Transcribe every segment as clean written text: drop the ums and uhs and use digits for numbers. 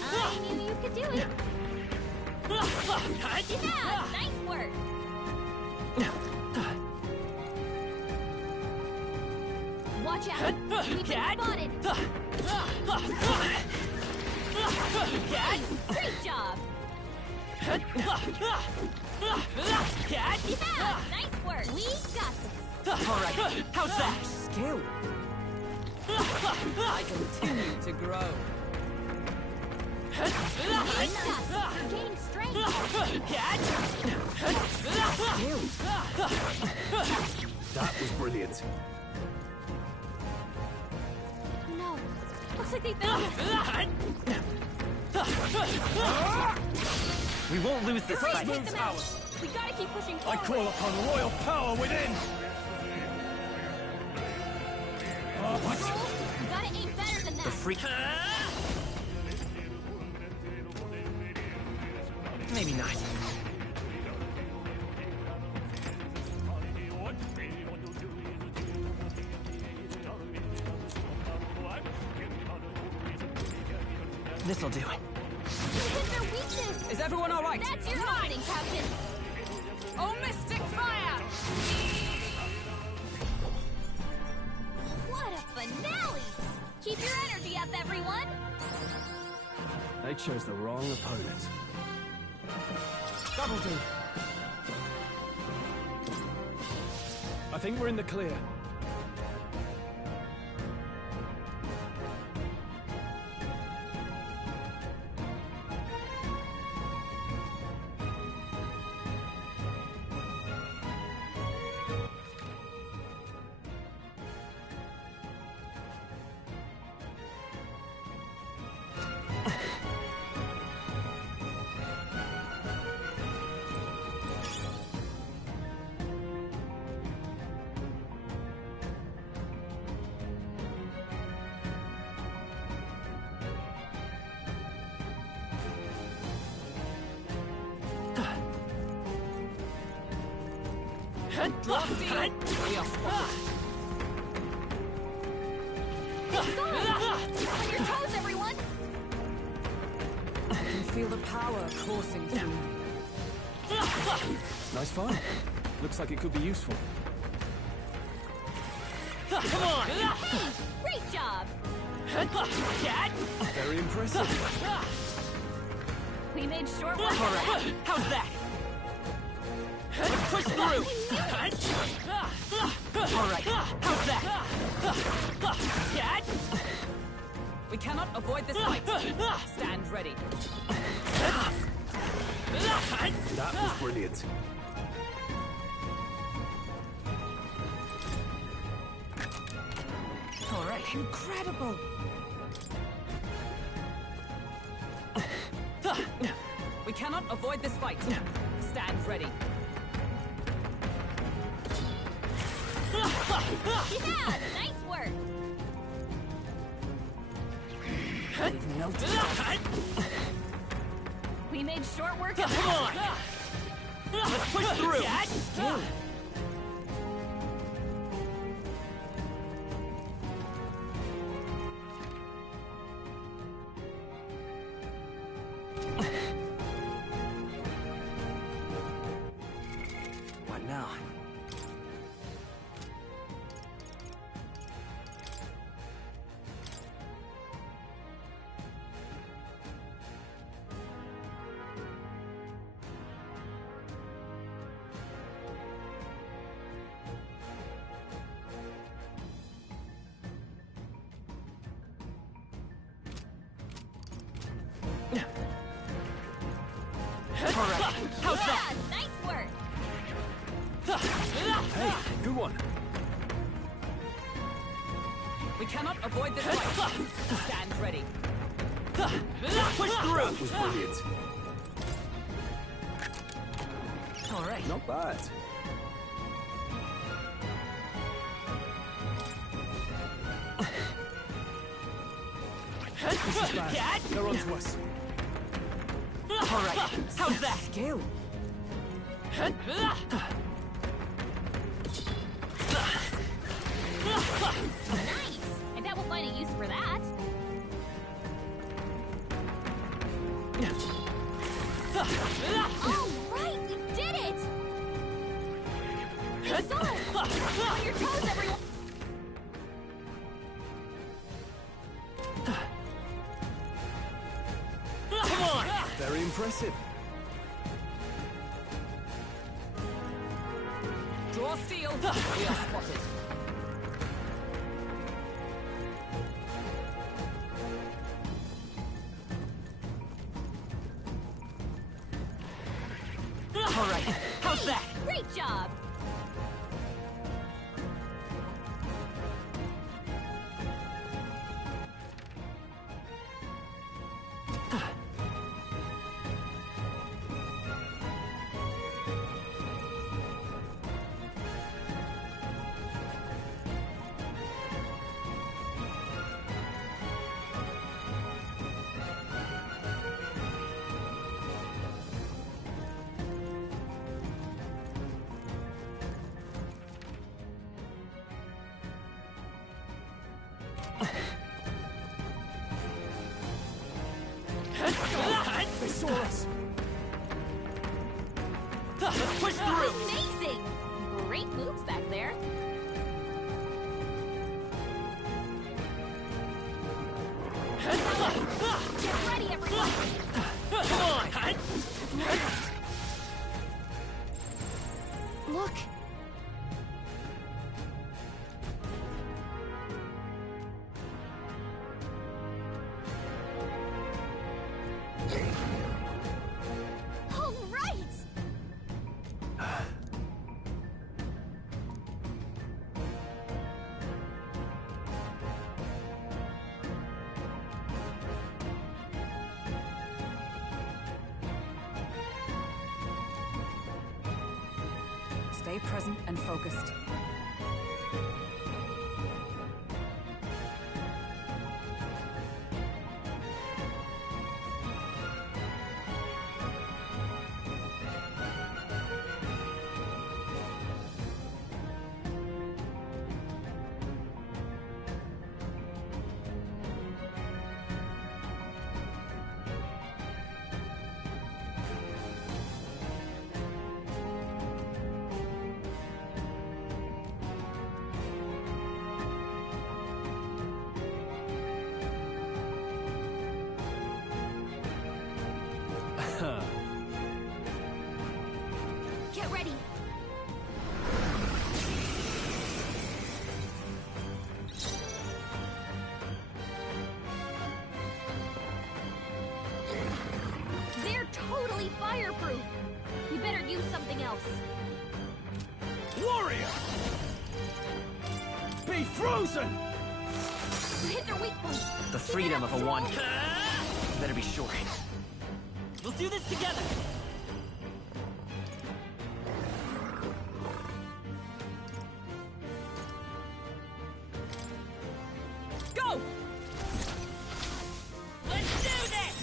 I knew you could do it. Yeah, nice work. Watch out. We've been spotted. Great job. Yeah, nice work. We got this. All right, how's that? Skill. I continue to grow. Gain strength. That was brilliant. No. Looks like they found us. We won't lose this Hurry, fight. take them out. We gotta keep pushing I forward. call upon royal power within. What? We gotta aim better than that. The freak. Maybe not. This'll do it. Hit their weakness. Is everyone all right? That's your opening, Captain. Oh, mystic fire! What a finale! Keep your energy up, everyone. They chose the wrong opponent. That'll do. I think we're in the clear. Drafty! We are spotted. On your toes, everyone. I can feel the power coursing through me. Nice fight. Looks like it could be useful. Come on! Hey, great job. Very impressive. We made short work All of that. right, how's that? Let's push through! All right, how's that? We cannot avoid this fight. Stand ready. That was brilliant. All right, incredible. We cannot avoid this fight. Stand ready. Yeah, nice work. We've melted. We made short work of Come that. on! Let's push through! What now? Alright, how's that? Yeah, nice work. Hey, good one. We cannot avoid this fight. Stand ready. Push through! That was brilliant. Alright. Not bad. This is bad. They're onto us. Alright, how's that? Skill. Nice. I bet we'll find a use for that. All right, we did it. It's all on your toes, everyone. Come on! Very impressive. Draw steel. We are spotted. Alright, how's that? Great job. They saw us. Let's push through! Amazing. Great moves back there. Get ready, everyone. Come on! Look. All right. Stay present and focused. Get ready. They're totally fireproof. We better use something else. Warrior! Be frozen! You hit their weak point. The freedom of a wand. Better be sure. We'll do this together! Go! Let's do this!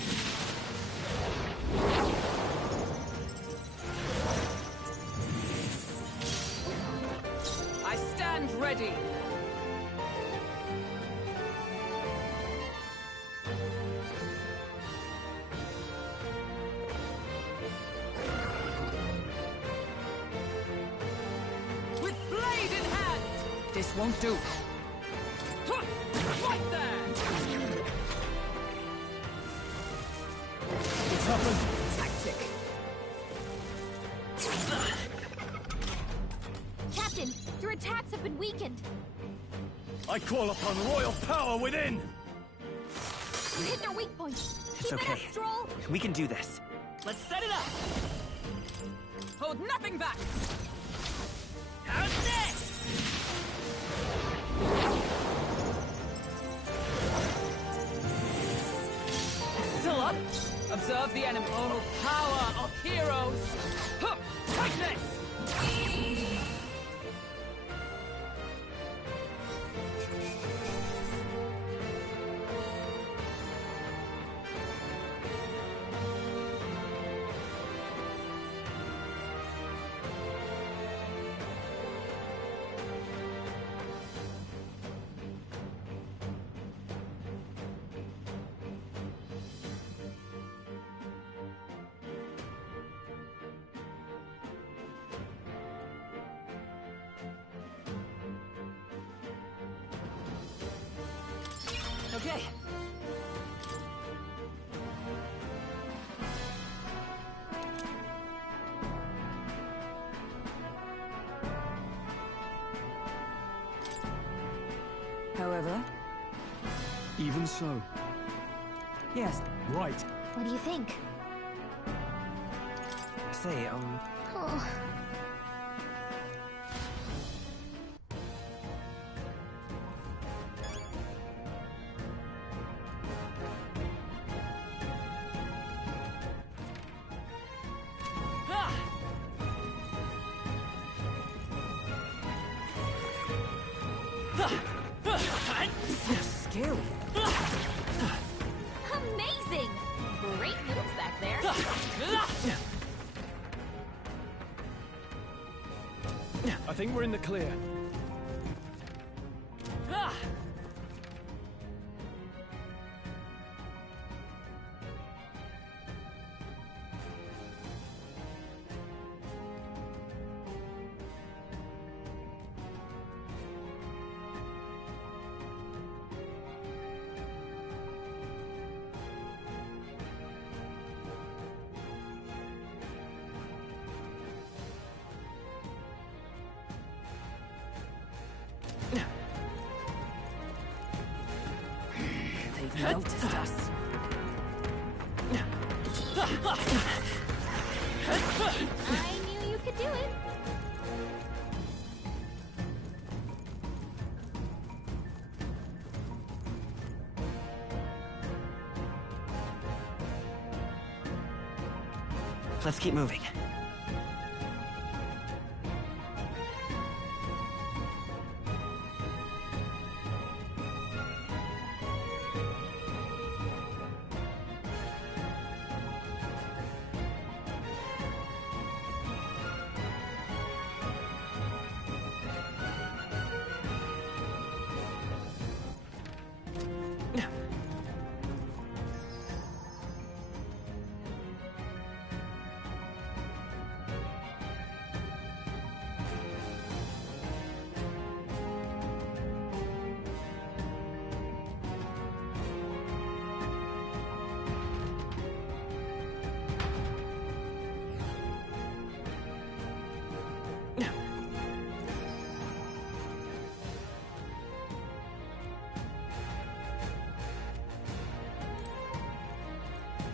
I stand ready. With blade in hand! This won't do. Right there! What's happened? Tactic. Captain, your attacks have been weakened. I call upon royal power within! You hit their weak point. It's Keep it okay. up, Stroll. We can do this. Let's set it up! Hold nothing back! How's this? Still up? Observe the enemy. Oh, power of heroes! Huh, take this! Okay. However, Even so. yes. Right. What do you think? Say, Oh, Ah! Scary. amazing! Great moves back there. I think we're in the clear. Ah! They've noticed us. I knew you could do it. let's keep moving.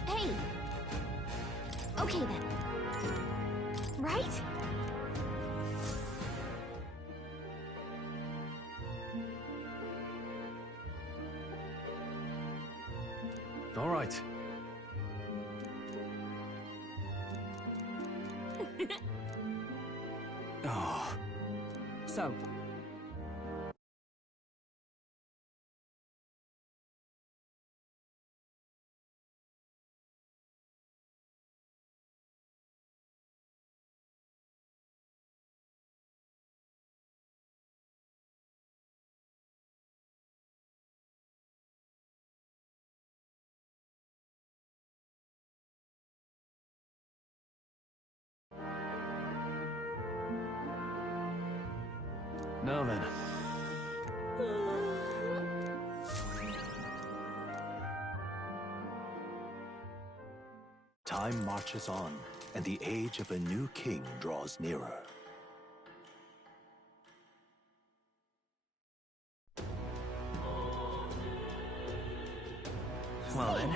Hey. Okay then. Right? All right. Oh, So, now then. Time marches on, and the age of a new king draws nearer. Well then.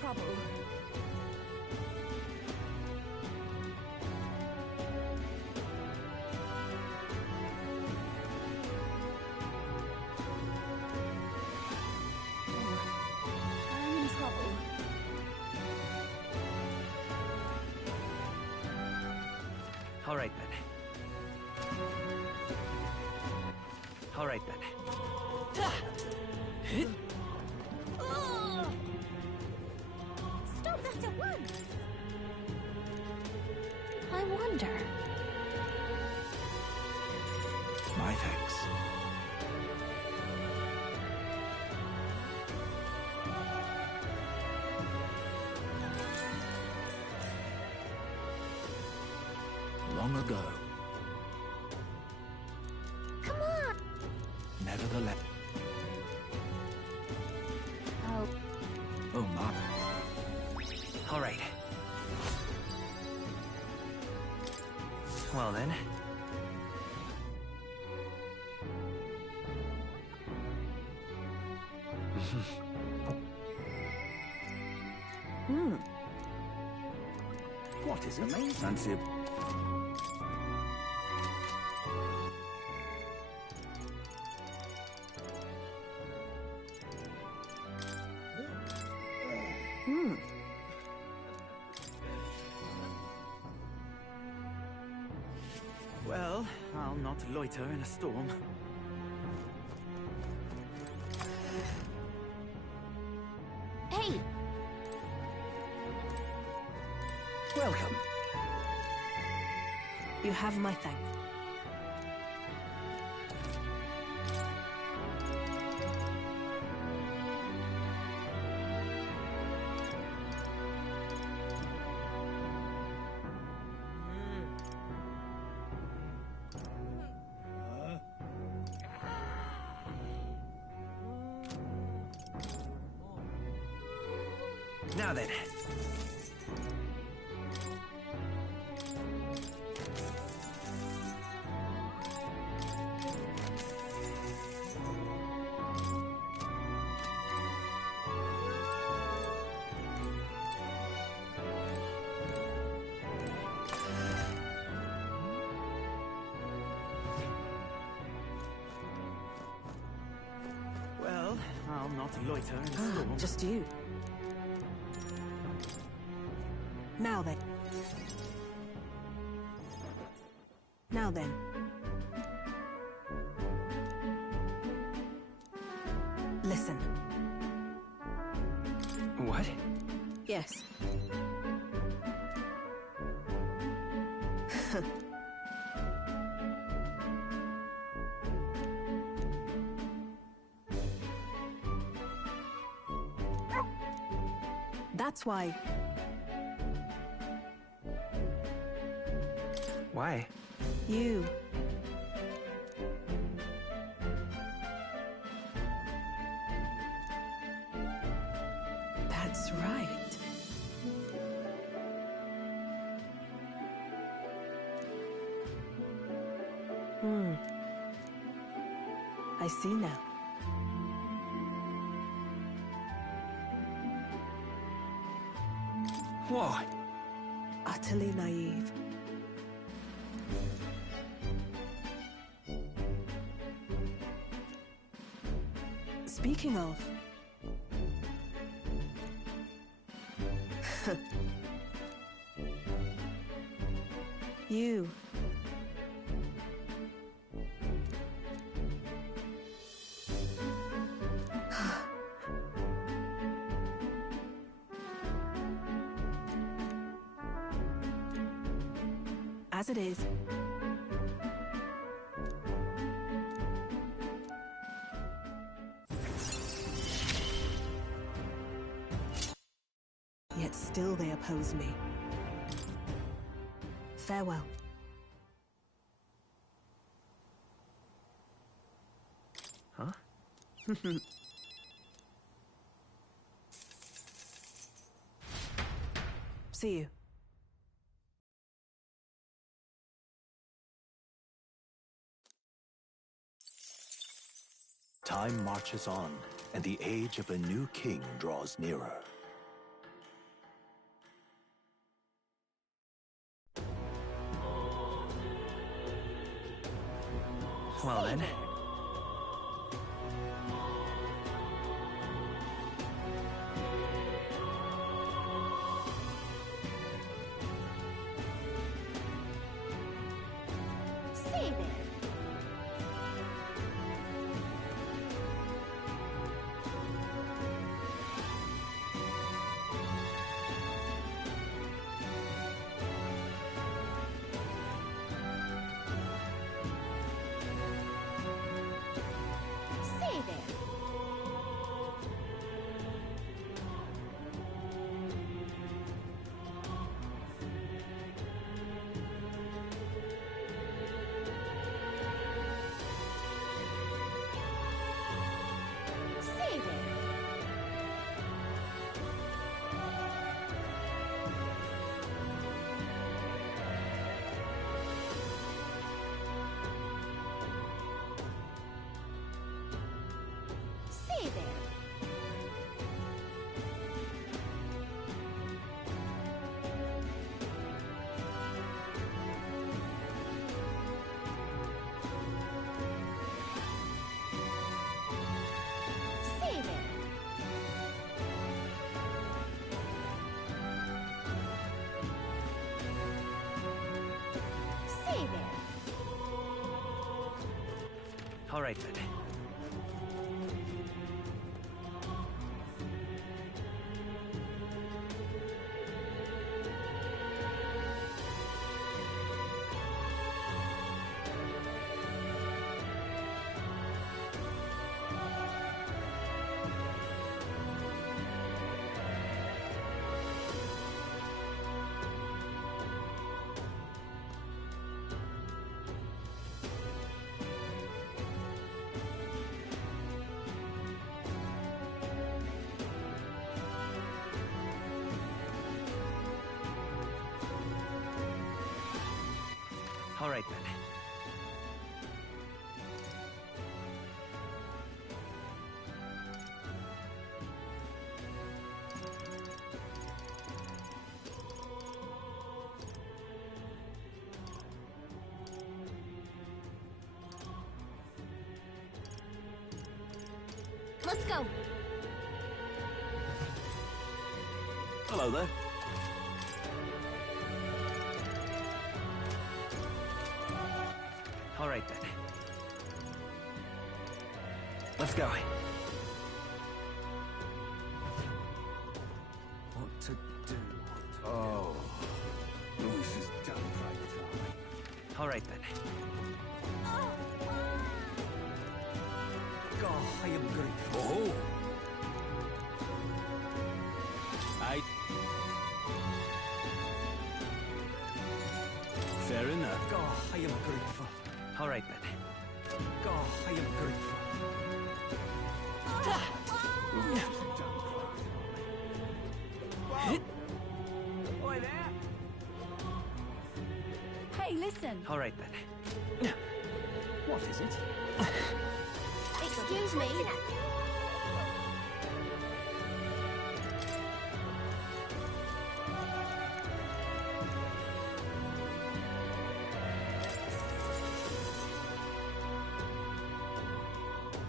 trouble. I'm in trouble. All right then. All right then. Ugh! Stop that at once! I wonder. My thanks. Long ago, Come on! nevertheless. Oh, Oh my. All right. Well then. What is amazing? Fancy. Well, I'll not loiter in a storm. hey! Welcome. You have my thanks. Now then. Well, I'll not loiter in a storm. Just you. Now then. Now then. Listen. What? Yes. That's why. Why? You. That's right. I see now. What? Utterly naive. Speaking of... you. As it is. Yet still they oppose me. Farewell. Huh? See you. Time marches on, and the age of a new king draws nearer. Well then. Say there. Say there. Say there. Say there. Say there. Say there. All right then. All right then. Let's go. Hello there. All right then. Let's go. What to do? Oh, this is done right. All right then. God, I am grateful. Oh. Fair enough. God, I am grateful. All right then. God, I am grateful. Boy there. Hey, listen. All right then. What is it? Excuse me.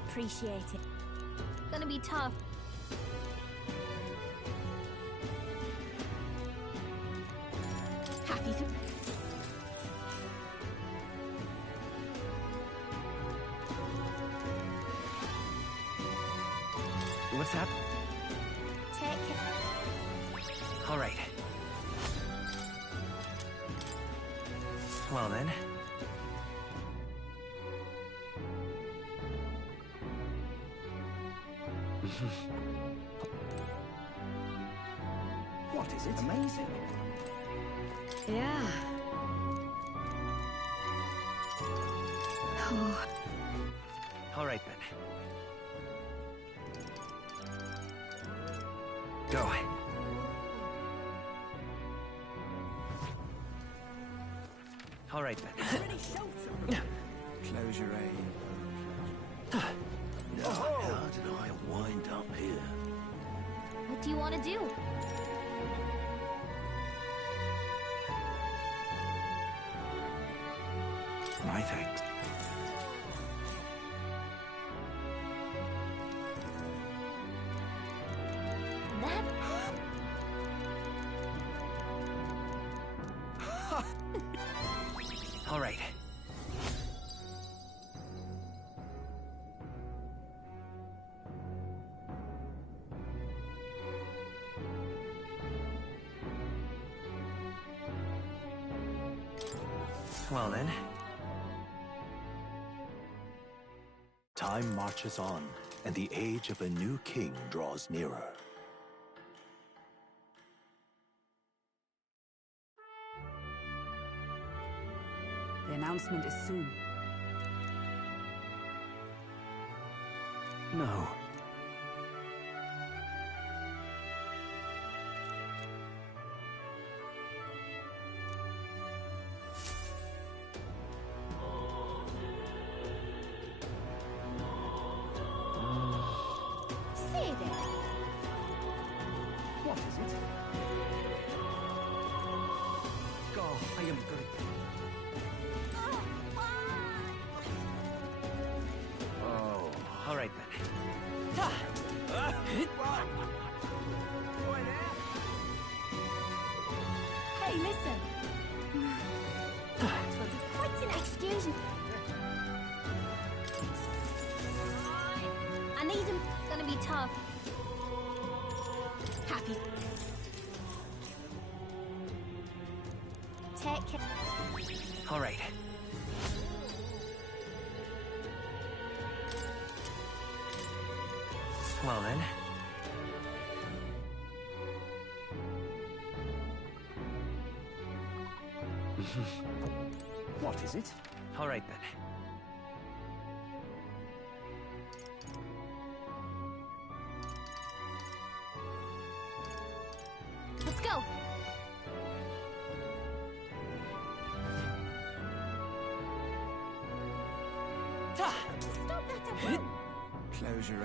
Appreciate it. Gonna be tough. Happy to. What's happening? Take care. All right. Well then. What is it? Amazing. Yeah. Oh, All right then. Go. All right then. Close your aim. Now, how did I wind up here? What do you want to do? My thanks. All right. Well then. Time marches on, and the age of a new king draws nearer. The announcement is soon. No. Say there. What is it? God, I am grateful. Oh. All right then. Hey, listen. That was quite an excuse. I need him. It's gonna be tough. Happy. Take care. All right. Well then. What is it? All right then. Let's go. Stop that at Close your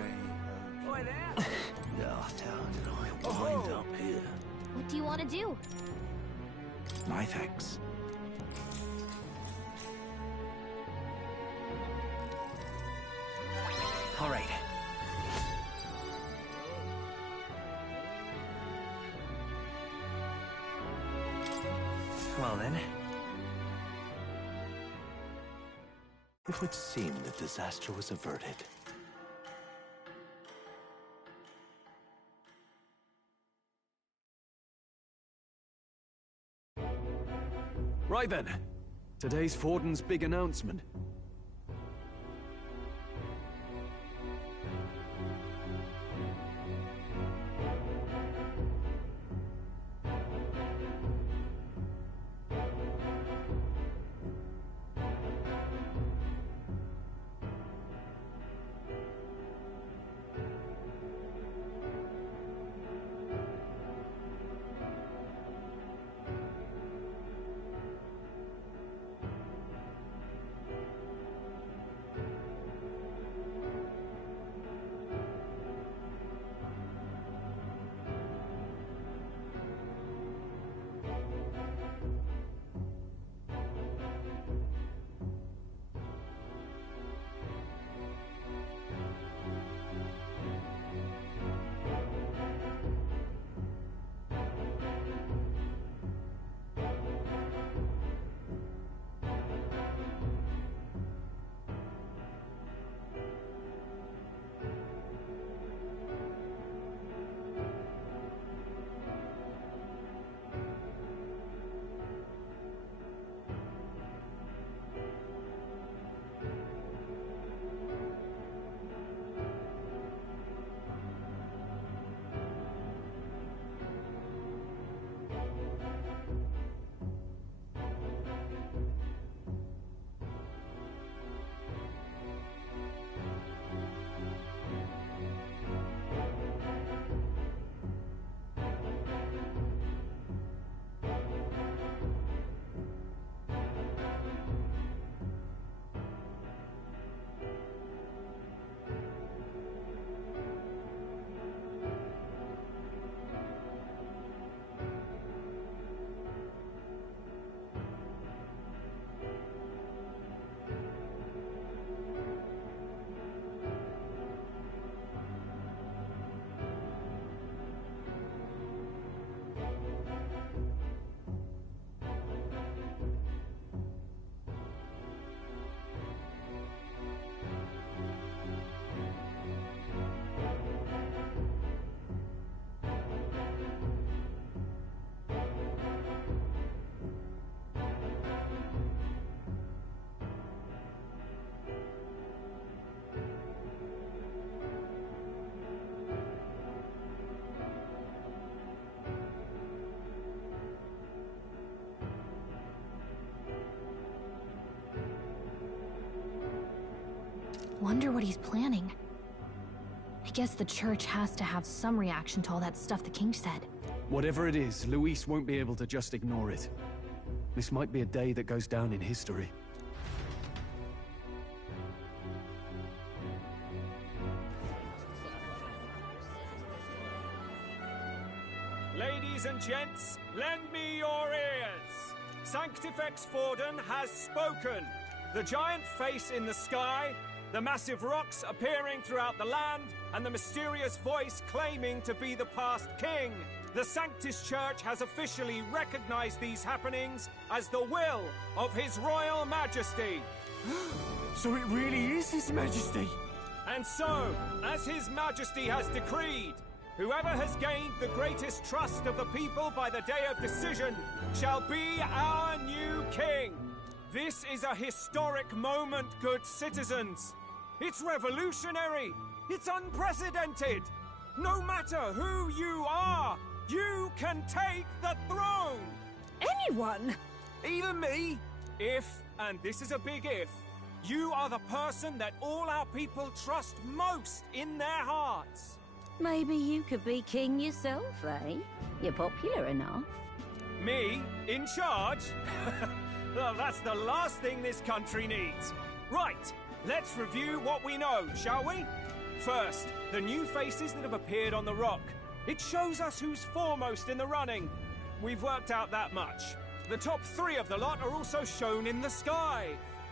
Boy there. Oh, how did I wind up here? What do you want to do? My thanks. All right. Well then. It would seem that disaster was averted. Right then. Today's Fortin's big announcement. wonder what he's planning. I guess the church has to have some reaction to all that stuff the king said. Whatever it is, Luis won't be able to just ignore it. This might be a day that goes down in history. Ladies and gents, lend me your ears. Sanctifex Forden has spoken. The giant face in the sky, the massive rocks appearing throughout the land, and the mysterious voice claiming to be the past king. The Sanctus Church has officially recognized these happenings as the will of His Royal Majesty. So it really is His Majesty? And so, as His Majesty has decreed, whoever has gained the greatest trust of the people by the day of decision shall be our new king. This is a historic moment, good citizens. It's revolutionary. It's unprecedented. No matter who you are, you can take the throne. Anyone? Even me? If, and this is a big if, you are the person that all our people trust most in their hearts. Maybe you could be king yourself, eh? You're popular enough. Me? In charge? Well, that's the last thing this country needs. Right, let's review what we know, shall we? First, the new faces that have appeared on the rock. It shows us who's foremost in the running. We've worked out that much. The top 3 of the lot are also shown in the sky.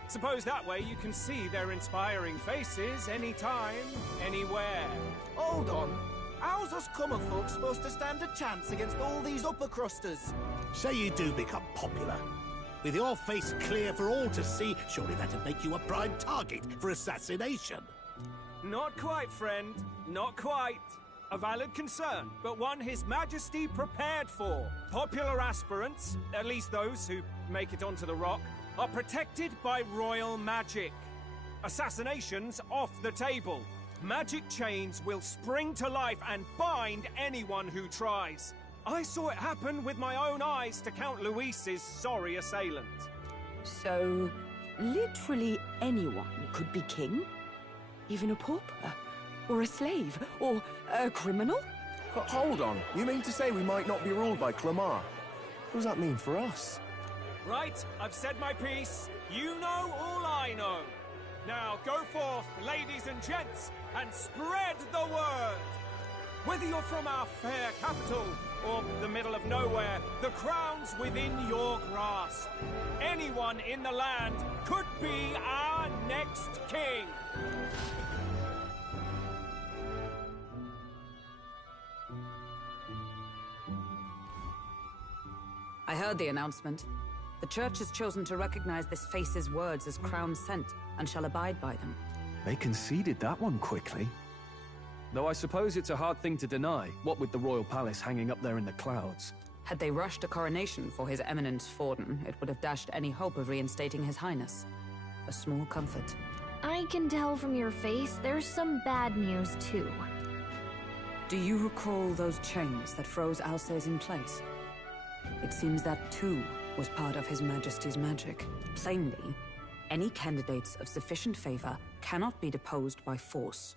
Suppose that way you can see their inspiring faces anytime, anywhere. Hold on. How's us common folk supposed to stand a chance against all these upper crusters? Say you do become popular. With your face clear for all to see, surely that'd make you a prime target for assassination. Not quite, friend. Not quite. A valid concern, but one His Majesty prepared for. Popular aspirants, at least those who make it onto the rock, are protected by royal magic. Assassinations off the table. Magic chains will spring to life and bind anyone who tries. I saw it happen with my own eyes to Count Luis's sorry assailant. So, literally anyone could be king? Even a pauper? Or a slave? Or a criminal? Hold on. You mean to say we might not be ruled by Clamar? What does that mean for us? Right, I've said my piece. You know all I know. Now go forth, ladies and gents, and spread the word. Whether you're from our fair capital or the middle of nowhere, the crown's within your grasp. Anyone in the land could be our next king. I heard the announcement. The church has chosen to recognize this face's words as crown sent and shall abide by them. They conceded that one quickly. Though I suppose it's a hard thing to deny, what with the royal palace hanging up there in the clouds. Had they rushed a coronation for His Eminence Forden, it would have dashed any hope of reinstating His Highness. A small comfort. I can tell from your face there's some bad news, too. Do you recall those chains that froze Alces in place? It seems that, too, was part of His Majesty's magic. Plainly, any candidates of sufficient favor cannot be deposed by force.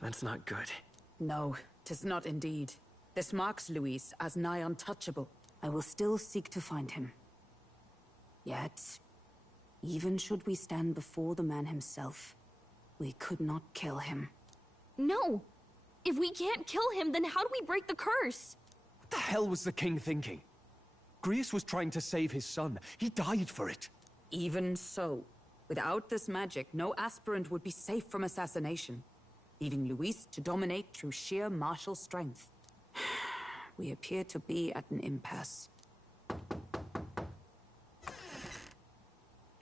That's not good. No, 'tis not indeed. This marks Luis as nigh untouchable. I will still seek to find him. Yet, even should we stand before the man himself, we could not kill him. No! If we can't kill him, then how do we break the curse? What the hell was the king thinking? Grius was trying to save his son. He died for it. Even so, without this magic, no aspirant would be safe from assassination, leaving Luis to dominate through sheer martial strength. We appear to be at an impasse.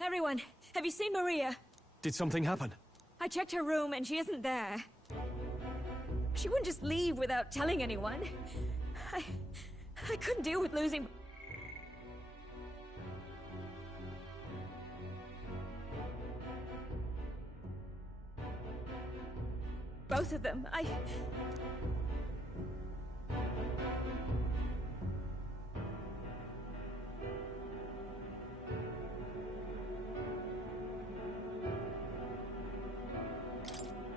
Everyone, have you seen Maria? Did something happen? I checked her room and she isn't there. She wouldn't just leave without telling anyone. I couldn't deal with losing... both of them.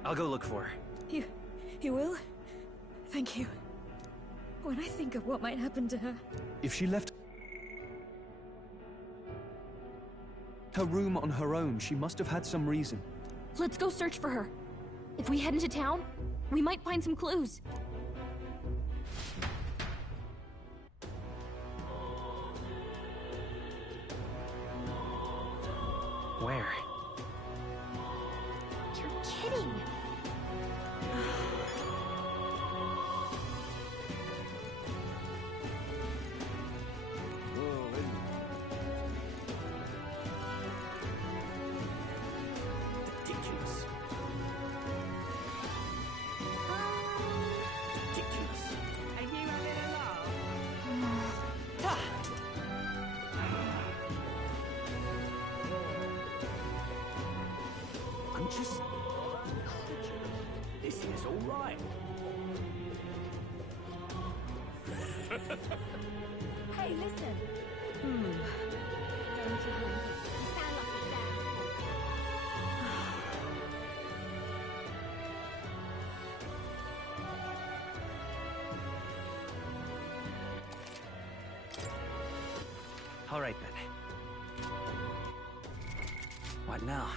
I'll go look for her. You will? Thank you. When I think of what might happen to her... If she left her room on her own, she must have had some reason. Let's go search for her. If we head into town, we might find some clues. Where? You're kidding! Ridiculous. Ridiculous. Are you having a laugh? I'm just incredulous. This is all right. Hey, listen. Going to home. You sound like a bad All right, then. What now?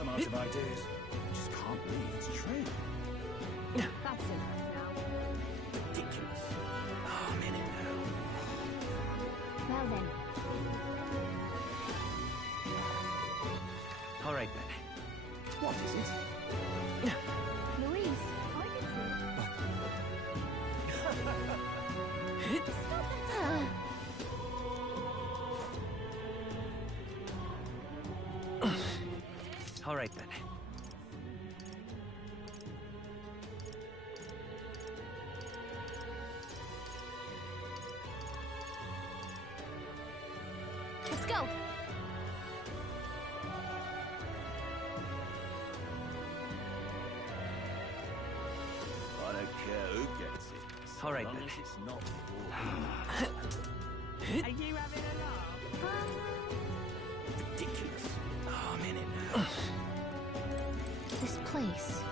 I'm out of ideas. I just can't believe it's true. That's enough now. Ridiculous. Oh, I'm in it now. Well then, All right, then. What is it? Louise, I can see it. All right, then. Let's go! I don't care who gets it. All right, as long then. as it's not for Are you having a laugh? Ridiculous. Oh, I'm in it now. This place.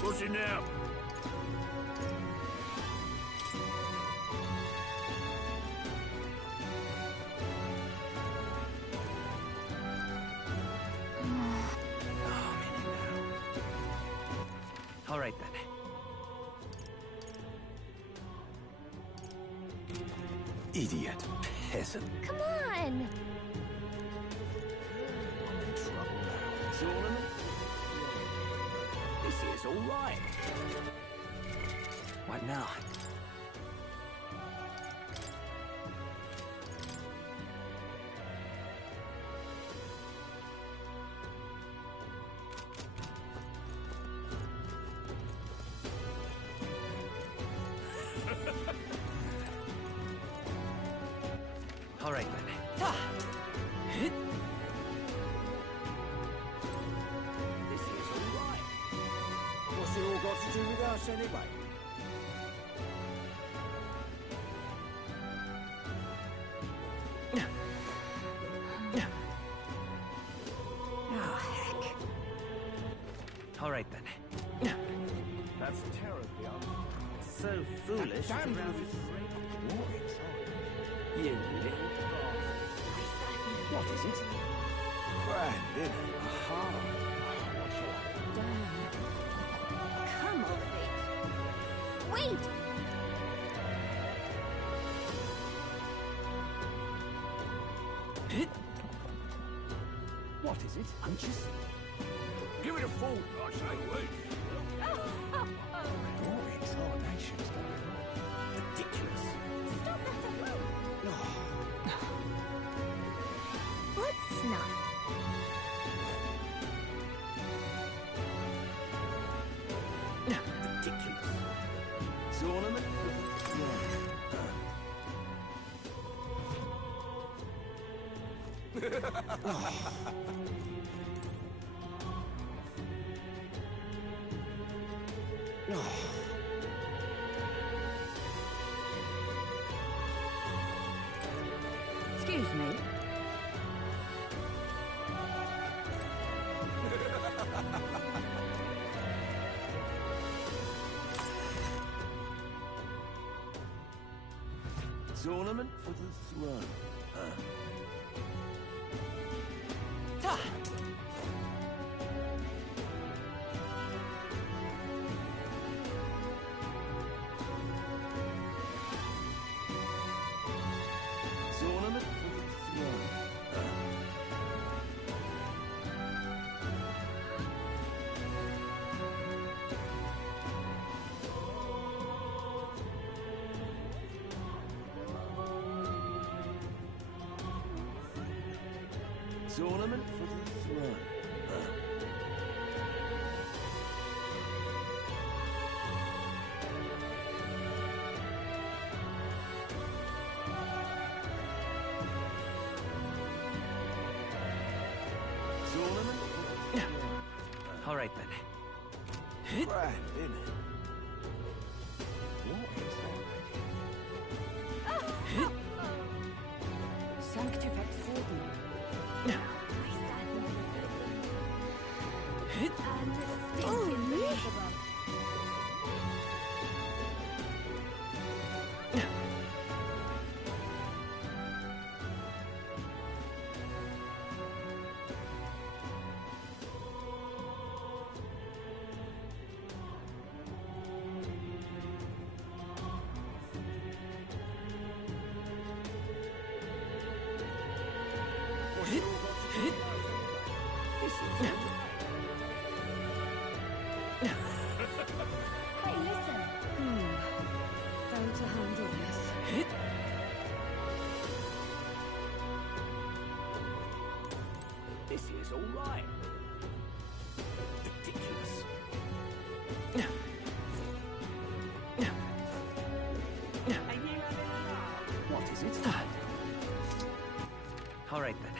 What's it now? Oh, I'm in it now. All right, then. idiot peasant. Come on! I'm in trouble now. Tournament? This is all right. What now? All right, then. This is all right. What's it all got to do with us anyway? Oh, heck. All right, then. That's terribly so foolish. Damn to rouse you. it. You little bastard. What is it? Brandon. Aha. What shall I Come on, Fate. Wait! What is it? I'm just... Give it a full, I say, wait. More examinations going on. Ridiculous. Stop that alone! Let's not. Ridiculous. Tournament? Excuse me. Tournament for the throne. Ta! Tournament for the throne. Tournament for the throne. Tournament for the throne. All right then. Grand, innit? What is that? Sanctifex Forten. Hey, listen. How to handle this? This is all right. Ridiculous. What is it? All right then.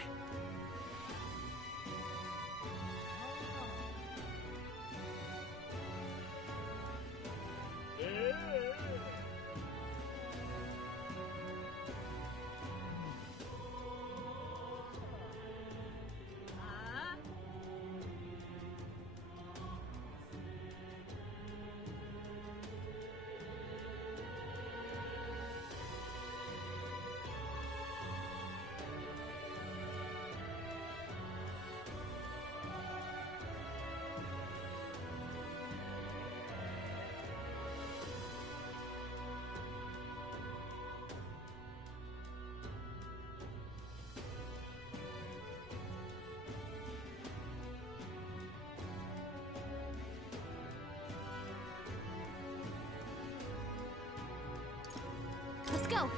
Let's go.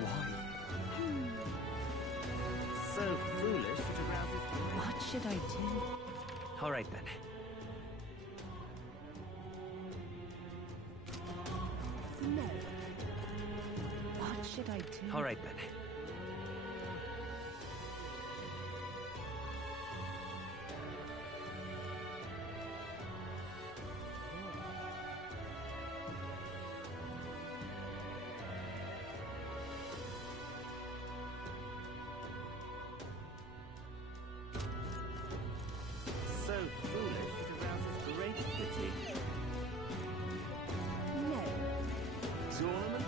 Why? So foolish it arouses great. What should I do? All right then. No. What should I do? All right then. So foolish it arouses great pity. No. Tournament?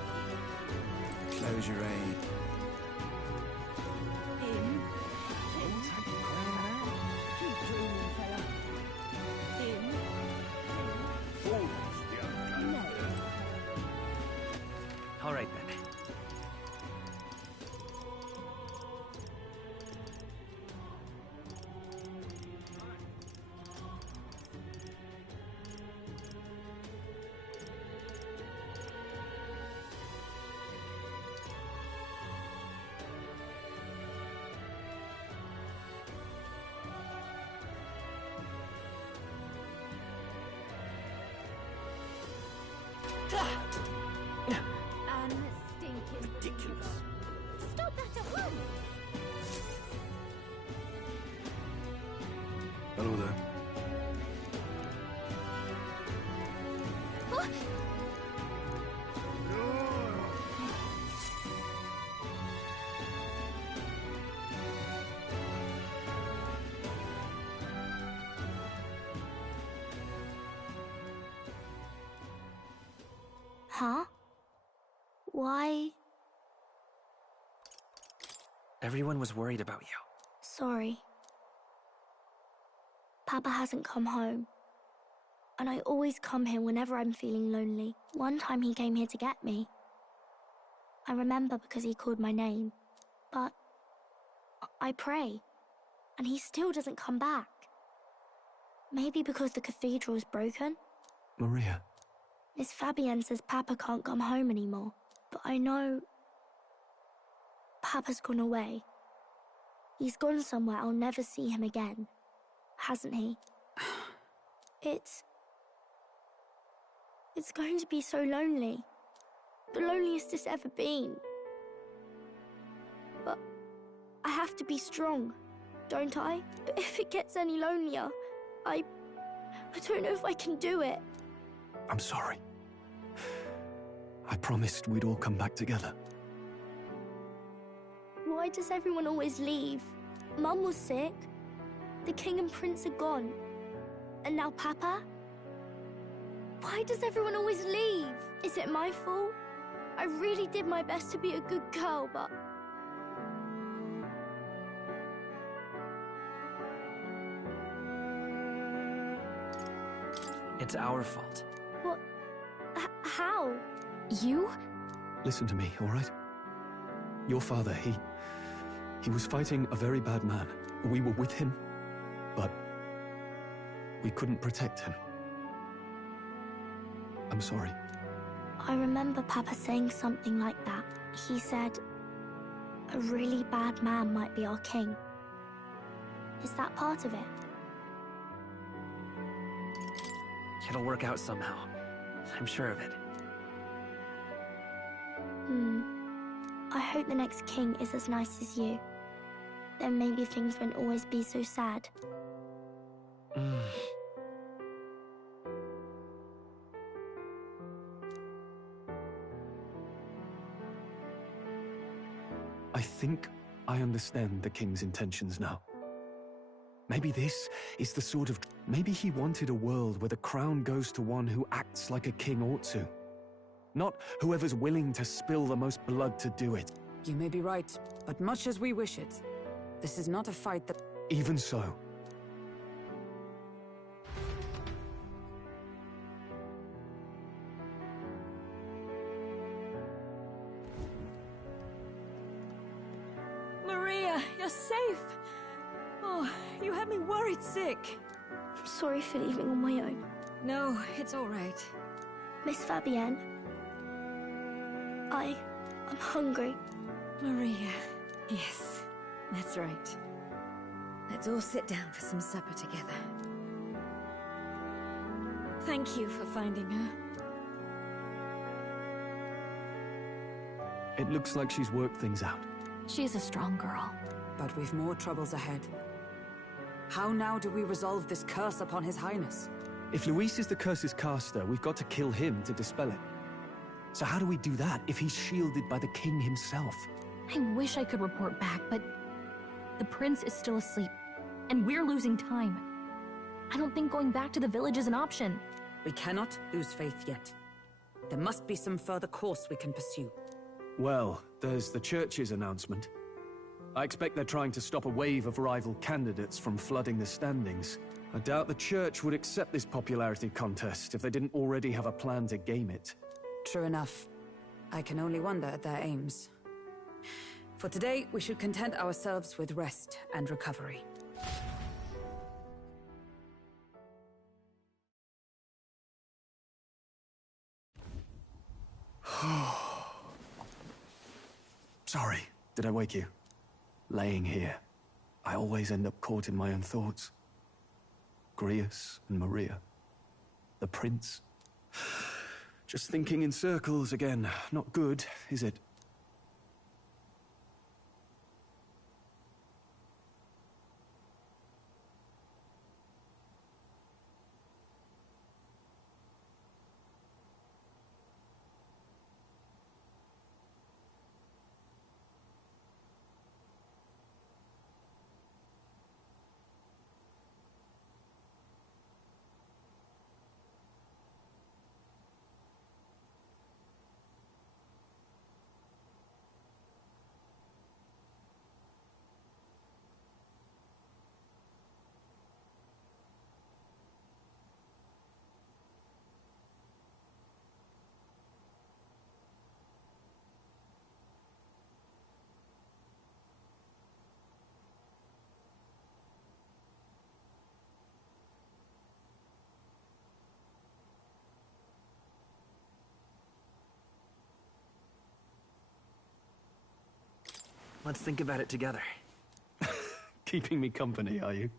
Close your aid. In. Keep dreaming, fella. In. Foolish, young No. All right then. Unstinking. Ridiculous. Stop that at once! Hello there. What? Huh? Why? Everyone was worried about you. Sorry. Papa hasn't come home. And I always come here whenever I'm feeling lonely. One time he came here to get me. I remember because he called my name. But I pray, and he still doesn't come back. Maybe because the cathedral's broken? Maria. Miss Fabienne says Papa can't come home anymore. But I know... Papa's gone away. He's gone somewhere I'll never see him again. Hasn't he? It's going to be so lonely. The loneliest it's ever been. But I have to be strong, don't I? But if it gets any lonelier, I don't know if I can do it. I'm sorry. I promised we'd all come back together. Why does everyone always leave? Mum was sick. The king and prince are gone. And now Papa? Why does everyone always leave? Is it my fault? I really did my best to be a good girl, but... It's our fault. What? How? You? Listen to me, all right? Your father, he was fighting a very bad man. We were with him, but we couldn't protect him. I'm sorry. I remember Papa saying something like that. He said, a really bad man might be our king. Is that part of it? It'll work out somehow. I'm sure of it. I hope the next king is as nice as you. Then maybe things won't always be so sad. I think I understand the king's intentions now. Maybe this is the sort of... Maybe he wanted a world where the crown goes to one who acts like a king ought to. Not whoever's willing to spill the most blood to do it. You may be right, but much as we wish it, this is not a fight that... Even so. Maria, you're safe! Oh, you had me worried sick. I'm sorry for leaving on my own. No, it's all right. Miss Fabienne, I'm hungry. Maria, yes, that's right. Let's all sit down for some supper together. Thank you for finding her. It looks like she's worked things out. She's a strong girl. But we've more troubles ahead. How now do we resolve this curse upon His Highness? If Luis is the curse's caster, we've got to kill him to dispel it. So how do we do that if he's shielded by the king himself? I wish I could report back, but the prince is still asleep, and we're losing time. I don't think going back to the village is an option. We cannot lose faith yet. There must be some further course we can pursue. Well, there's the church's announcement. I expect they're trying to stop a wave of rival candidates from flooding the standings. I doubt the church would accept this popularity contest if they didn't already have a plan to game it. True enough. I can only wonder at their aims. For today, we should content ourselves with rest and recovery. Sorry, did I wake you? Laying here, I always end up caught in my own thoughts. Grius and Maria. The prince. Just thinking in circles again. Not good, is it? Let's think about it together. Keeping me company, are you?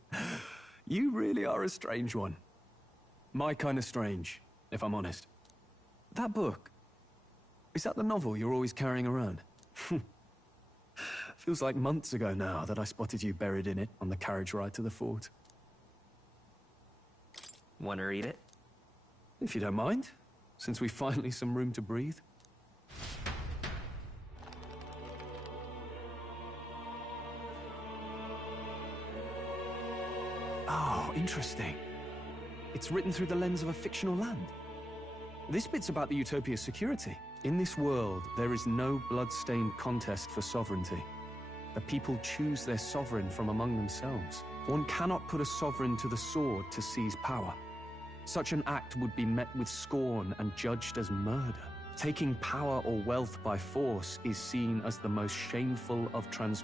You really are a strange one. My kind of strange, if I'm honest. That book, is that the novel you're always carrying around? Feels like months ago now that I spotted you buried in it on the carriage ride to the fort. Want to read it? If you don't mind, since we've finally some room to breathe. Oh, interesting. It's written through the lens of a fictional land. This bit's about the Utopia's security. In this world, there is no blood-stained contest for sovereignty. The people choose their sovereign from among themselves. One cannot put a sovereign to the sword to seize power. Such an act would be met with scorn and judged as murder. Taking power or wealth by force is seen as the most shameful of transgressions.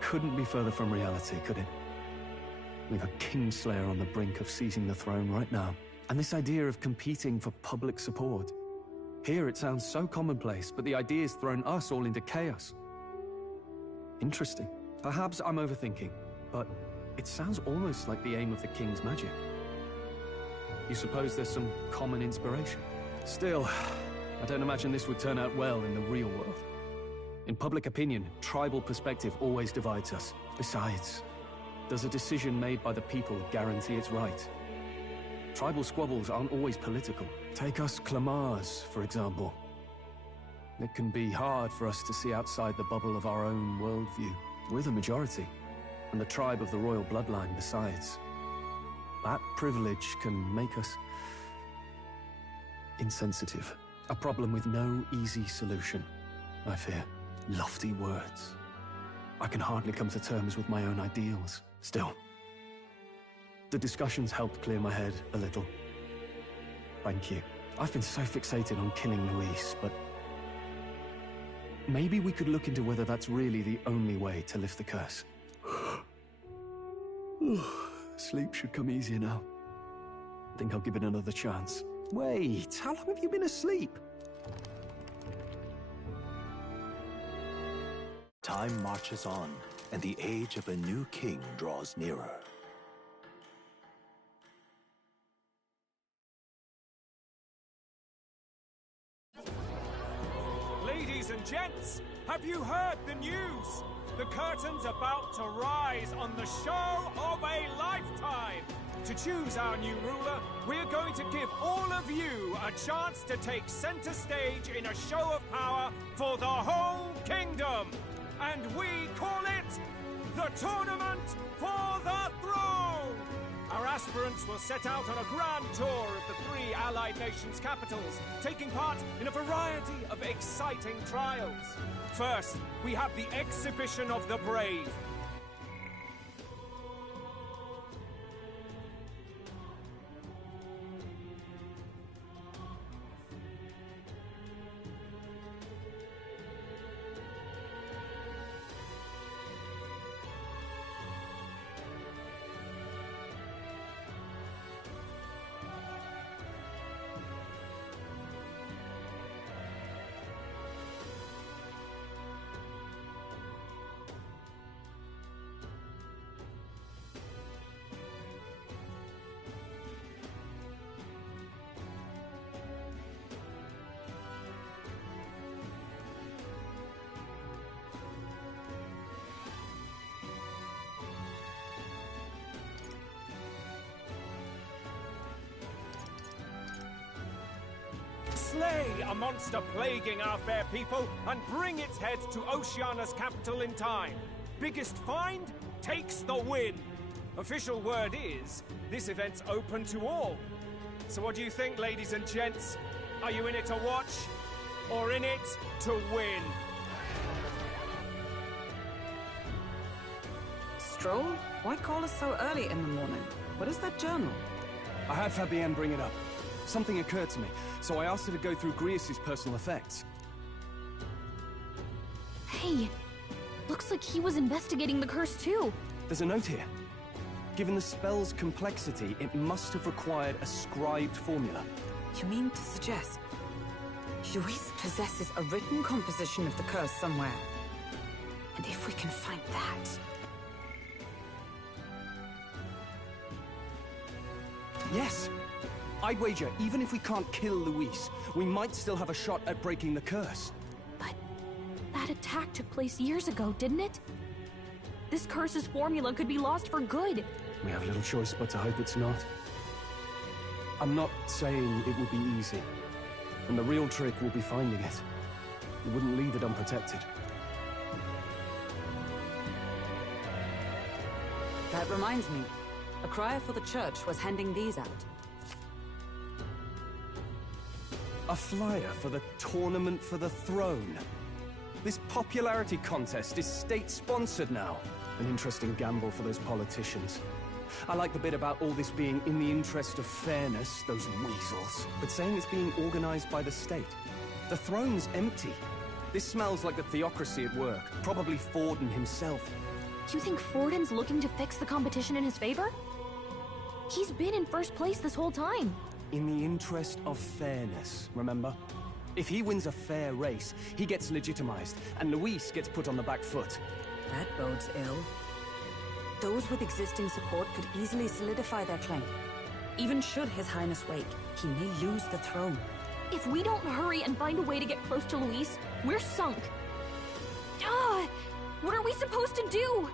Couldn't be further from reality, could it? We've a kingslayer on the brink of seizing the throne right now. And this idea of competing for public support. Here it sounds so commonplace, but the idea's thrown us all into chaos. Interesting. Perhaps I'm overthinking, but it sounds almost like the aim of the king's magic. You suppose there's some common inspiration? Still, I don't imagine this would turn out well in the real world. In public opinion, tribal perspective always divides us. Besides, does a decision made by the people guarantee it's right? Tribal squabbles aren't always political. Take us Clamars, for example. It can be hard for us to see outside the bubble of our own worldview. We're the majority, and the tribe of the royal bloodline besides. That privilege can make us insensitive. A problem with no easy solution, I fear. Lofty words. I can hardly come to terms with my own ideals. Still, the discussions helped clear my head a little. Thank you. I've been so fixated on killing Luis, but maybe we could look into whether that's really the only way to lift the curse. Sleep should come easier now. I think I'll give it another chance. Wait, how long have you been asleep? Time marches on, and the age of a new king draws nearer. Ladies and gents, have you heard the news? The curtain's about to rise on the show of a lifetime. To choose our new ruler, we're going to give all of you a chance to take center stage in a show of power for the whole kingdom. And we call it the Tournament for the Throne! Our aspirants will set out on a grand tour of the 3 allied nations' capitals, taking part in a variety of exciting trials. First, we have the Exhibition of the Brave. Slay a monster plaguing our fair people and bring its head to Oceania's capital in time. Biggest find takes the win. Official word is, this event's open to all. So what do you think, ladies and gents? Are you in it to watch, or in it to win? Stroll? Why call us so early in the morning? What is that journal? I had Fabienne bring it up. Something occurred to me, so I asked her to go through Grius' personal effects. Hey, looks like he was investigating the curse too. There's a note here. Given the spell's complexity, it must have required a scribed formula. You mean to suggest Luis possesses a written composition of the curse somewhere? And if we can find that... Yes! I'd wager, even if we can't kill Luis, we might still have a shot at breaking the curse. But that attack took place years ago, didn't it? This curse's formula could be lost for good. We have little choice but to hope it's not. I'm not saying it will be easy. And the real trick will be finding it. We wouldn't leave it unprotected. That reminds me. A crier for the church was handing these out. A flyer for the Tournament for the Throne. This popularity contest is state-sponsored now. An interesting gamble for those politicians. I like the bit about all this being in the interest of fairness, those weasels. But saying it's being organized by the state. The throne's empty. This smells like the theocracy at work. Probably Forden himself. You think Forden's looking to fix the competition in his favor? He's been in first place this whole time. In the interest of fairness, remember? If he wins a fair race, he gets legitimized, and Luis gets put on the back foot. That bodes ill. Those with existing support could easily solidify their claim. Even should His Highness wake, he may lose the throne. If we don't hurry and find a way to get close to Luis, we're sunk. What are we supposed to do?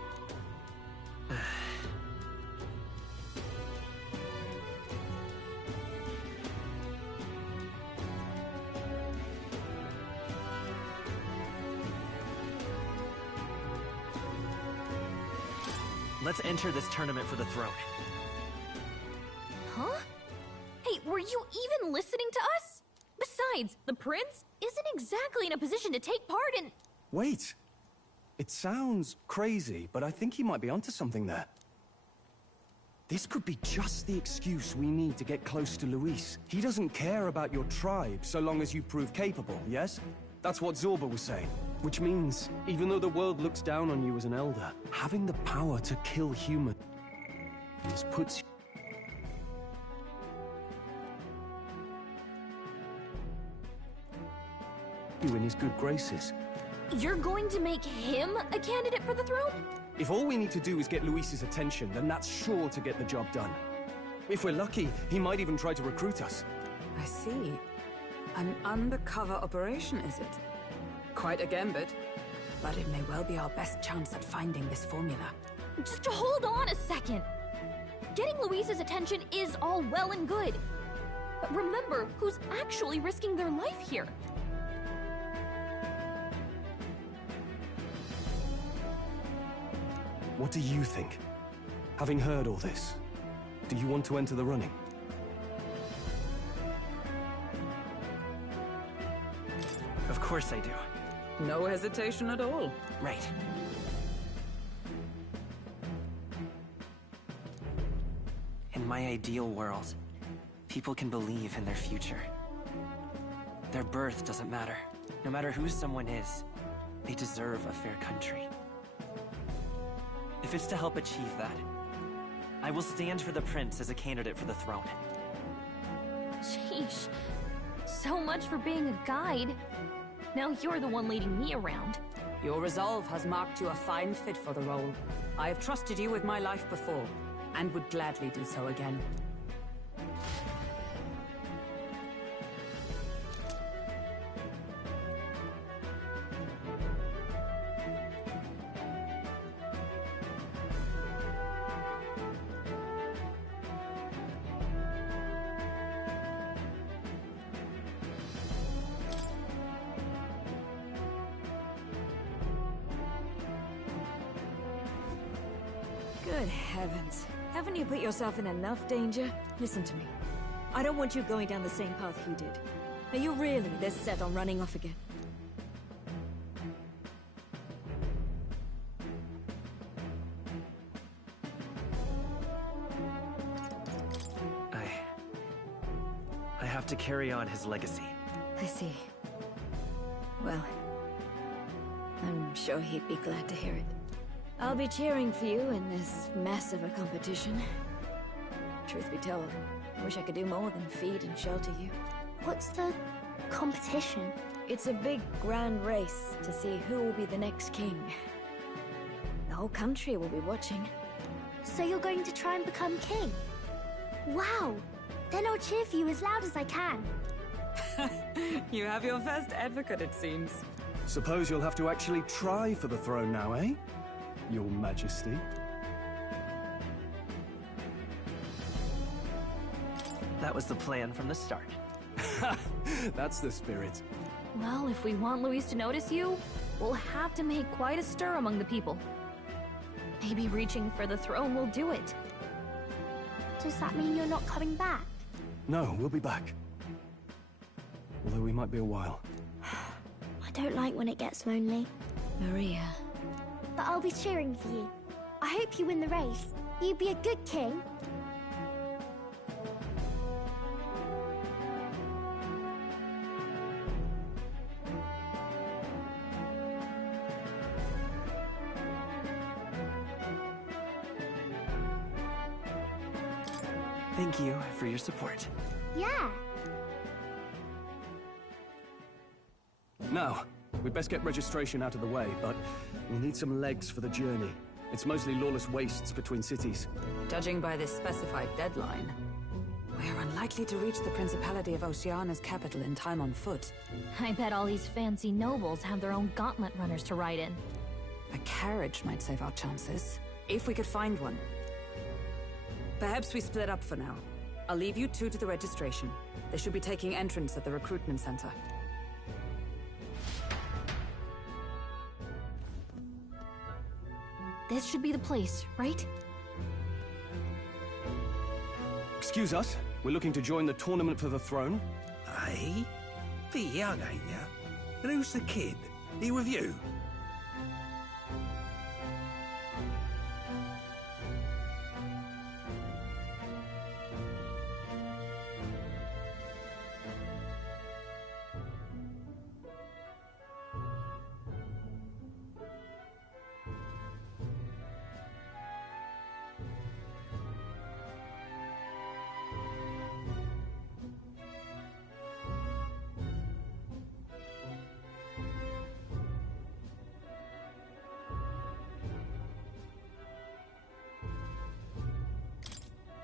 Let's enter this tournament for the throne. Huh? Hey, were you even listening to us? Besides, the prince isn't exactly in a position to take part in... Wait. It sounds crazy, but I think he might be onto something there. This could be just the excuse we need to get close to Luis. He doesn't care about your tribe so long as you prove capable, yes? That's what Zorba was saying. Which means, even though the world looks down on you as an elder, having the power to kill humans puts you in his good graces. You're going to make him a candidate for the throne? If all we need to do is get Luis's attention, then that's sure to get the job done. If we're lucky, he might even try to recruit us. I see. An undercover operation, is it? Quite a gambit. But it may well be our best chance at finding this formula. Just hold on a second. Getting Luis's attention is all well and good. But remember who's actually risking their life here. What do you think? Having heard all this, do you want to enter the running? Of course I do. No hesitation at all. Right. In my ideal world, people can believe in their future. Their birth doesn't matter. No matter who someone is, they deserve a fair country. If it's to help achieve that, I will stand for the prince as a candidate for the throne. Sheesh. So much for being a guide. Now you're the one leading me around. Your resolve has marked you a fine fit for the role. I have trusted you with my life before, and would gladly do so again. Good heavens. Haven't you put yourself in enough danger? Listen to me. I don't want you going down the same path he did. Are you really this set on running off again? I have to carry on his legacy. I see. Well, I'm sure he'd be glad to hear it. I'll be cheering for you in this mess of a competition. Truth be told, I wish I could do more than feed and shelter you. What's the competition? It's a big, grand race to see who will be the next king. The whole country will be watching. So you're going to try and become king? Wow! Then I'll cheer for you as loud as I can. You have your first advocate, it seems. Suppose you'll have to actually try for the throne now, eh? Your Majesty. That was the plan from the start. That's the spirit. Well, if we want Luis to notice you, we'll have to make quite a stir among the people. Maybe reaching for the throne will do it. Does that mean you're not coming back? No, we'll be back. Although we might be a while. I don't like when it gets lonely. Maria. But I'll be cheering for you. I hope you win the race. You be a good king. Thank you for your support. Yeah. Now, we'd best get registration out of the way, but we'll need some legs for the journey. It's mostly lawless wastes between cities. Judging by this specified deadline, we're unlikely to reach the Principality of Oceana's capital in time on foot. I bet all these fancy nobles have their own gauntlet runners to ride in. A carriage might save our chances, if we could find one. Perhaps we split up for now. I'll leave you two to the registration. They should be taking entrance at the recruitment center. This should be the place, right? Excuse us, we're looking to join the tournament for the throne. Aye? Bit young, ain't ya? And who's the kid? He with you?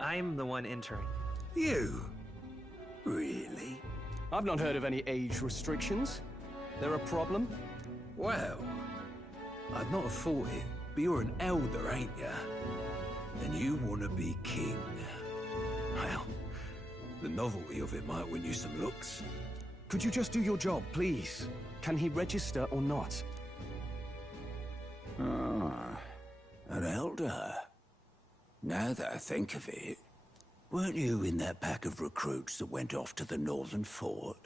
I'm the one entering. You? Really? I've not heard of any age restrictions. There a problem? Well, I'd not have thought it, but you're an elder, ain't ya? And you want to be king. Well, the novelty of it might win you some looks. Could you just do your job, please? Can he register or not? Ah, an elder. Now that I think of it, weren't you in that pack of recruits that went off to the northern fort?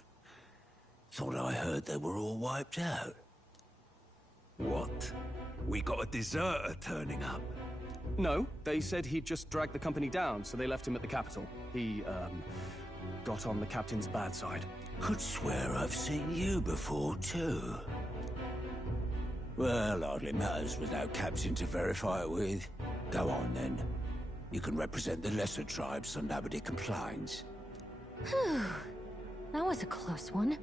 Thought I heard they were all wiped out. What? We got a deserter turning up? No, they said he'd just dragged the company down, so they left him at the capital. He, got on the captain's bad side. Could swear I've seen you before, too. Well, hardly matters without captain to verify it with. Go on, then. You can represent the lesser tribes so nobody complains. Whew. That was a close one.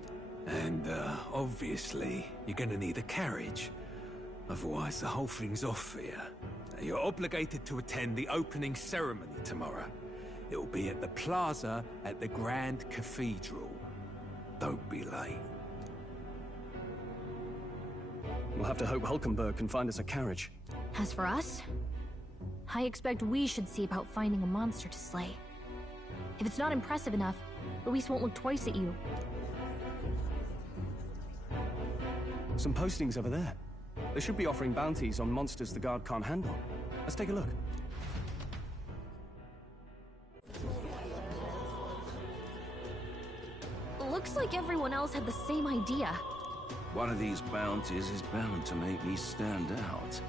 And, obviously, you're gonna need a carriage. Otherwise, the whole thing's off for you. You're obligated to attend the opening ceremony tomorrow. It'll be at the plaza at the Grand Cathedral. Don't be late. We'll have to hope Hulkenberg can find us a carriage. As for us, I expect we should see about finding a monster to slay. If it's not impressive enough, Luis won't look twice at you. Some postings over there. They should be offering bounties on monsters the guard can't handle. Let's take a look. Looks like everyone else had the same idea. One of these bounties is bound to make me stand out.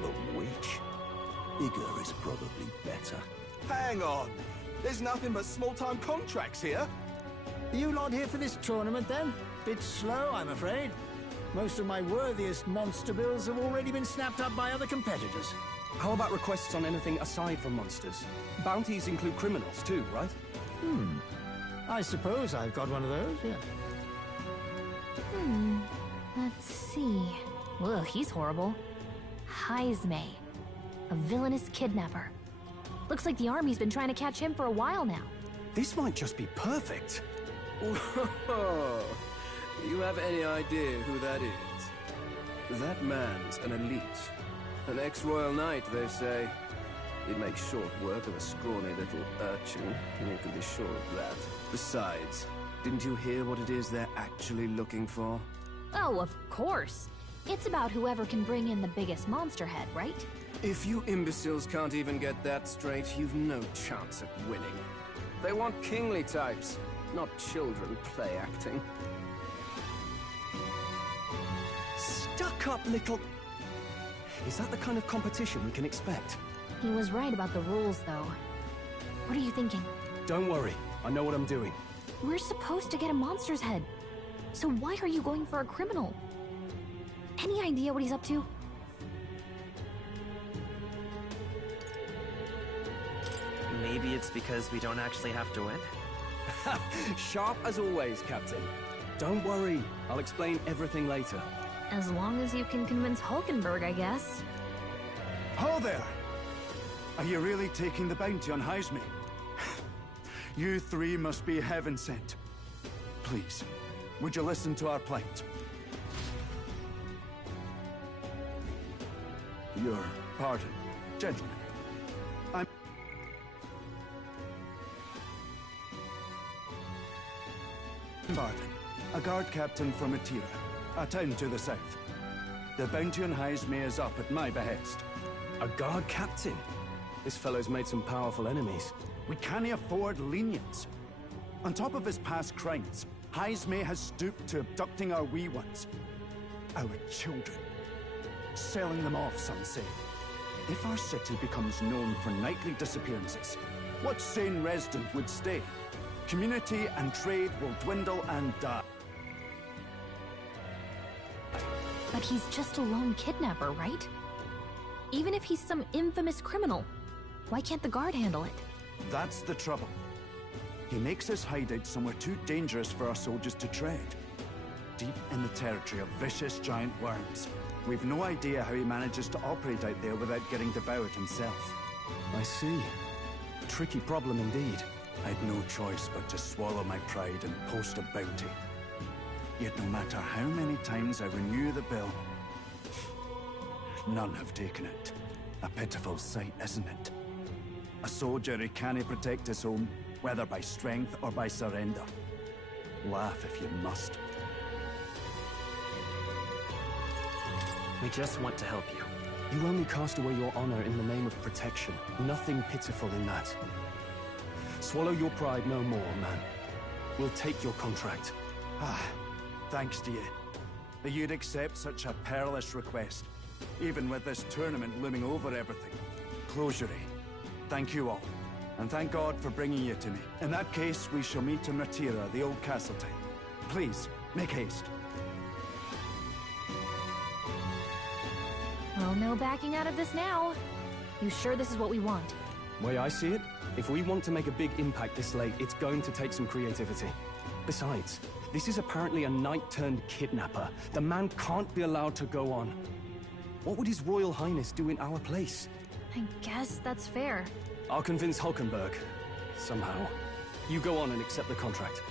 But which? Bigger is probably better. Hang on. There's nothing but small-time contracts here. You lot here for this tournament, then? Bit slow, I'm afraid. Most of my worthiest monster builds have already been snapped up by other competitors. How about requests on anything aside from monsters? Bounties include criminals too, right? I suppose I've got one of those, yeah. Let's see. Ugh, he's horrible. Heisme. A villainous kidnapper. Looks like the army's been trying to catch him for a while now. This might just be perfect. Whoa. You have any idea who that is? That man's an elite. An ex-royal knight, they say. He'd make short work of a scrawny little urchin. You can be sure of that. Besides, didn't you hear what it is they're actually looking for? Oh, of course. It's about whoever can bring in the biggest monster head, right? If you imbeciles can't even get that straight, you've no chance at winning. They want kingly types, not children play acting. Stuck-up little... Is that the kind of competition we can expect? He was right about the rules, though. What are you thinking? Don't worry, I know what I'm doing. We're supposed to get a monster's head. So why are you going for a criminal? Any idea what he's up to? Maybe it's because we don't actually have to win? Sharp as always, Captain. Don't worry, I'll explain everything later. As long as you can convince Hulkenberg, I guess. Ho there! Are you really taking the bounty on Heisme? You three must be heaven sent. Please, would you listen to our plight? Your pardon, gentlemen. Pardon. A guard captain from Atira, a town to the south. The bounty on Heisme is up at my behest. A guard captain? This fellow's made some powerful enemies. We can't afford lenience. On top of his past crimes, Heisme has stooped to abducting our wee ones. Our children. Selling them off, some say. If our city becomes known for nightly disappearances, what sane resident would stay? Community and trade will dwindle and die. But he's just a lone kidnapper, right? Even if he's some infamous criminal, why can't the guard handle it? That's the trouble. He makes his hideout somewhere too dangerous for our soldiers to tread. Deep in the territory of vicious giant worms. We've no idea how he manages to operate out there without getting devoured himself. I see. Tricky problem indeed. I'd no choice but to swallow my pride and post a bounty. Yet no matter how many times I renew the bill, none have taken it. A pitiful sight, isn't it? A soldier who can't protect his home, whether by strength or by surrender. Laugh if you must. We just want to help you. You only cast away your honor in the name of protection. Nothing pitiful in that. Swallow your pride no more, man. We'll take your contract. Thanks to you. That you'd accept such a perilous request, even with this tournament looming over everything. Closure. Thank you all. And thank God for bringing you to me. In that case, we shall meet in Ratira, the old castle town. Please, make haste. Well, no backing out of this now. You sure this is what we want? Way I see it, if we want to make a big impact this late, it's going to take some creativity. Besides, this is apparently a knight-turned-kidnapper. The man can't be allowed to go on. What would His Royal Highness do in our place? I guess that's fair. I'll convince Hulkenberg. Somehow. You go on and accept the contract.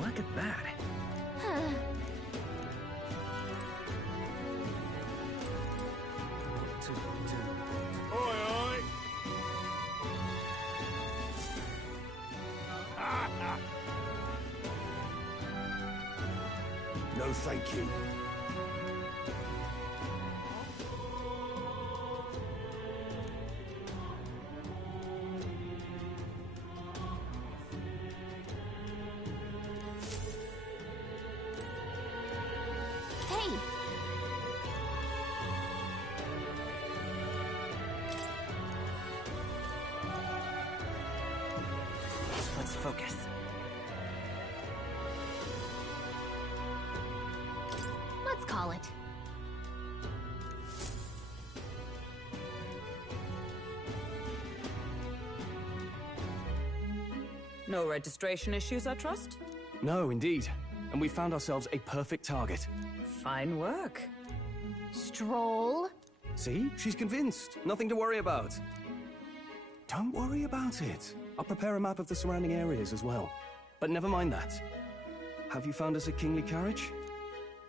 Look at that. No, thank you. focus. Let's call it. No registration issues, I trust? No, indeed. And we found ourselves a perfect target. Fine work. Stroll. See? She's convinced. Nothing to worry about. Don't worry about it. I'll prepare a map of the surrounding areas as well. But never mind that. Have you found us a kingly carriage?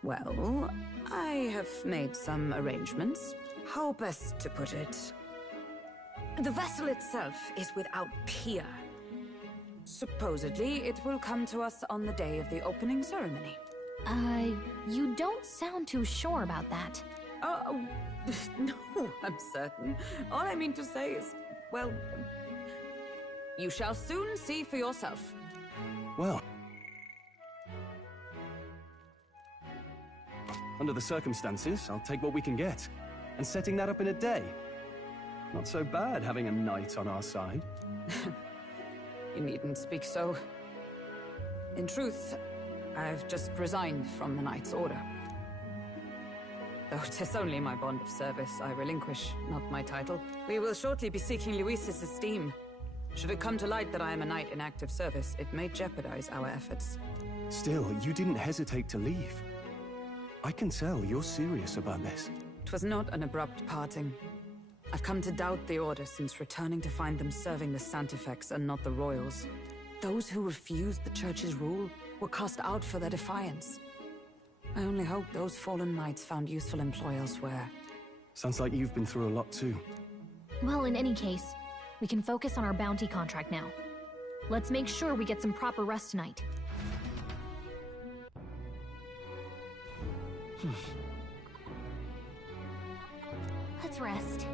Well, I have made some arrangements. How best to put it? The vessel itself is without peer. Supposedly, it will come to us on the day of the opening ceremony. You don't sound too sure about that. Oh, no, I'm certain. All I mean to say is, well, you shall soon see for yourself. Well, under the circumstances, I'll take what we can get. And setting that up in a day. Not so bad having a knight on our side. You needn't speak so. In truth, I've just resigned from the Knight's Order. Though 'tis only my bond of service I relinquish, not my title. We will shortly be seeking Luis's esteem. Should it come to light that I am a knight in active service, it may jeopardize our efforts. Still, you didn't hesitate to leave. I can tell you're serious about this. 'Twas not an abrupt parting. I've come to doubt the Order since returning to find them serving the Santifex and not the Royals. Those who refused the Church's rule were cast out for their defiance. I only hope those fallen knights found useful employ elsewhere. Sounds like you've been through a lot too. Well, in any case, we can focus on our bounty contract now. Let's make sure we get some proper rest tonight. Let's rest.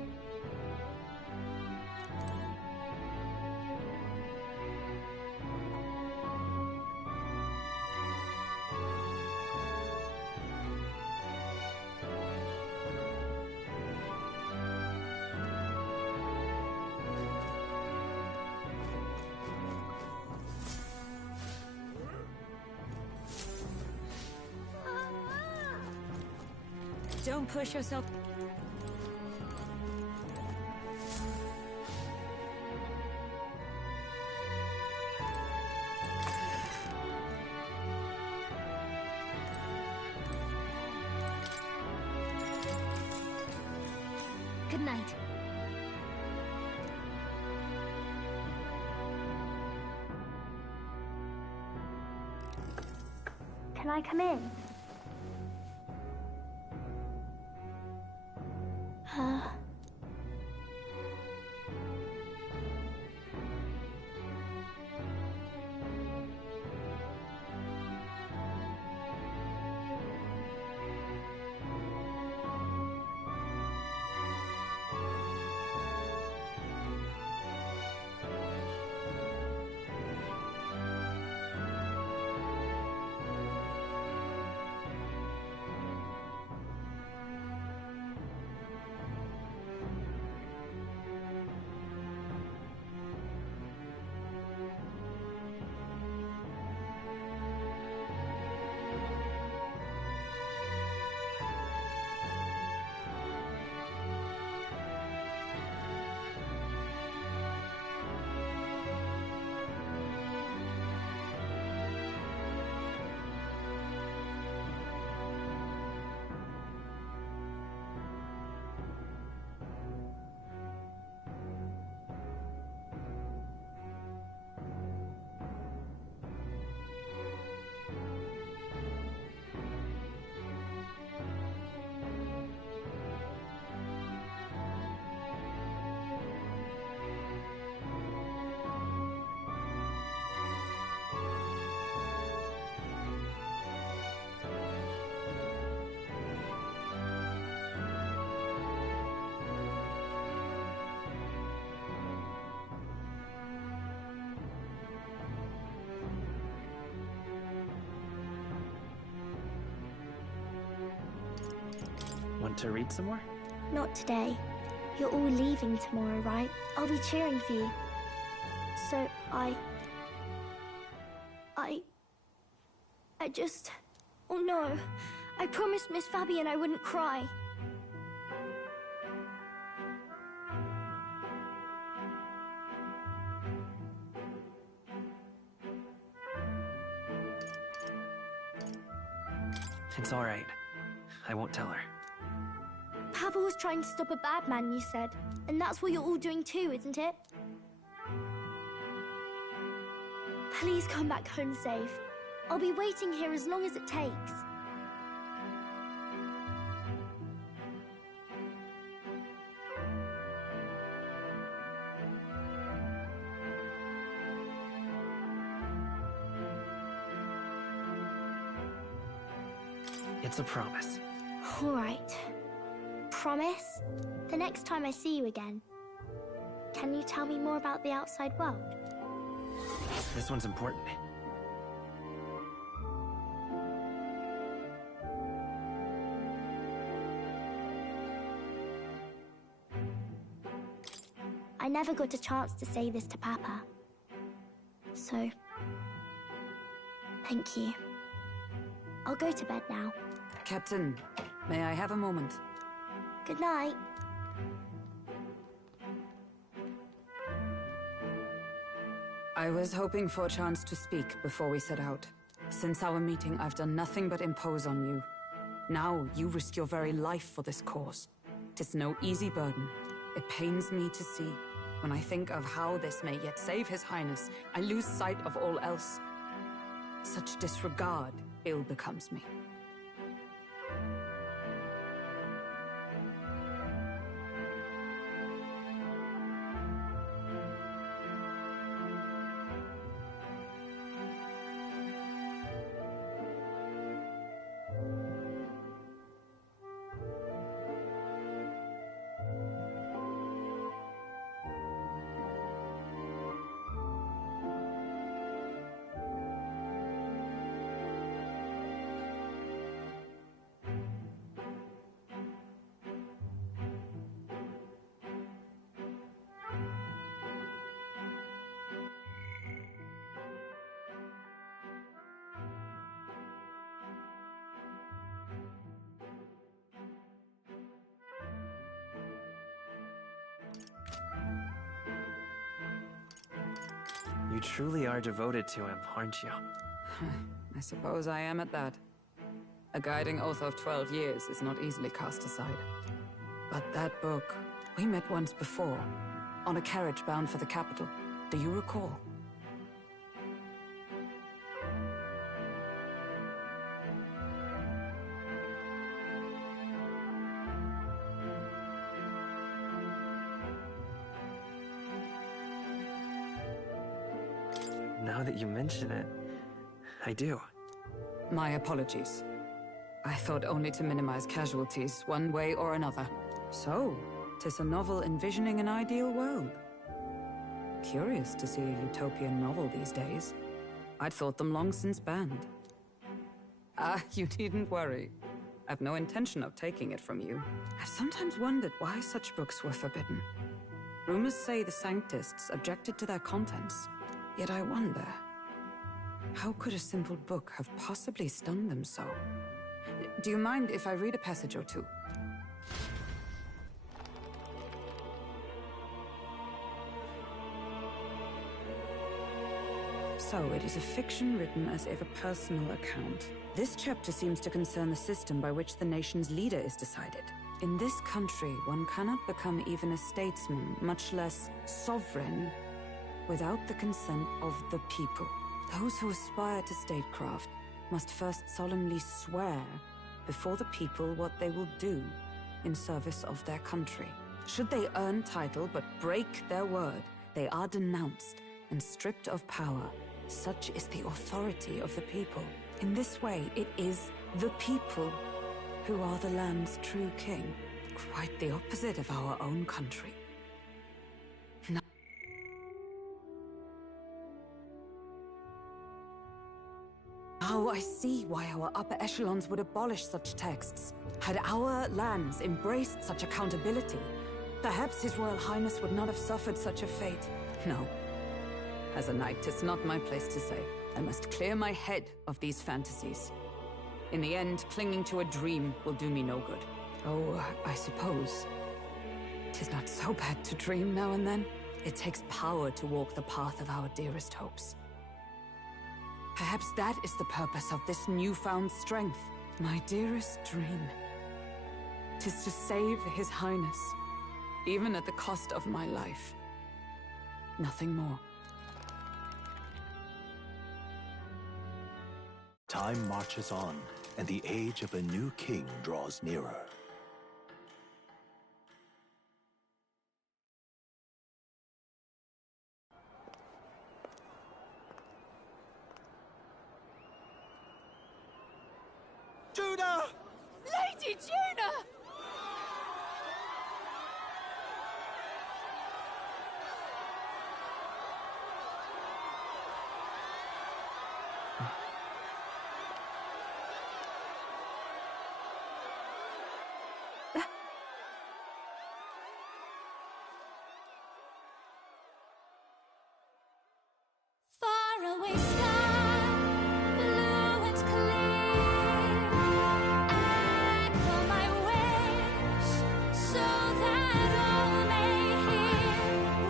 Don't push yourself. Good night. Can I come in? Want to read some more? Not today. You're all leaving tomorrow, right? I'll be cheering for you. So Oh no. I promised Miss Fabian I wouldn't cry. It's all right. I won't tell her. Papa was trying to stop a bad man, you said. And that's what you're all doing too, isn't it? Please come back home safe. I'll be waiting here as long as it takes. It's a promise. All right. Promise? The next time I see you again, can you tell me more about the outside world? This one's important. I never got a chance to say this to Papa. So, thank you. I'll go to bed now. Captain, may I have a moment? Good night. I was hoping for a chance to speak before we set out. Since our meeting, I've done nothing but impose on you. Now, you risk your very life for this cause. 'Tis no easy burden. It pains me to see. When I think of how this may yet save His Highness, I lose sight of all else. Such disregard ill becomes me. You truly are devoted to him, aren't you? I suppose I am at that. A guiding oath of 12 years is not easily cast aside. But that book, we met once before, on a carriage bound for the capital. Do you recall? Now that you mention it, I do. My apologies. I thought only to minimize casualties, one way or another. So, 'tis a novel envisioning an ideal world. Curious to see a utopian novel these days. I'd thought them long since banned. Ah, you needn't worry. I've no intention of taking it from you. I've sometimes wondered why such books were forbidden. Rumors say the Sanctists objected to their contents. Yet I wonder, how could a simple book have possibly stung them so? Do you mind if I read a passage or two? So, it is a fiction written as if a personal account. This chapter seems to concern the system by which the nation's leader is decided. In this country, one cannot become even a statesman, much less sovereign, without the consent of the people. Those who aspire to statecraft must first solemnly swear before the people what they will do in service of their country. Should they earn title but break their word, they are denounced and stripped of power. Such is the authority of the people. In this way, it is the people who are the land's true king. Quite the opposite of our own country. Now I see why our upper echelons would abolish such texts. Had our lands embraced such accountability, perhaps His Royal Highness would not have suffered such a fate. No. As a knight, 'tis not my place to say. I must clear my head of these fantasies. In the end, clinging to a dream will do me no good. Oh, I suppose 'tis not so bad to dream now and then. It takes power to walk the path of our dearest hopes. Perhaps that is the purpose of this newfound strength. My dearest dream. 'Tis to save His Highness, even at the cost of my life. Nothing more. Time marches on, and the age of a new king draws nearer. Juna! Lady Juna! Faraway sky, blue and clear. Echo my wish, so that all may hear.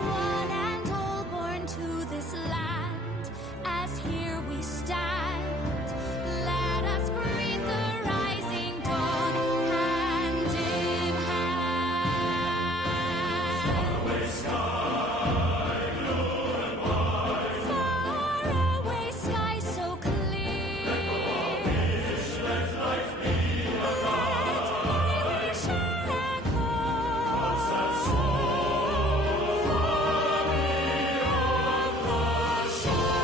One and all born to this land, as here we stand. Let us greet the rising dawn, hand in hand. Faraway sky. Faraway sky so clear. Let life be let wish echoes that soar far beyond the shore.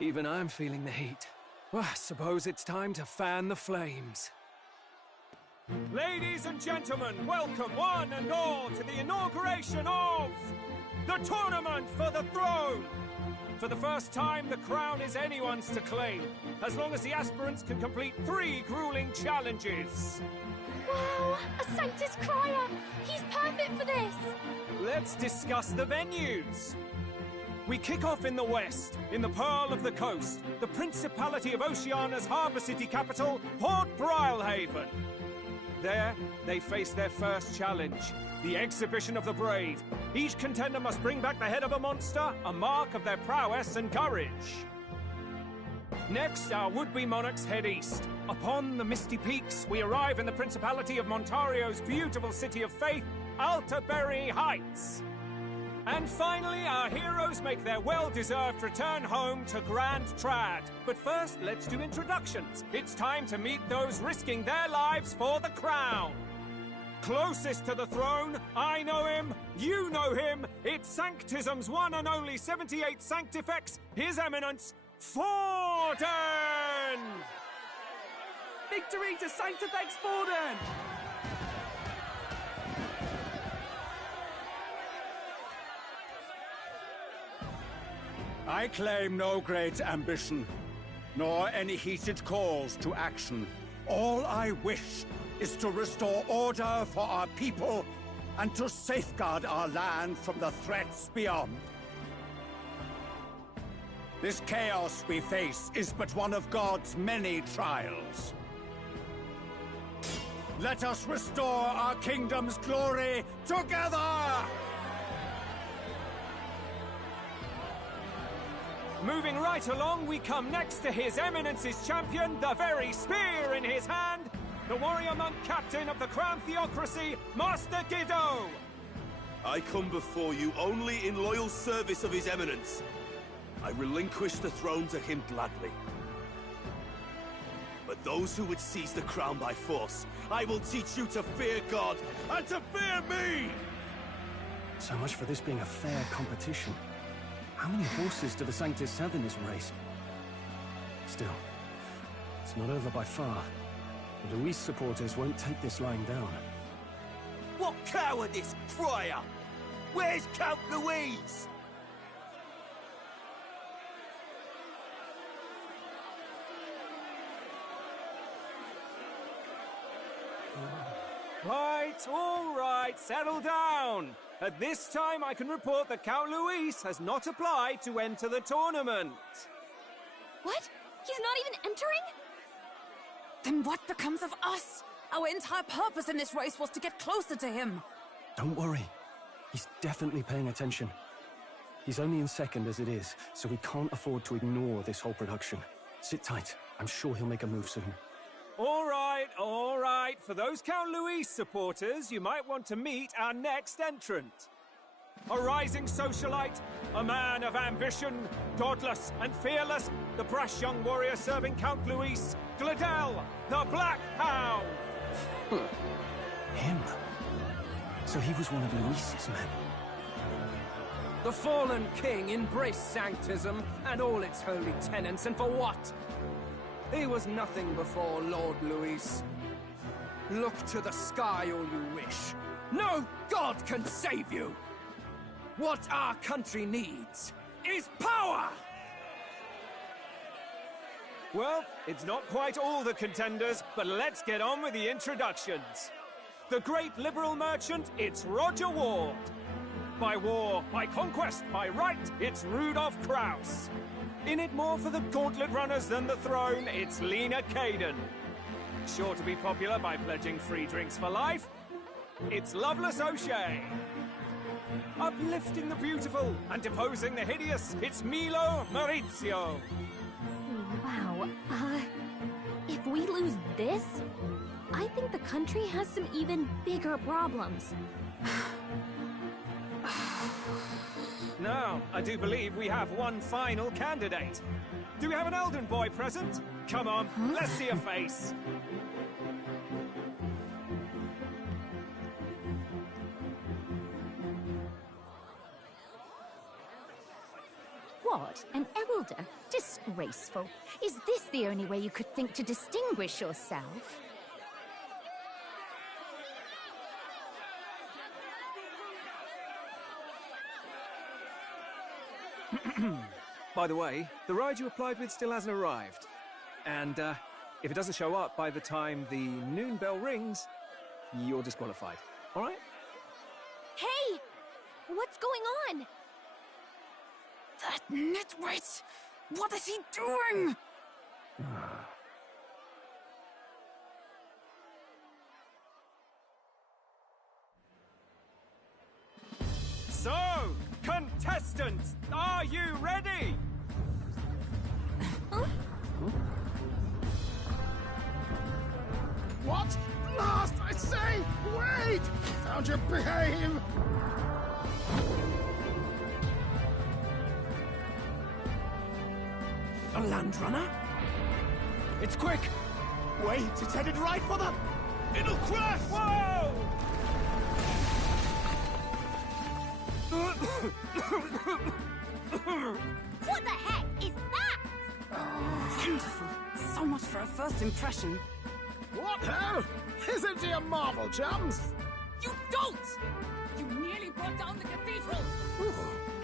Even I'm feeling the heat. Well, I suppose it's time to fan the flames. Ladies and gentlemen, welcome one and all to the inauguration of the Tournament for the Throne! For the first time, the crown is anyone's to claim, as long as the aspirants can complete 3 grueling challenges. Wow, a Sanctus Crier! He's perfect for this! Let's discuss the venues. We kick off in the west, in the Pearl of the Coast, the Principality of Oceania's harbour city capital, Port Brilehaven. There, they face their first challenge, the Exhibition of the Brave. Each contender must bring back the head of a monster, a mark of their prowess and courage. Next, our would-be monarchs head east. Upon the misty peaks, we arrive in the Principality of Montario's beautiful city of faith, Altaberry Heights. And finally, our heroes make their well-deserved return home to Grand Trad. But first, let's do introductions. It's time to meet those risking their lives for the crown. Closest to the throne, I know him, you know him. It's Sanctism's one and only 78 Sanctifex, His Eminence, Forden! Victory to Sanctifex Forden! I claim no great ambition, nor any heated calls to action. All I wish is to restore order for our people and to safeguard our land from the threats beyond. This chaos we face is but one of God's many trials. Let us restore our kingdom's glory together! Moving right along, we come next to His Eminence's champion, the very spear in his hand, the warrior monk captain of the Crown Theocracy, Master Giddo! I come before you only in loyal service of His Eminence. I relinquish the throne to him gladly. But those who would seize the crown by force, I will teach you to fear God and to fear me! So much for this being a fair competition. How many horses do the Sanctus have in this race? Still, it's not over by far. The Luis supporters won't take this lying down. What cowardice, Friar! Where's Count Louise? All right, settle down. At this time, I can report that Count Luis has not applied to enter the tournament. What? He's not even entering? Then what becomes of us? Our entire purpose in this race was to get closer to him. Don't worry. He's definitely paying attention. He's only in second as it is, so we can't afford to ignore this whole production. Sit tight. I'm sure he'll make a move soon. All right. For those Count Luis supporters, you might want to meet our next entrant. A rising socialite, a man of ambition, godless and fearless, the brash young warrior serving Count Luis, Gladel, the Black Hound! Him? So he was one of Luis's men? The fallen king embraced Sanctism and all its holy tenets, and for what? He was nothing before Lord Luis. Look to the sky all you wish. No god can save you! What our country needs is power! Well, it's not quite all the contenders, but let's get on with the introductions. The great liberal merchant, it's Roger Ward. By war, by conquest, by right, it's Rudolph Kraus. In it more for the gauntlet runners than the throne, it's Lena Caden. Sure to be popular by pledging free drinks for life, it's Loveless O'Shea. Uplifting the beautiful and deposing the hideous, it's Milo Maurizio. Wow, if we lose this, I think the country has some even bigger problems. Now, I do believe we have one final candidate. Do we have an Elden boy present? Come on, let's see a face. What? An elder? Disgraceful. Is this the only way you could think to distinguish yourself? By the way, the ride you applied with still hasn't arrived. And, if it doesn't show up by the time the noon bell rings, you're disqualified. All right? Hey! What's going on? That nitwit! What is he doing? So, contestants, are you ready? What? Blast, I say! Wait! Don't you behave! A land runner? It's quick! Wait, it's headed right for the... It'll crash! Whoa! What the heck is that? Wonderful. So much for a first impression. What hell? Isn't he a marvel, chums? You don't! You nearly brought down the cathedral!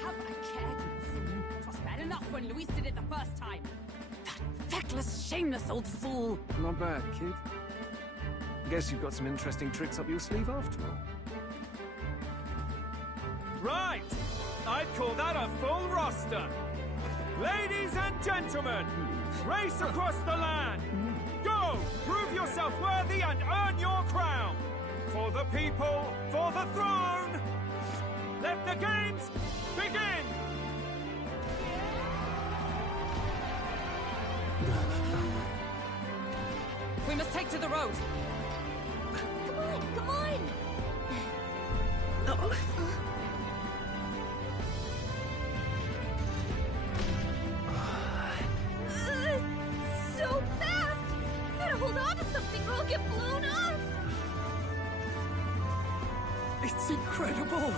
Have a care, you fool. It was bad enough when Luis did it the first time. That feckless, shameless old fool. Not bad, kid. Guess you've got some interesting tricks up your sleeve after all. Right! I'd call that a full roster. Ladies and gentlemen, race across the land. Go! Prove yourself worthy and earn your crown. For the people, for the throne. Let the games begin! We must take to the road. Come on, come on! So fast! It incredible!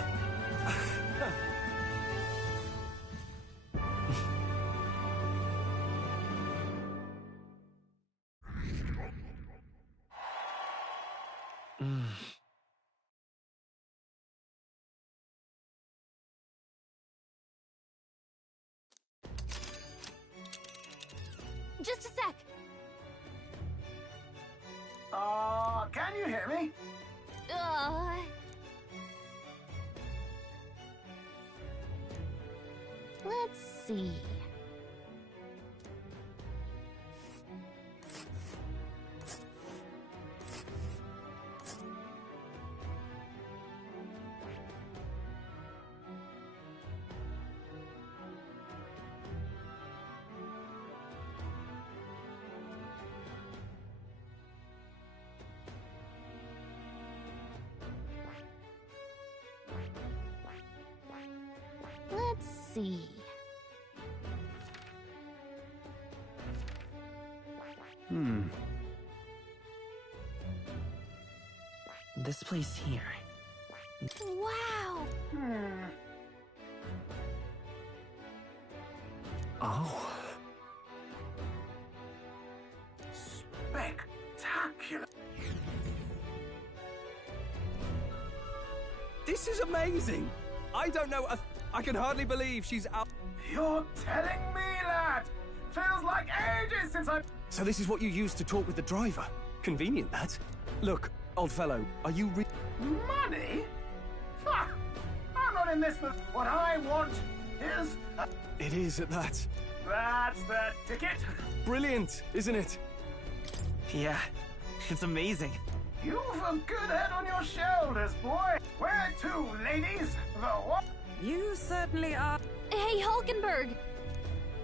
Just a sec. Can you hear me? Let's see. Let's see. This place here. Wow! Oh. Spectacular. This is amazing! I don't know, I can hardly believe she's out. You're telling me, lad? Feels like ages since I... So this is what you used to talk with the driver? Convenient, that. Look, old fellow, are you Money? Fuck! I'm not in this for... What I want is... It is at that. That's the ticket. Brilliant, isn't it? Yeah, it's amazing. You've a good head on your shoulders, boy. Where to, ladies? The what? You certainly are. Hey, Hulkenberg!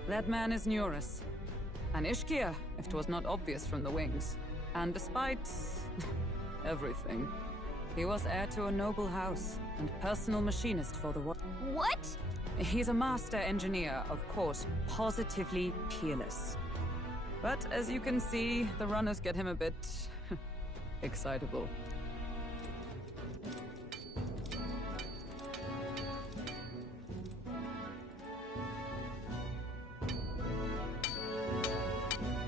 That man is Neurus. An Ishkia, if 'twas not obvious from the wings. And despite everything, he was heir to a noble house and personal machinist for the war. What? He's a master engineer, of course, positively peerless. But as you can see, the runners get him a bit excitable.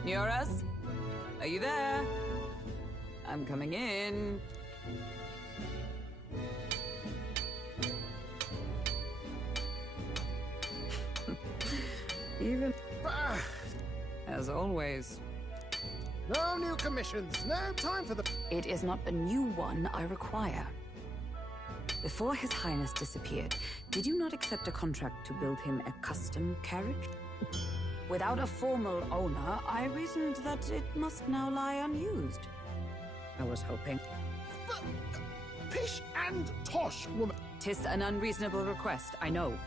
Neurus? Are you there? I'm coming in. Even... As always. No new commissions. No time for the... It is not a new one I require. Before His Highness disappeared, did you not accept a contract to build him a custom carriage? Without a formal owner, I reasoned that it must now lie unused. I was hoping... But, pish and tosh, woman. 'Tis an unreasonable request, I know.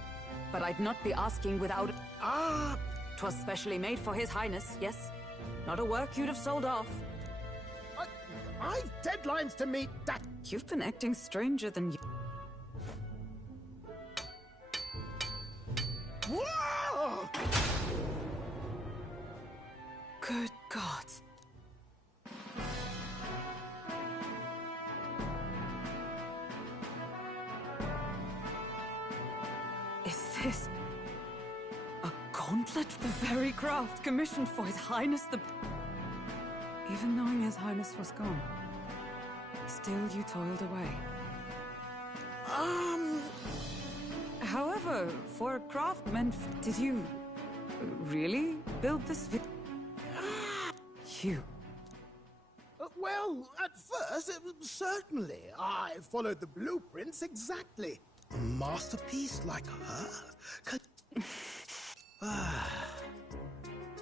But I'd not be asking without... 'Twas specially made for His Highness, yes? Not a work you'd have sold off. I've deadlines to meet, that... You've been acting stranger than you... Whoa! Good God. Is this... a gauntlet? The very craft commissioned for His Highness the... Even knowing His Highness was gone, still you toiled away. However, for a craft meant... Did you... really build this You... Well, at first, certainly. I followed the blueprints exactly. A masterpiece like her?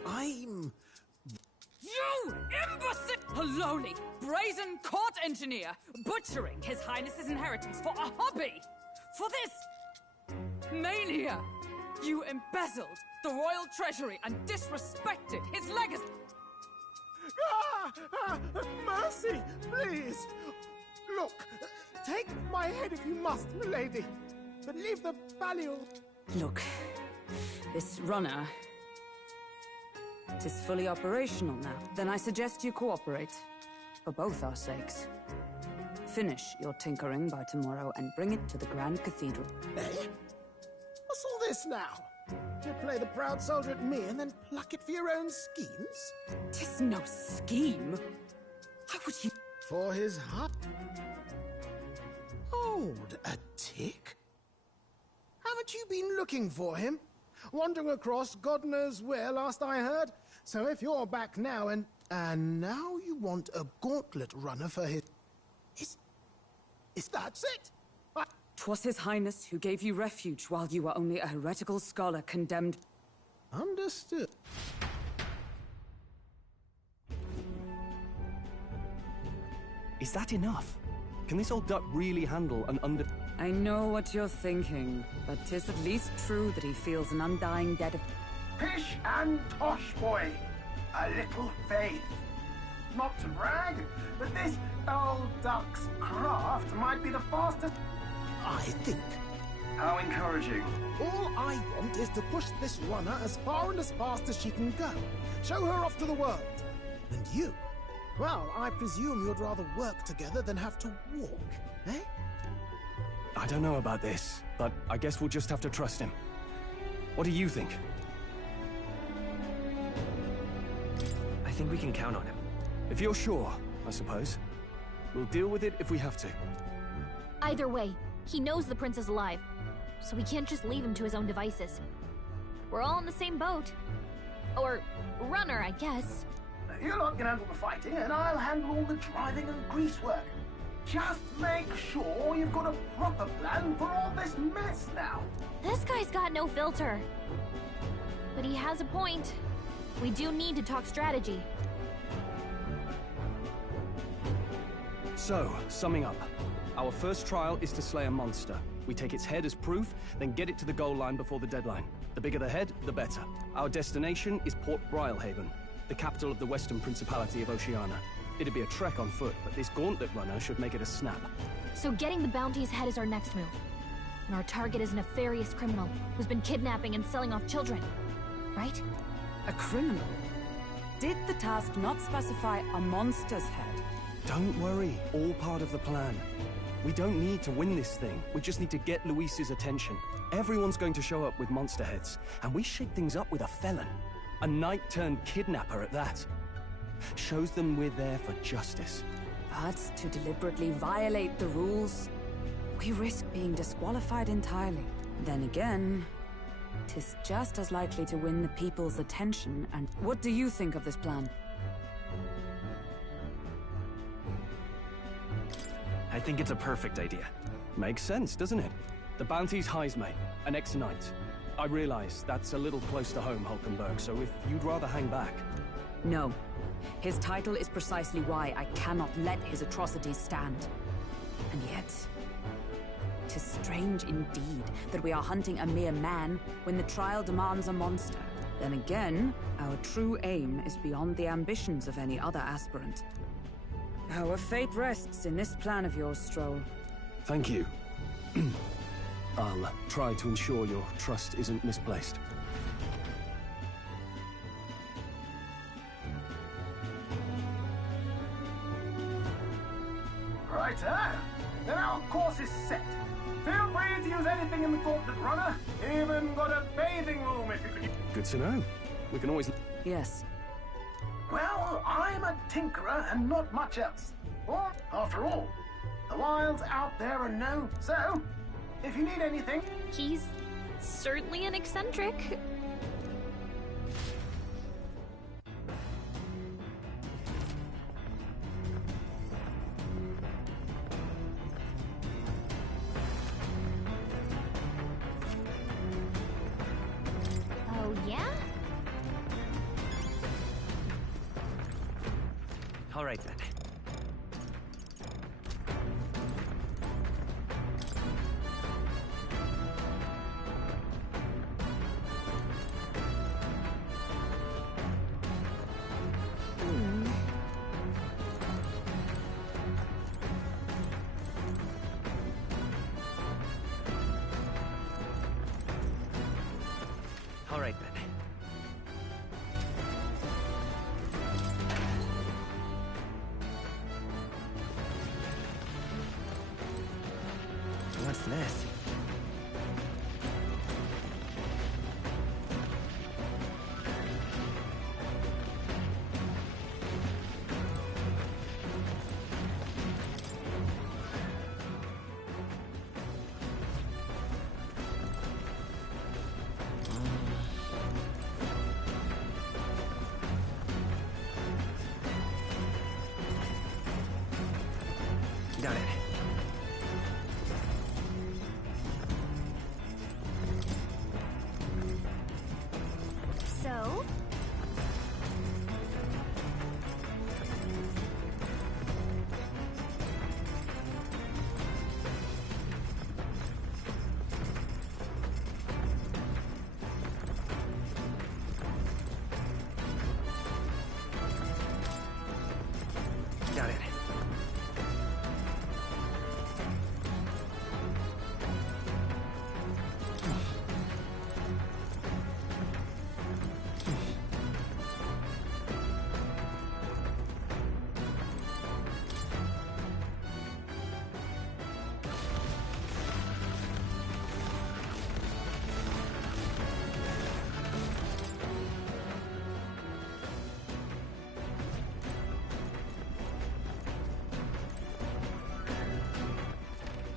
I'm... You imbecile! A lowly, brazen court engineer butchering His Highness's inheritance for a hobby! For this mania! You embezzled the royal treasury and disrespected his legacy! Mercy, please! Look, take my head if you must, milady, but leave the value... Look, this runner... It is fully operational now. Then I suggest you cooperate. For both our sakes. finish your tinkering by tomorrow and bring it to the Grand Cathedral. Eh? What's all this now? You play the proud soldier at me and then pluck it for your own schemes? Tis no scheme. How would you... For his heart. Hold a tick. Haven't you been looking for him? Wandering across God knows where last I heard? So if you're back now and now you want a gauntlet runner for his... Is that it? 'Twas His Highness who gave you refuge while you were only a heretical scholar condemned... Understood. Is that enough? Can this old duck really handle an under... I know what you're thinking, but 'tis at least true that he feels an undying debt of... Pish and tosh, boy. A little faith. Not to brag, but this old duck's craft might be the fastest... I think. How encouraging. All I want is to push this runner as far and as fast as she can go. Show her off to the world. And you? Well, I presume you'd rather work together than have to walk, eh? I don't know about this, but I guess we'll just have to trust him. What do you think? I think we can count on him. If you're sure, I suppose. We'll deal with it if we have to. Either way, he knows the prince is alive, so we can't just leave him to his own devices. We're all in the same boat. Or runner, I guess. You lot can handle the fighting, and I'll handle all the driving and grease work. Just make sure you've got a proper plan for all this mess now. This guy's got no filter. But he has a point. We do need to talk strategy. So, summing up. Our first trial is to slay a monster. We take its head as proof, then get it to the goal line before the deadline. The bigger the head, the better. Our destination is Port Brylehaven, the capital of the Western Principality of Oceania. It'd be a trek on foot, but this gauntlet runner should make it a snap. So getting the bounty's head is our next move. And our target is a nefarious criminal who's been kidnapping and selling off children. Right? A criminal? Did the task not specify a monster's head? Don't worry, all part of the plan. We don't need to win this thing. We just need to get Luis's attention. Everyone's going to show up with monster heads, and we shake things up with a felon. A knight-turned-kidnapper at that. Shows them we're there for justice. But to deliberately violate the rules, we risk being disqualified entirely. Then again, 'tis just as likely to win the people's attention. And what do you think of this plan? I think it's a perfect idea. Makes sense, doesn't it? The bounty's Heisme, an ex-knight. I realize that's a little close to home, Hulkenberg, so if you'd rather hang back... No. His title is precisely why I cannot let his atrocities stand. And yet, 'tis strange indeed that we are hunting a mere man when the trial demands a monster. Then again, our true aim is beyond the ambitions of any other aspirant. Our fate rests in this plan of yours, Stroll. Thank you. I'll try to ensure your trust isn't misplaced. Righto. Then our course is set. Feel free to use anything in the gauntlet runner. Even got a bathing room if you could... Good to know. We can always... Yes. Well, I'm a tinkerer and not much else. Or, after all, the wilds out there are known. So, if you need anything... He's certainly an eccentric. Oh, yeah? All right, then. All right, then. this? Got it. So? Got it.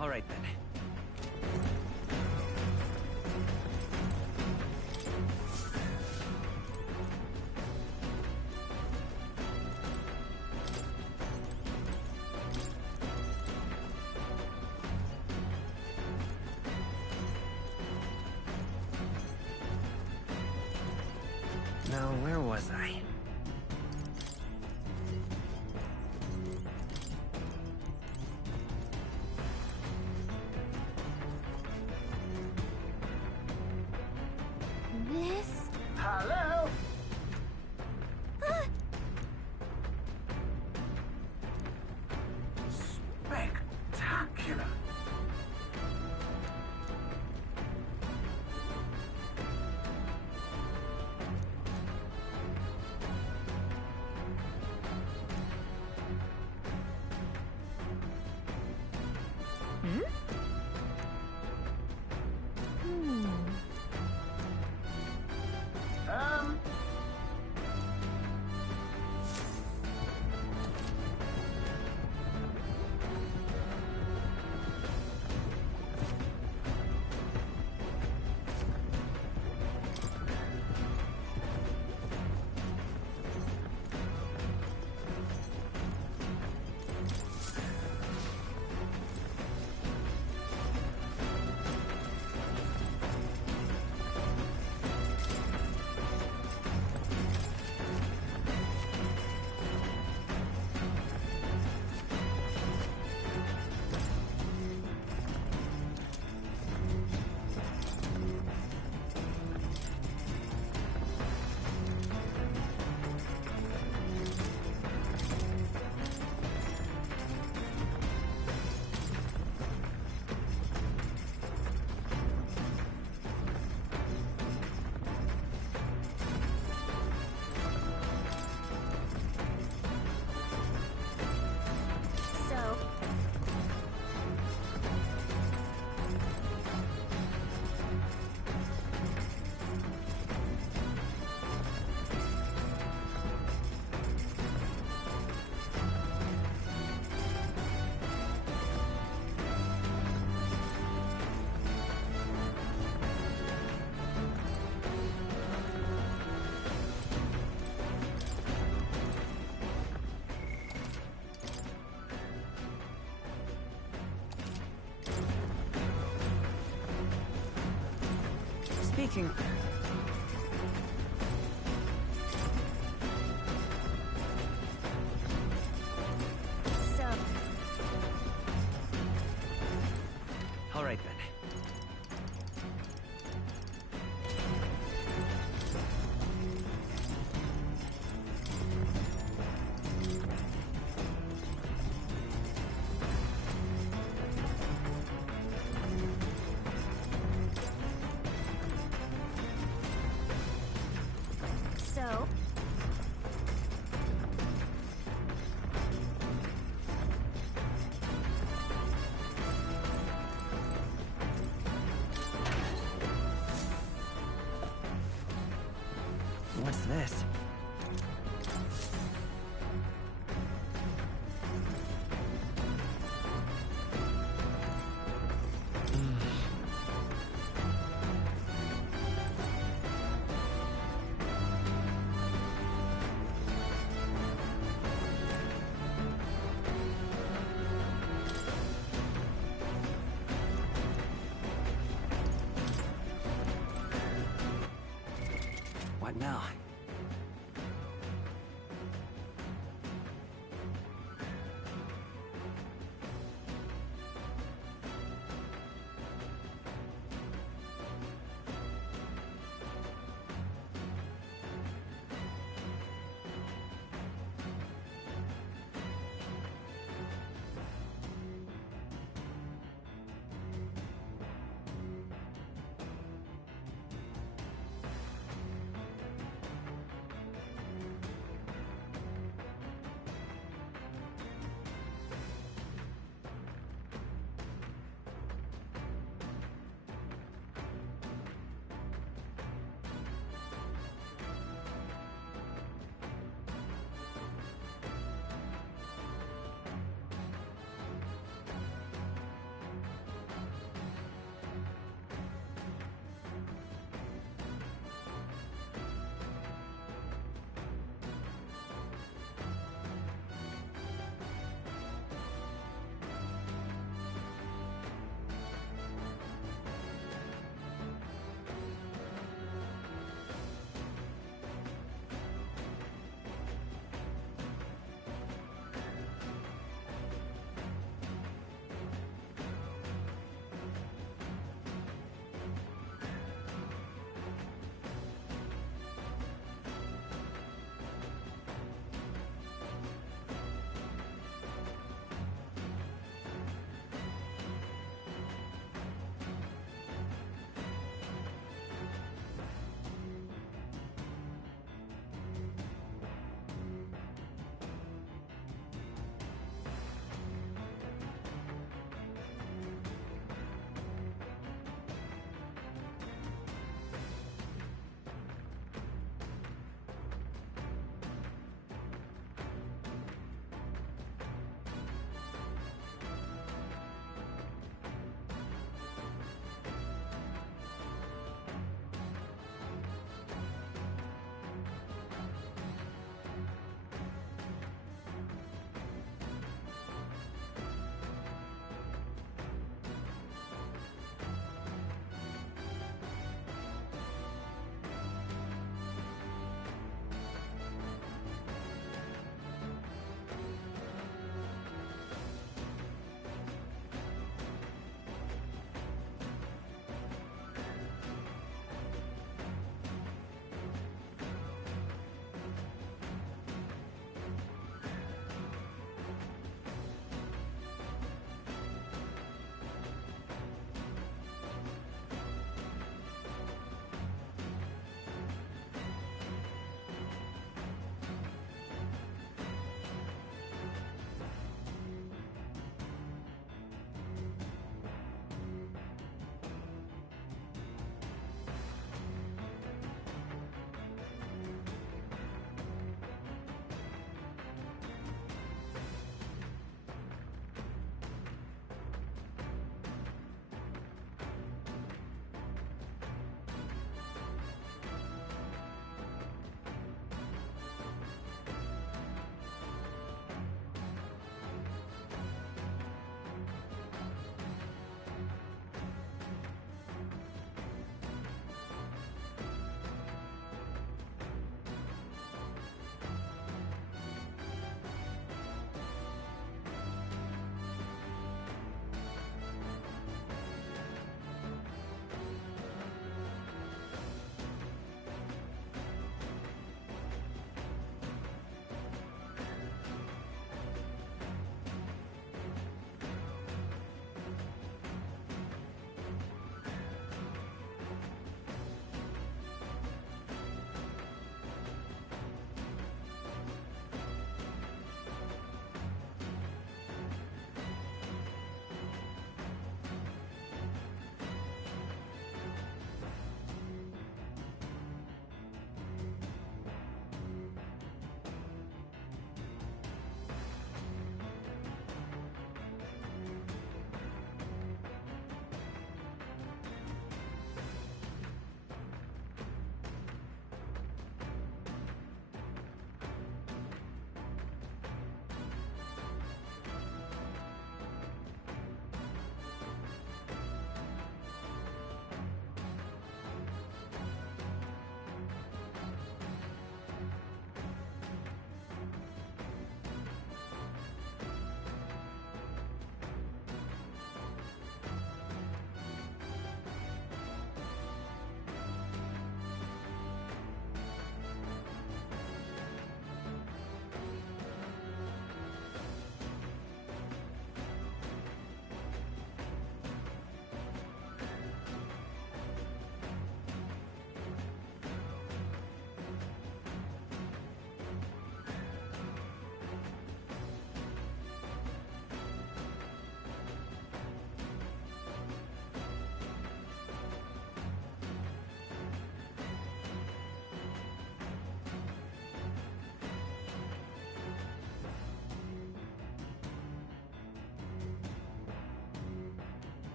All right then. Now, where was I? This? Hello? Spectacular. Speaking. So, All right then. What's this? What now?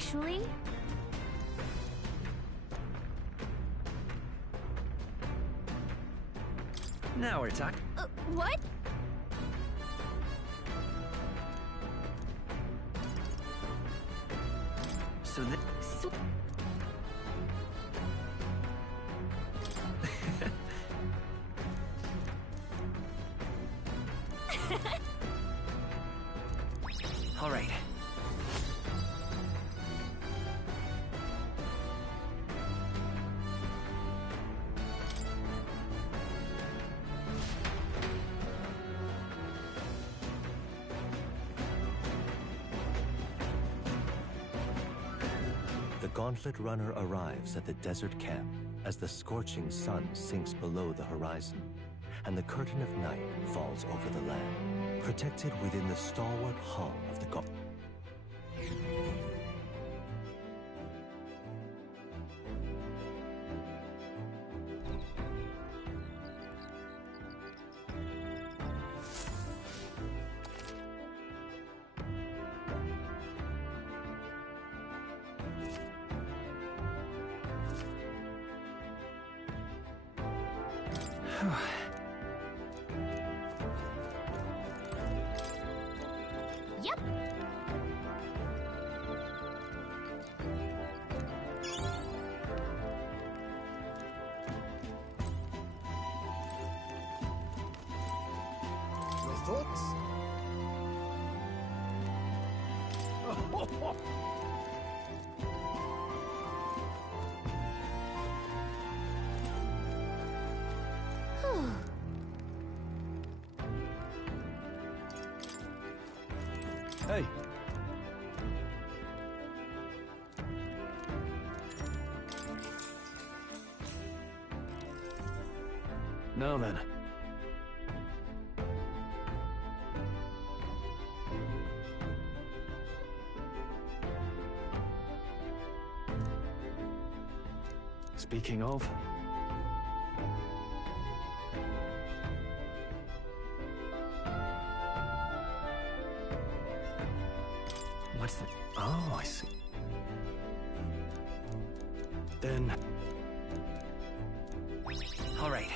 Actually... Now we're talking. What? So the... All right. The Gauntlet Runner arrives at the desert camp as the scorching sun sinks below the horizon, and the curtain of night falls over the land, protected within the stalwart hull of the Gauntlet. Yep. Your thoughts? Hey. Now then. Speaking of... What's the... Oh, I see. Then... All right.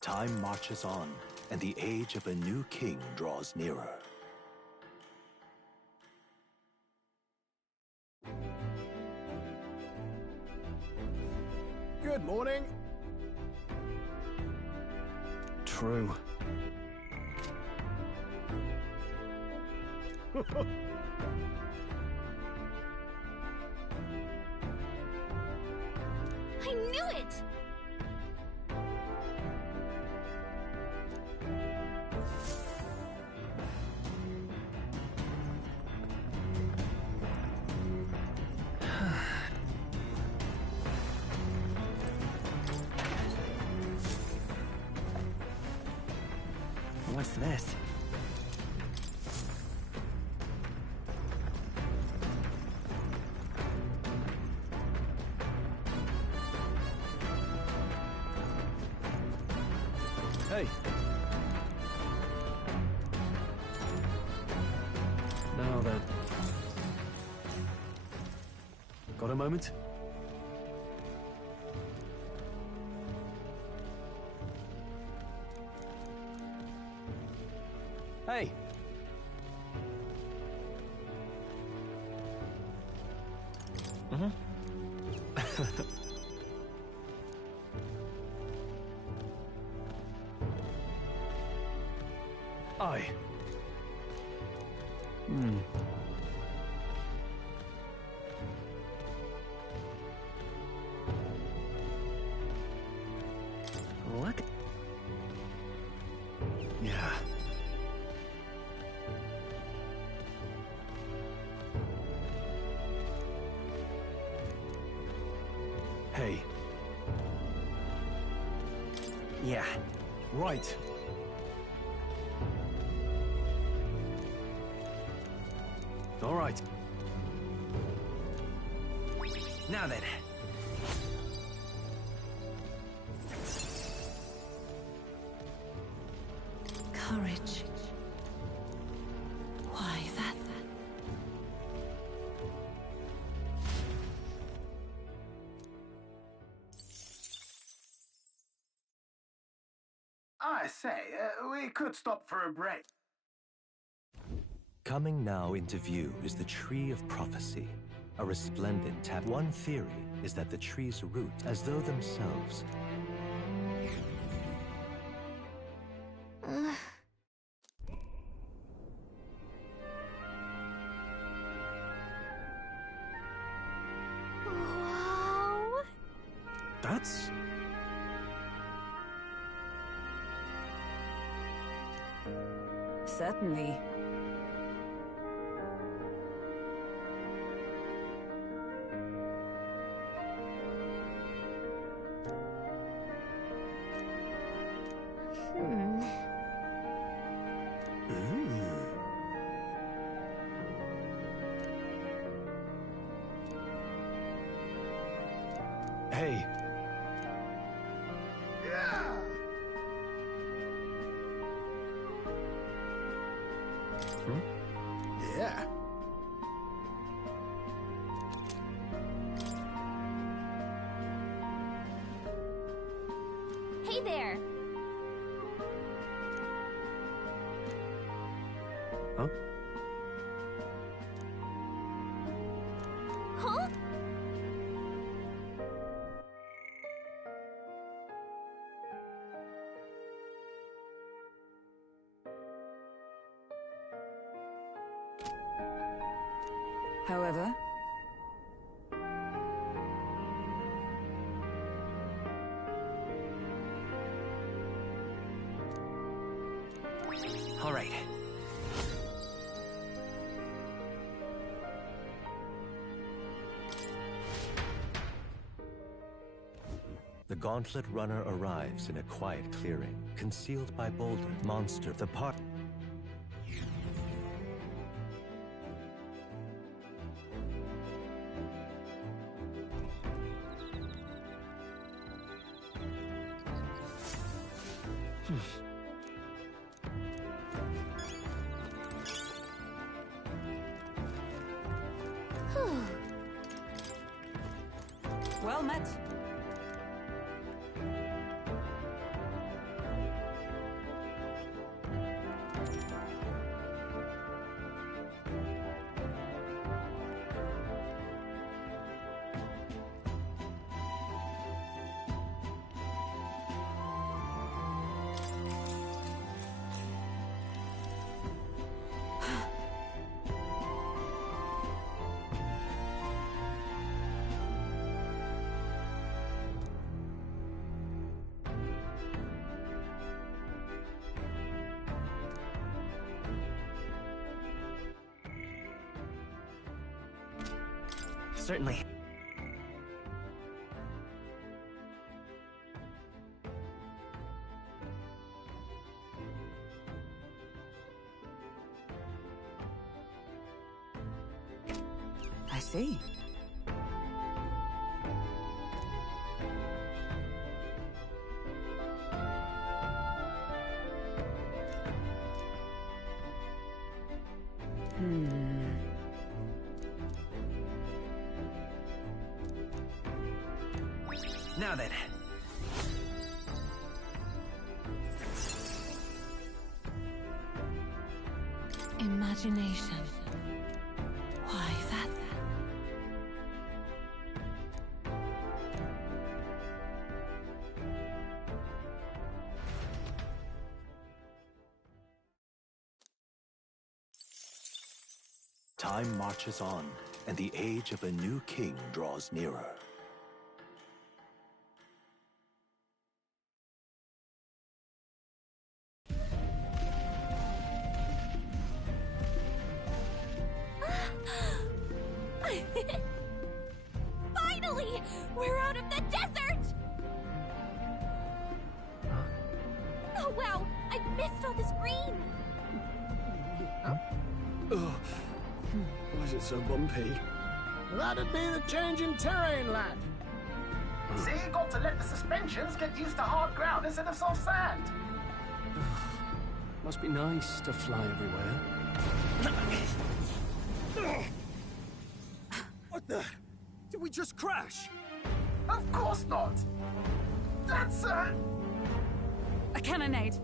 Time marches on, and the age of a new king draws nearer. Good morning. True. I knew it! What's this? Hey. Now then. Got a moment? Hey. Aye. What? Yeah. Hey. Yeah. Right. All right. Now then. Courage. Why, that... I say, we could stop for a break. Coming now into view is the Tree of Prophecy, a resplendent tap. One theory is that the tree's root, as though themselves. Wow. That's... Certainly. Hey. Yeah. Hey there. Huh? Huh? However, All right. The Gauntlet Runner arrives in a quiet clearing, concealed by boulder monster. The part. well met. Certainly. I see. Now then. Imagination. Why, that... Time marches on, and the age of a new king draws nearer. Finally! We're out of the desert! Oh wow, I missed all this green! is it so bumpy? That'd be the change in terrain, lad. See, you got to let the suspensions get used to hard ground instead of soft sand. Must be nice to fly everywhere. What the? Did we just crash? Of course not. That's a cannonade.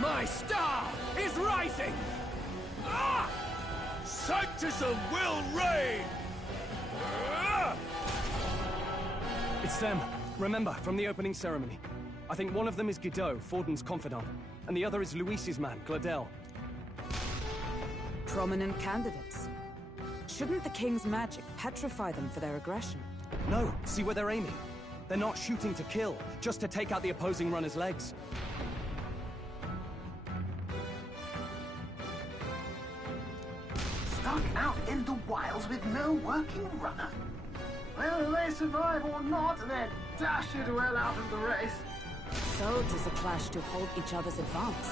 My star is rising! Ah! Sanctism will reign! Ah! It's them. Remember, from the opening ceremony. I think one of them is Godot, Forden's confidant, and the other is Luis's man, Gladel. Prominent candidates. Shouldn't the king's magic petrify them for their aggression? No, see where they're aiming. They're not shooting to kill, just to take out the opposing runner's legs. stuck out in the wilds with no working runner. Whether they survive or not, they're dashed well out of the race. So does the clash to hold each other's advance.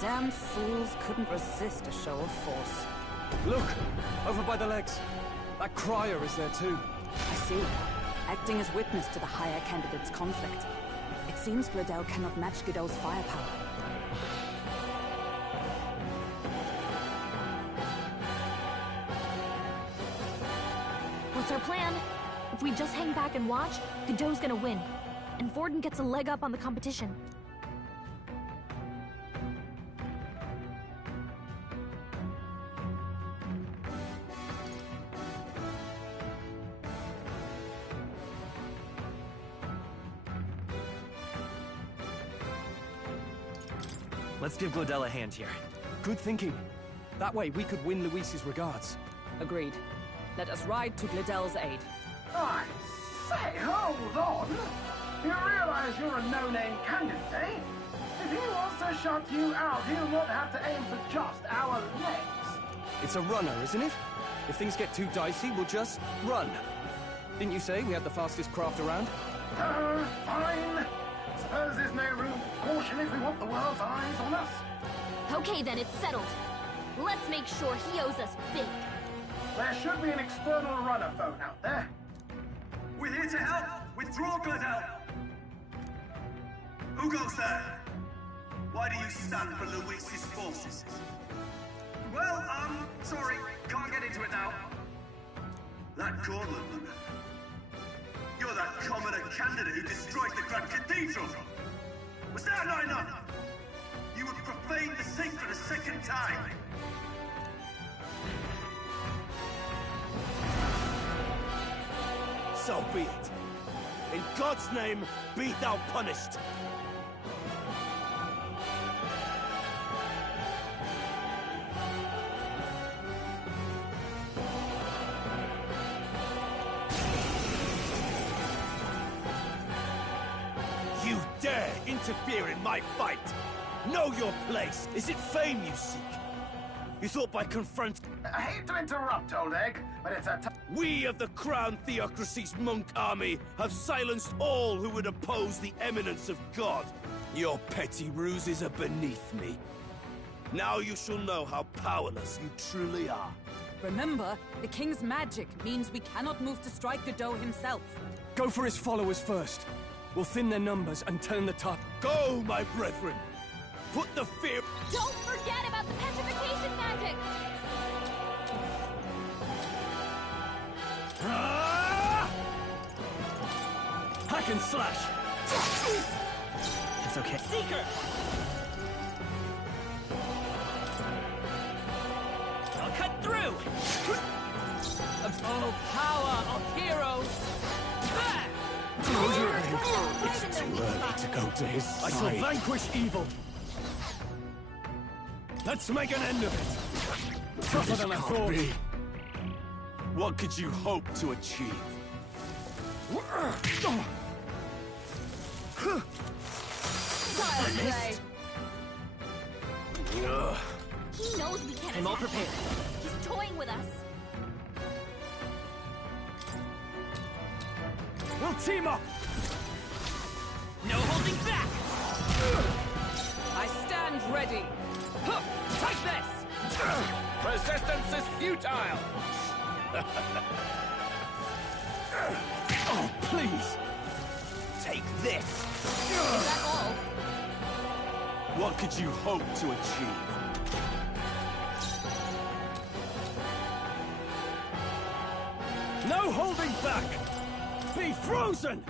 Damned fools couldn't resist a show of force. Look! Over by the legs. That crier is there too. I see. Acting as witness to the higher candidate's conflict. It seems Gladel cannot match Godot's firepower. What's our plan? If we just hang back and watch, Godot's gonna win. And Forden gets a leg up on the competition. Let's give Gladel a hand here. Good thinking. That way we could win Luis's regards. Agreed. Let us ride to Gladel's aid. I say, hold on! You realize you're a no-name candidate, eh? If he wants to shut you out, he'll not have to aim for just our legs. It's a runner, isn't it? If things get too dicey, we'll just run. Didn't you say we had the fastest craft around? Fine. Suppose there's no room for caution if we want the world's eyes on us. Okay then, it's settled. Let's make sure he owes us big. There should be an external runner phone out there. We're here to help! Withdraw, Gladel! Who goes there? Why do you stand for Luis's forces? Well, sorry, can't get into it now. That Gauntlet, you're that commoner candidate who destroyed the Grand Cathedral! Was that not enough? You would profane the sacred a second time! So be it. In God's name, be thou punished. You dare interfere in my fight! Know your place! Is it fame you seek? You thought by confront... I hate to interrupt, old egg, but it's a We of the Crown Theocracy's monk army have silenced all who would oppose the eminence of God. Your petty ruses are beneath me. Now you shall know how powerless you truly are. Remember, the king's magic means we cannot move to strike Godot himself. Go for his followers first. We'll thin their numbers and turn the tide. Go, my brethren! Put the fear... Don't forget about the petrification magic! Hack and slash! It's okay. Seeker! I'll cut through! Oh, power of heroes! It's too early to go to his side. I shall vanquish evil. Let's make an end of it. Tougher than I thought. What could you hope to achieve? Wild play! He knows we can't I'm all attack. prepared. He's toying with us. We'll team up! No holding back! I stand ready! Huh, take this! Resistance is futile! Oh, please! Take this! Is that all? What could you hope to achieve? No holding back! Be frozen!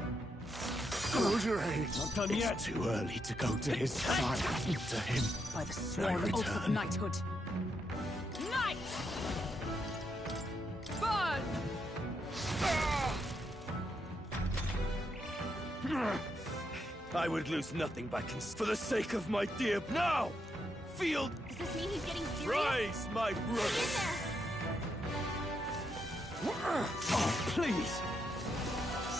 Close your eyes. Not done It's yet. too early to go to his side. To him. By the sworn oath of return. knighthood. Knight! Burn! I would lose nothing by for the sake of my dear. Now! Field! Does this mean he's getting serious? Rise, my brother! Oh, please!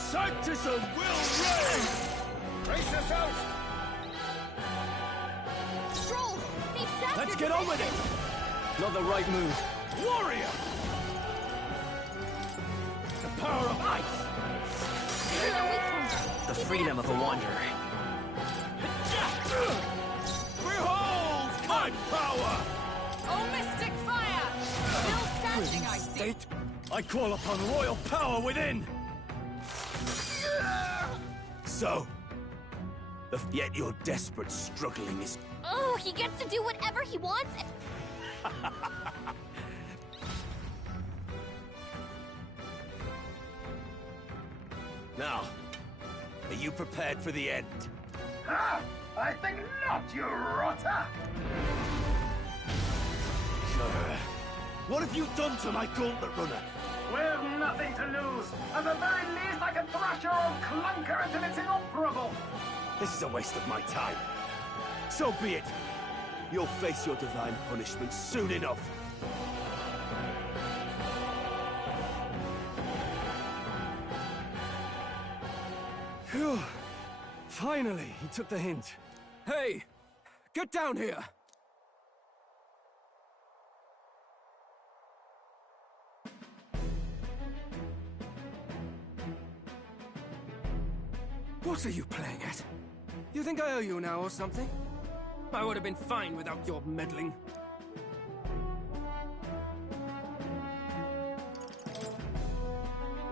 Sanctism will reign! Brace yourself! Stroll! They've sapped Let's your get on with defenses. it! Not the right move. Warrior! The power of ice! These are their weak points. The Keep freedom it of a wanderer. Behold my power! Oh, mystic fire! Still standing, I see. State, I call upon royal power within! So, yet your desperate struggling is... Oh, he gets to do whatever he wants. Now, are you prepared for the end? Ah, I think not, you rotter! What have you done to my gauntlet runner? We've nothing to lose. At the very least, I can thrash your old clunker until it's inoperable. This is a waste of my time. So be it. You'll face your divine punishment soon enough. Phew. Finally, he took the hint. Hey! Get down here! What are you playing at? You think I owe you now or something? I would have been fine without your meddling.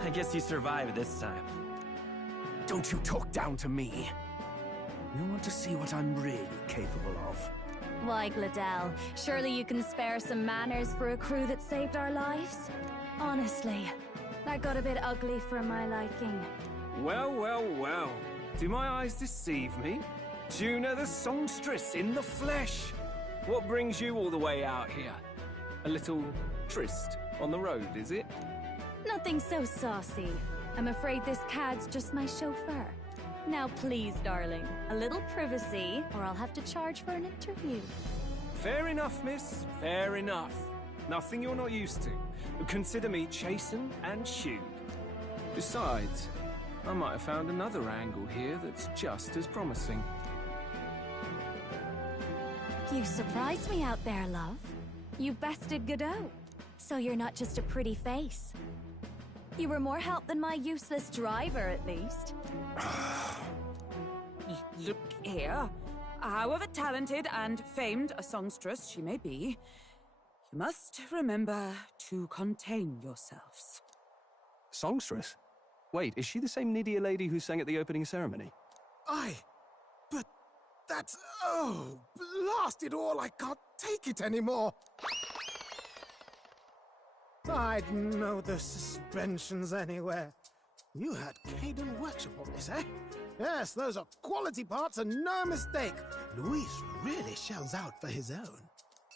I guess you survived this time. Don't you talk down to me. You want to see what I'm really capable of. Why, Gladell, surely you can spare some manners for a crew that saved our lives? Honestly, that got a bit ugly for my liking. Well, well, well. Do my eyes deceive me? Juna the songstress in the flesh. What brings you all the way out here? A little tryst on the road, is it? Nothing so saucy. I'm afraid this cad's just my chauffeur. Now please, darling, a little privacy, or I'll have to charge for an interview. Fair enough, miss. Fair enough. Nothing you're not used to. Consider me chastened and shooed. Besides, I might have found another angle here that's just as promising. You surprised me out there, love. You bested Godot. So you're not just a pretty face. You were more help than my useless driver, at least. Look here. However talented and famed a songstress she may be, you must remember to contain yourselves. Songstress? Wait, is she the same Nydia lady who sang at the opening ceremony? Aye, but that's... Oh, blast it all, I can't take it anymore. I'd know the suspensions anywhere. You had Caden Workshop on this, eh? Yes, those are quality parts and no mistake. Luis really shells out for his own.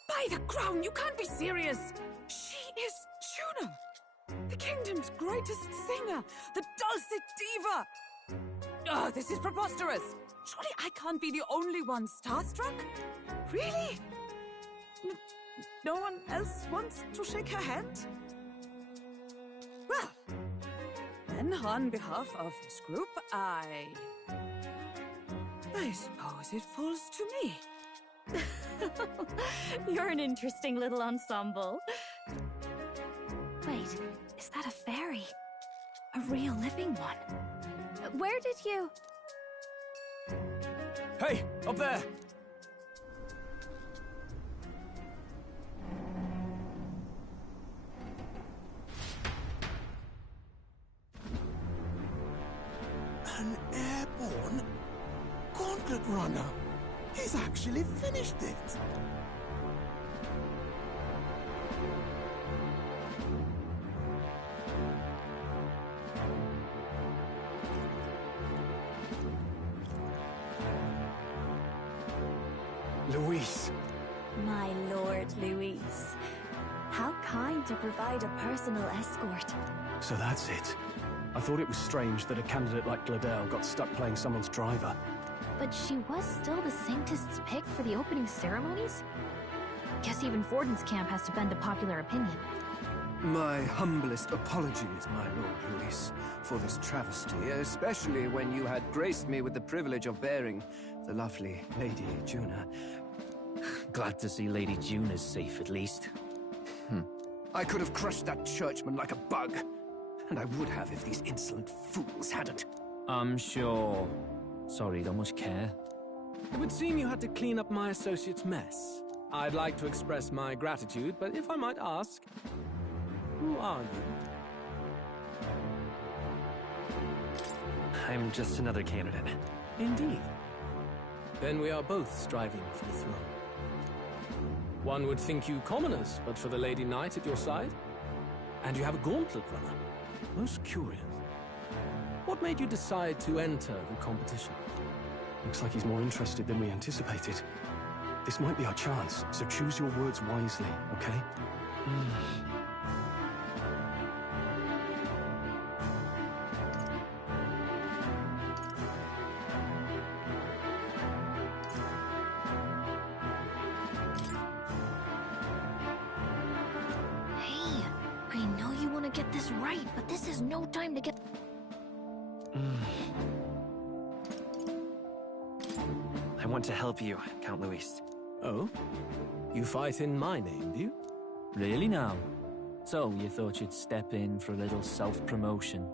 By the crown, you can't be serious! She is Juno! The kingdom's greatest singer! The dulcet diva! Oh, this is preposterous! Surely I can't be the only one starstruck? Really? No one else wants to shake her hand? Well, then on behalf of this group, I suppose it falls to me. You're an interesting little ensemble. Wait, is that a fairy? A real living one. Where did you... Hey, up there! An airborne gauntlet runner. He's actually finished it. Luis. My Lord Luis. How kind to provide a personal escort. So that's it. I thought it was strange that a candidate like Gladel got stuck playing someone's driver. But she was still the Sanctist's pick for the opening ceremonies? Guess even Forden's camp has to bend to popular opinion. My humblest apologies, my Lord Luis, for this travesty, especially when you had graced me with the privilege of bearing the lovely Lady Juna. Glad to see Lady Juna's safe, at least. I could have crushed that churchman like a bug, and I would have if these insolent fools hadn't. I'm sure. Sorry, don't much care. It would seem you had to clean up my associate's mess. I'd like to express my gratitude, but if I might ask, who are you? I'm just another candidate. Indeed. Then we are both striving for the throne. One would think you commoners, but for the Lady Knight at your side. And you have a gauntlet runner. Most curious. What made you decide to enter the competition? Looks like he's more interested than we anticipated. This might be our chance, so choose your words wisely, okay? Hey, I know you want to get this right, but this is no time to get... I want to help you, Count Luis. Oh? You fight in my name, do you? Really now? So, you thought you'd step in for a little self-promotion?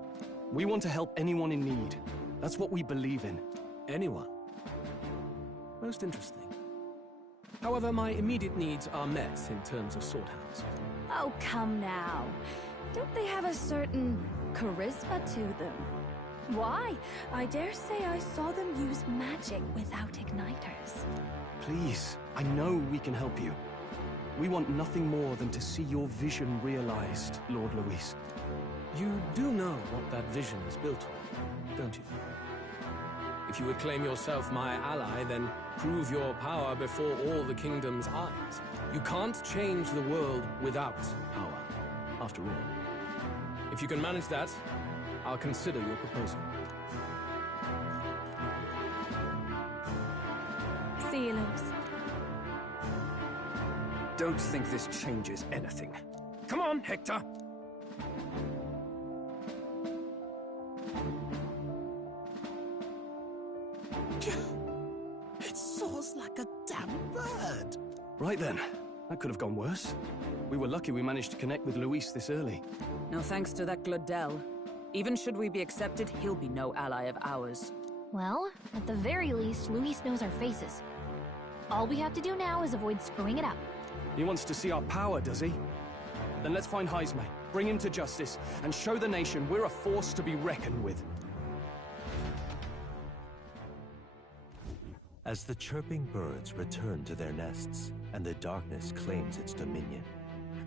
We want to help anyone in need. That's what we believe in. Anyone? Most interesting. However, my immediate needs are met in terms of swordhounds. Oh, come now. Don't they have a certain charisma to them? Why? I dare say I saw them use magic without igniters. Please, I know we can help you. We want nothing more than to see your vision realized, Lord Luis. You do know what that vision is built on, don't you? If you would claim yourself my ally, then prove your power before all the kingdom's eyes. You can't change the world without power, after all. If you can manage that, I'll consider your proposal. See you, Luis. Don't think this changes anything. Come on, Hector! It soars like a damn bird. Right then. That could have gone worse. We were lucky we managed to connect with Luis this early. No thanks to that Gladel. Even should we be accepted, he'll be no ally of ours. Well, at the very least, Luis knows our faces. All we have to do now is avoid screwing it up. He wants to see our power, does he? Then let's find Heisme, bring him to justice, and show the nation we're a force to be reckoned with. As the chirping birds return to their nests and the darkness claims its dominion,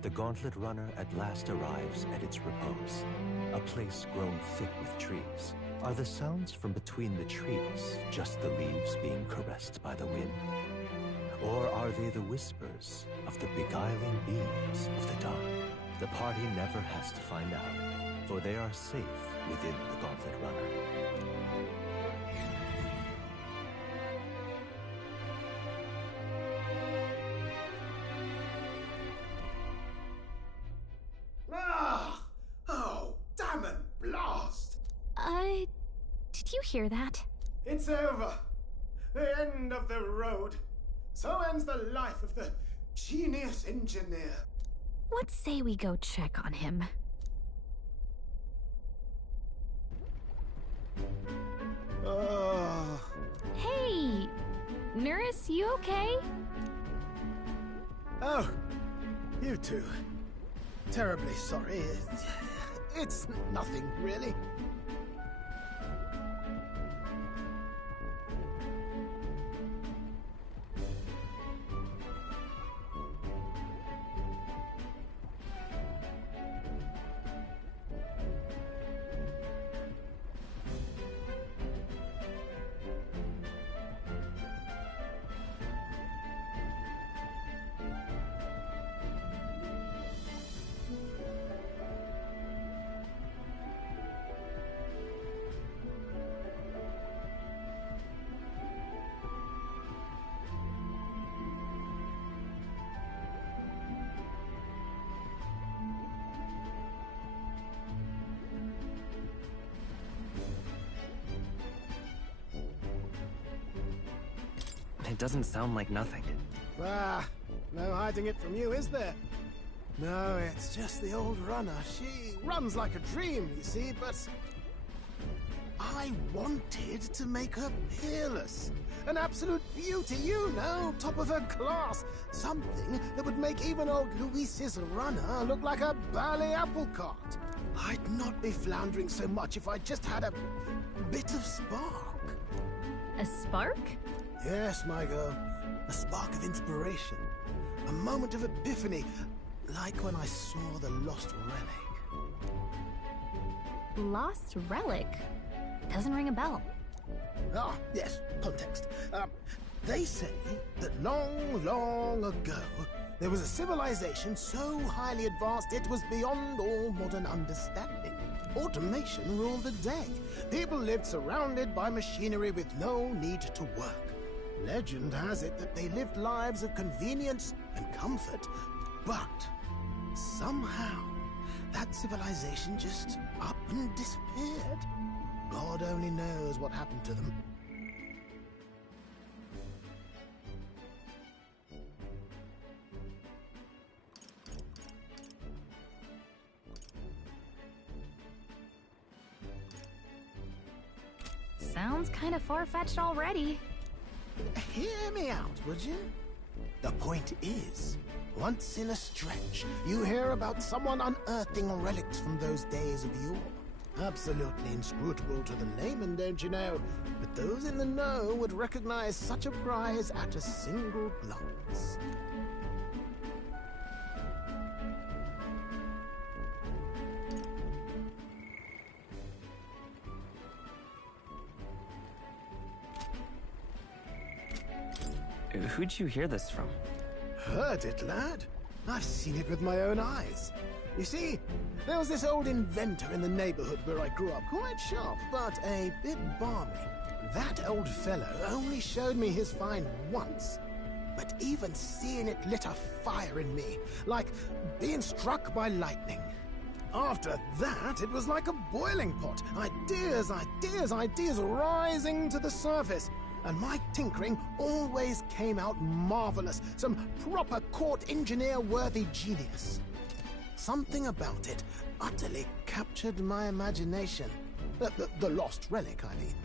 the Gauntlet Runner at last arrives at its repose, a place grown thick with trees. Are the sounds from between the trees just the leaves being caressed by the wind? Or are they the whispers of the beguiling beams of the dark? The party never has to find out, for they are safe within the Gauntlet Runner. Ah! Oh, damn and blast! Did you hear that? It's over. The end of the road. So ends the life of the genius engineer. What say we go check on him? you okay? Oh, you two. Terribly sorry. It's nothing, really. It doesn't sound like nothing. Ah, no hiding it from you, is there? No, it's just the old runner. She runs like a dream, you see, but I wanted to make her peerless. An absolute beauty, you know, top of her class. Something that would make even old Luis's runner look like a ballet apple cart. I'd not be floundering so much if I just had a bit of spark. A spark? Yes, my girl. A spark of inspiration. A moment of epiphany, like when I saw the lost relic. Lost relic? Doesn't ring a bell. Ah, yes, context. They say that long, long ago, there was a civilization so highly advanced it was beyond all modern understanding. Automation ruled the day. People lived surrounded by machinery with no need to work. Legend has it that they lived lives of convenience and comfort, but somehow that civilization just up and disappeared. God only knows what happened to them. Sounds kind of far-fetched already. Hear me out, would you? The point is, once in a stretch, you hear about someone unearthing relics from those days of yore. Absolutely inscrutable to the layman, don't you know? But those in the know would recognize such a prize at a single glance. Who'd you hear this from? Heard it, lad. I've seen it with my own eyes. You see, there was this old inventor in the neighborhood where I grew up, quite sharp, but a bit balmy. That old fellow only showed me his find once, but even seeing it lit a fire in me, like being struck by lightning. After that, it was like a boiling pot. Ideas, ideas, ideas rising to the surface. And my tinkering always came out marvelous. Some proper court engineer-worthy genius. Something about it utterly captured my imagination. The lost relic, I mean.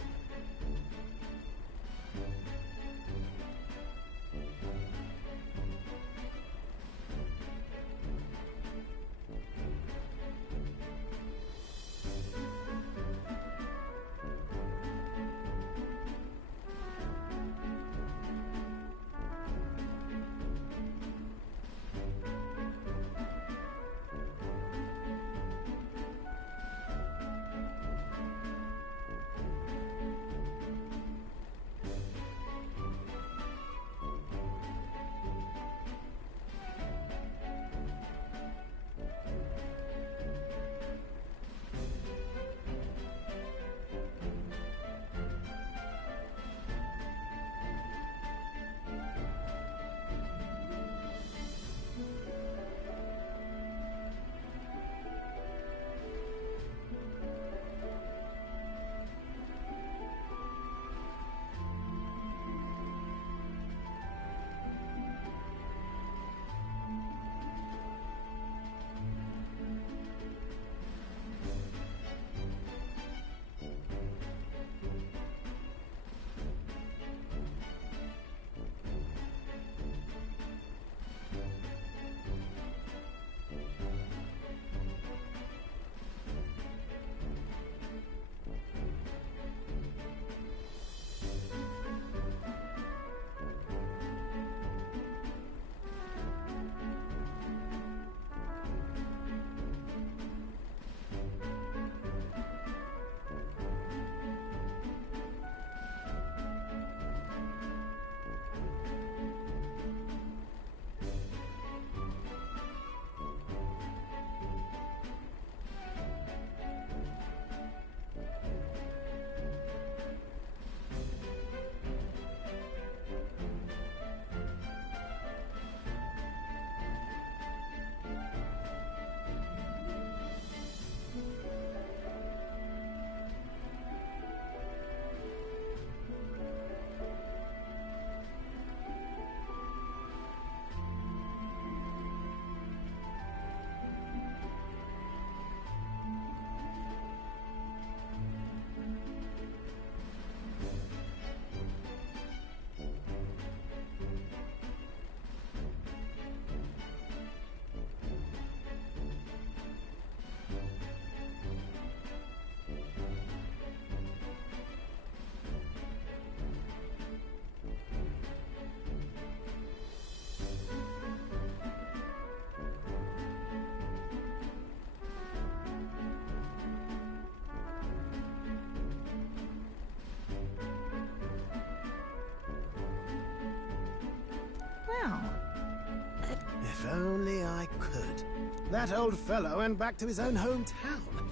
That old fellow went back to his own hometown.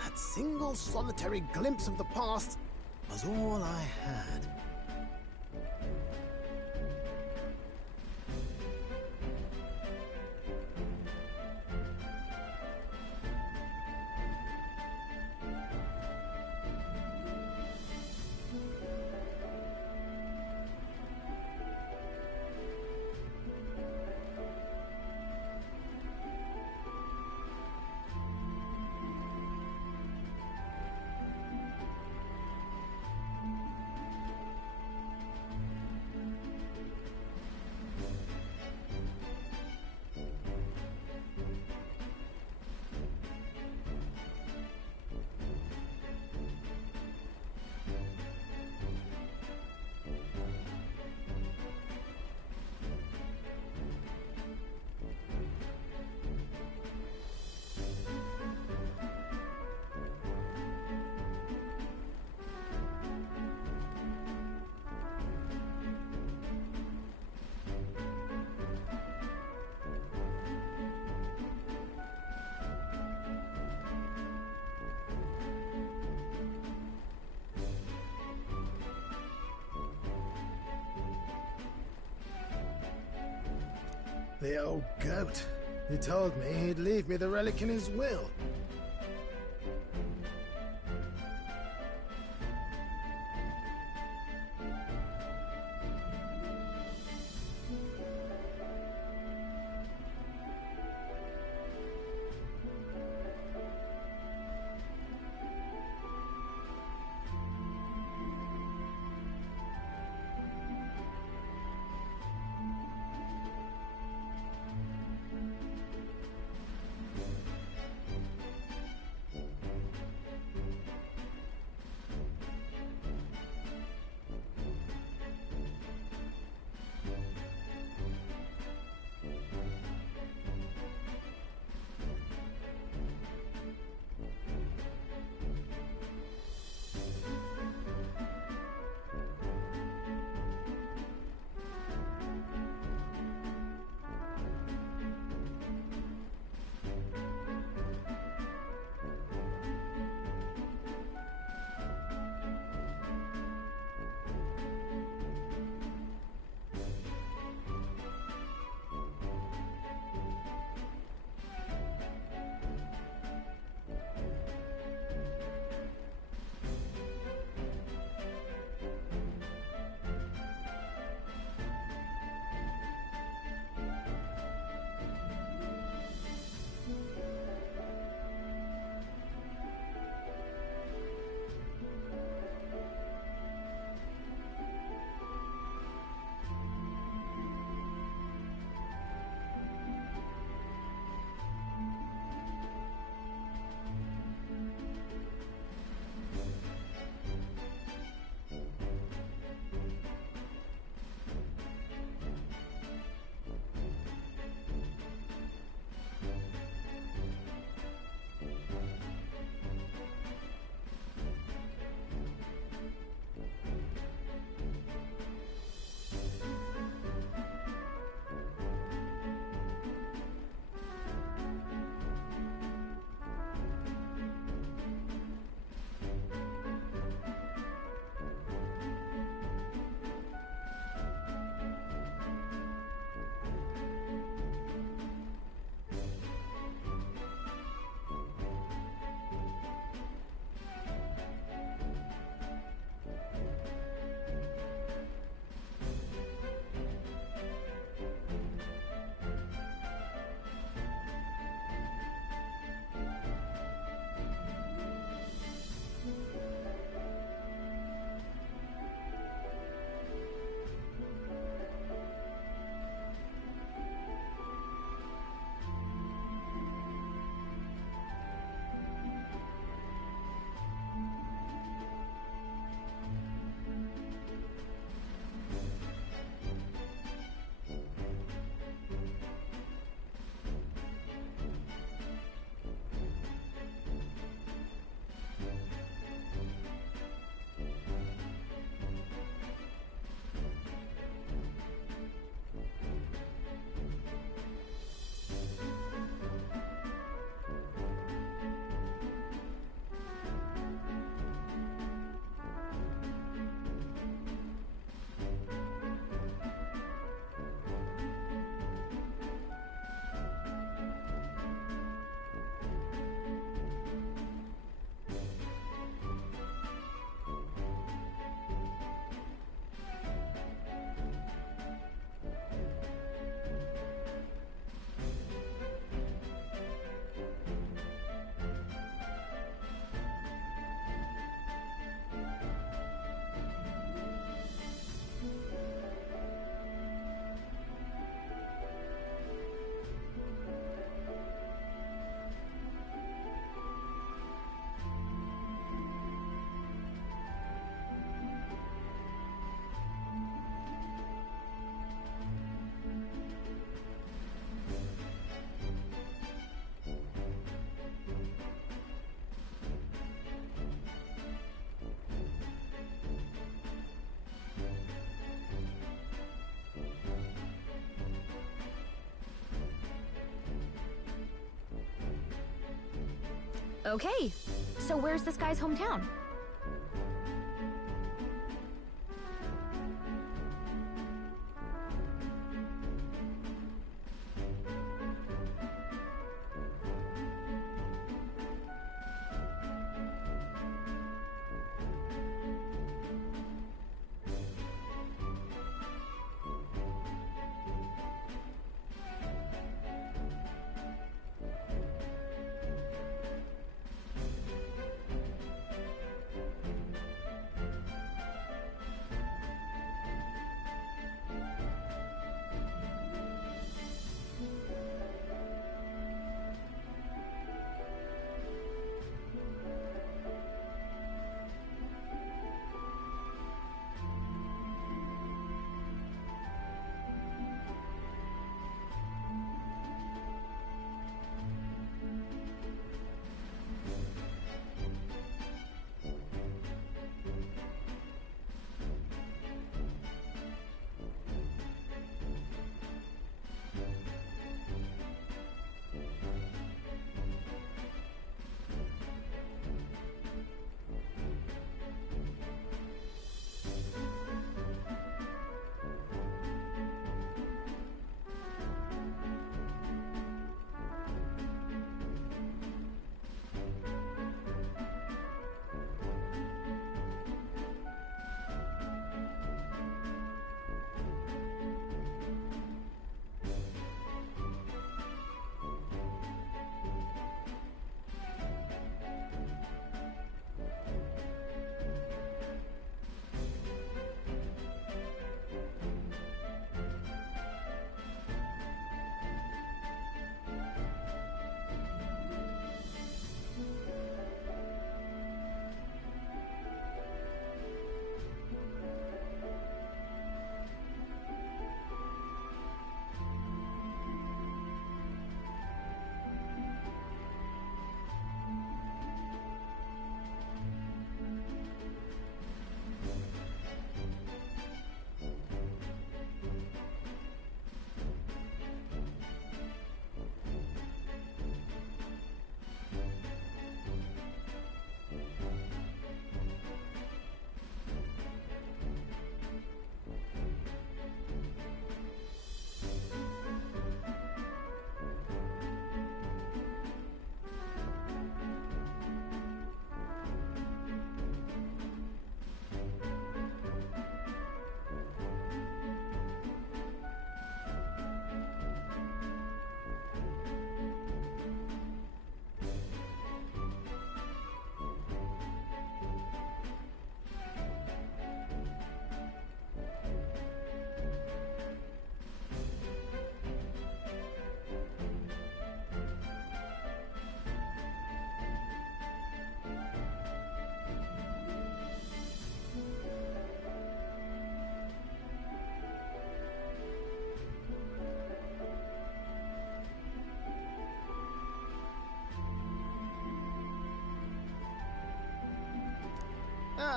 That single solitary glimpse of the past was all I had. The old goat. He told me he'd leave me the relic in his will. Okay, so where's this guy's hometown?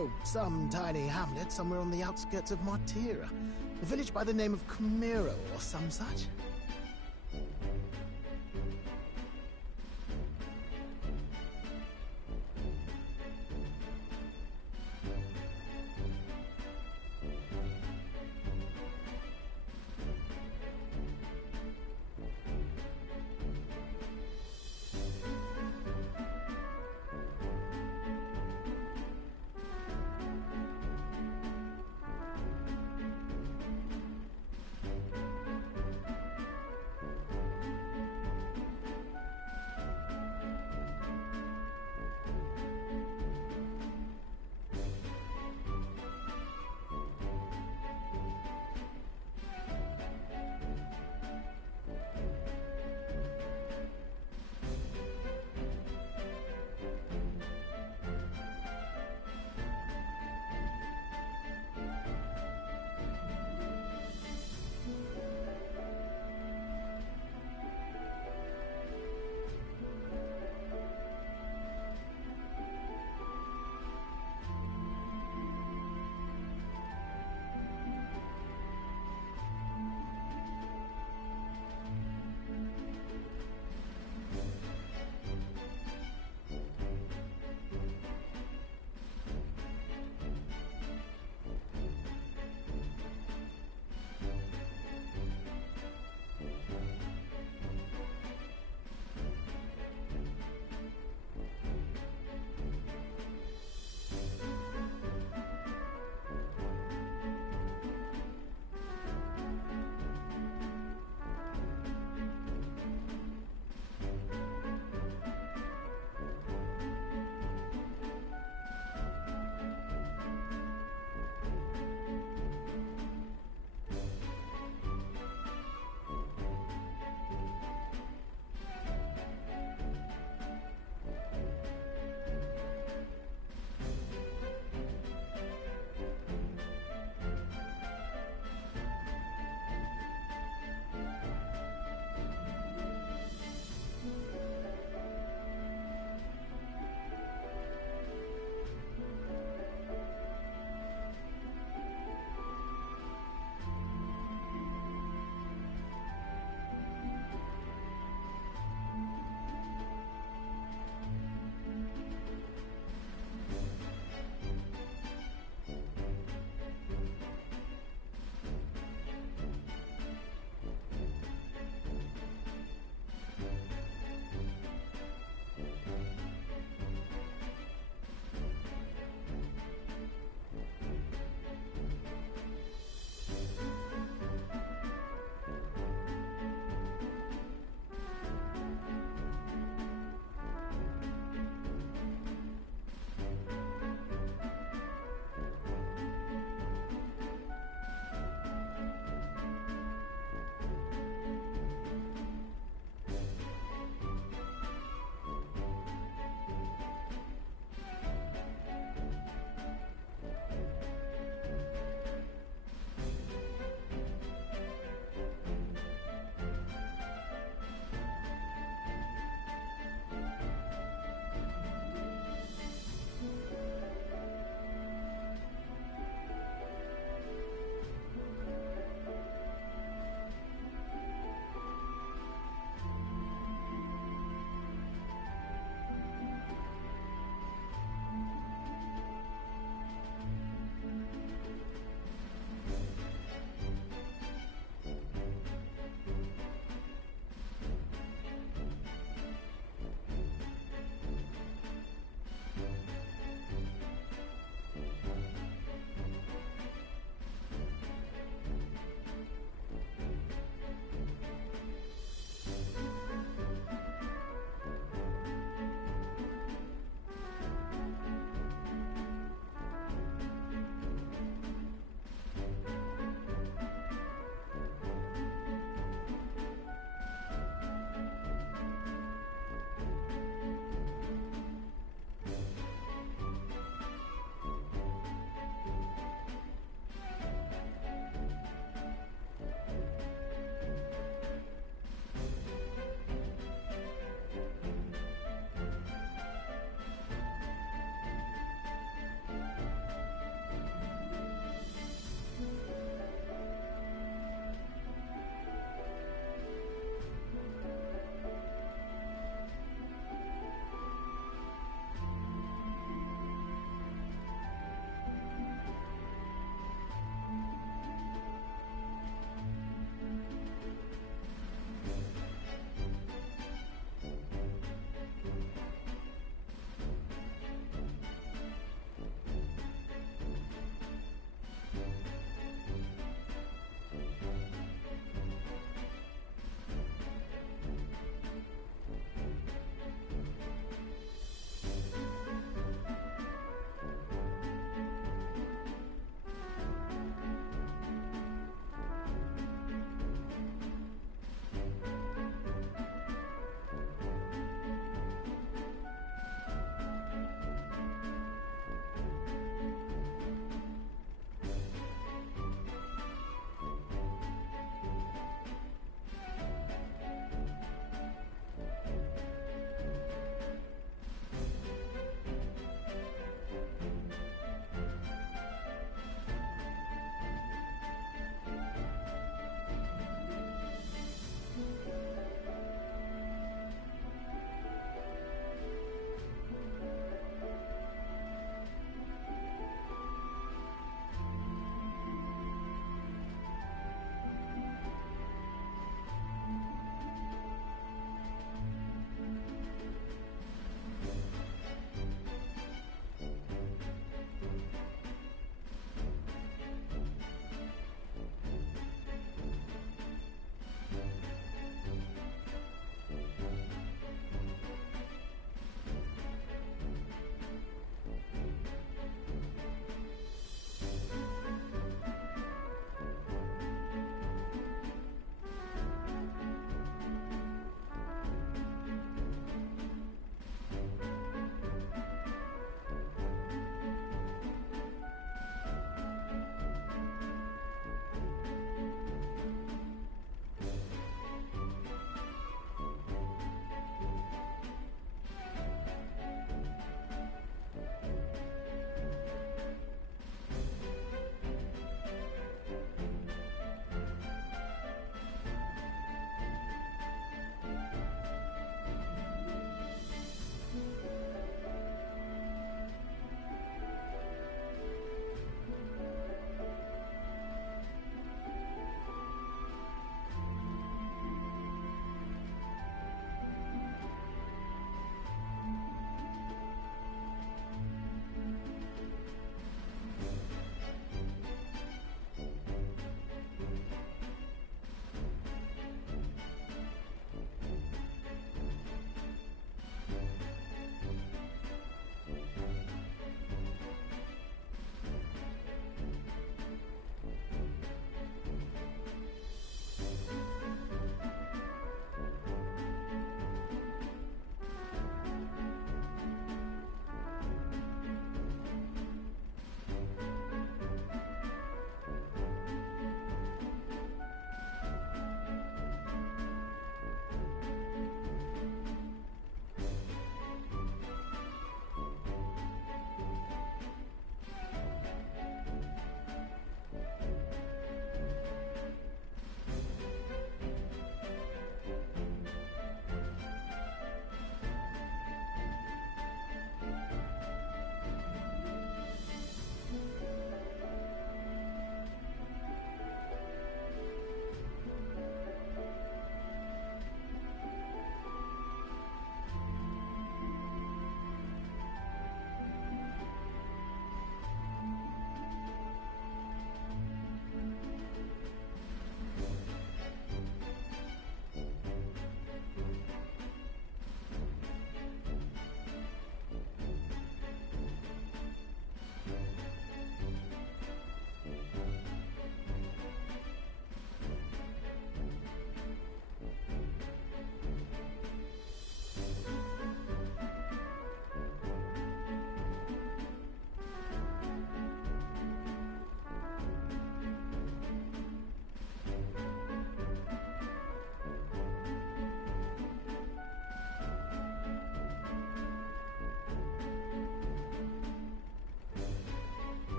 Oh, some tiny hamlet somewhere on the outskirts of Martira. A village by the name of Camiro or some such.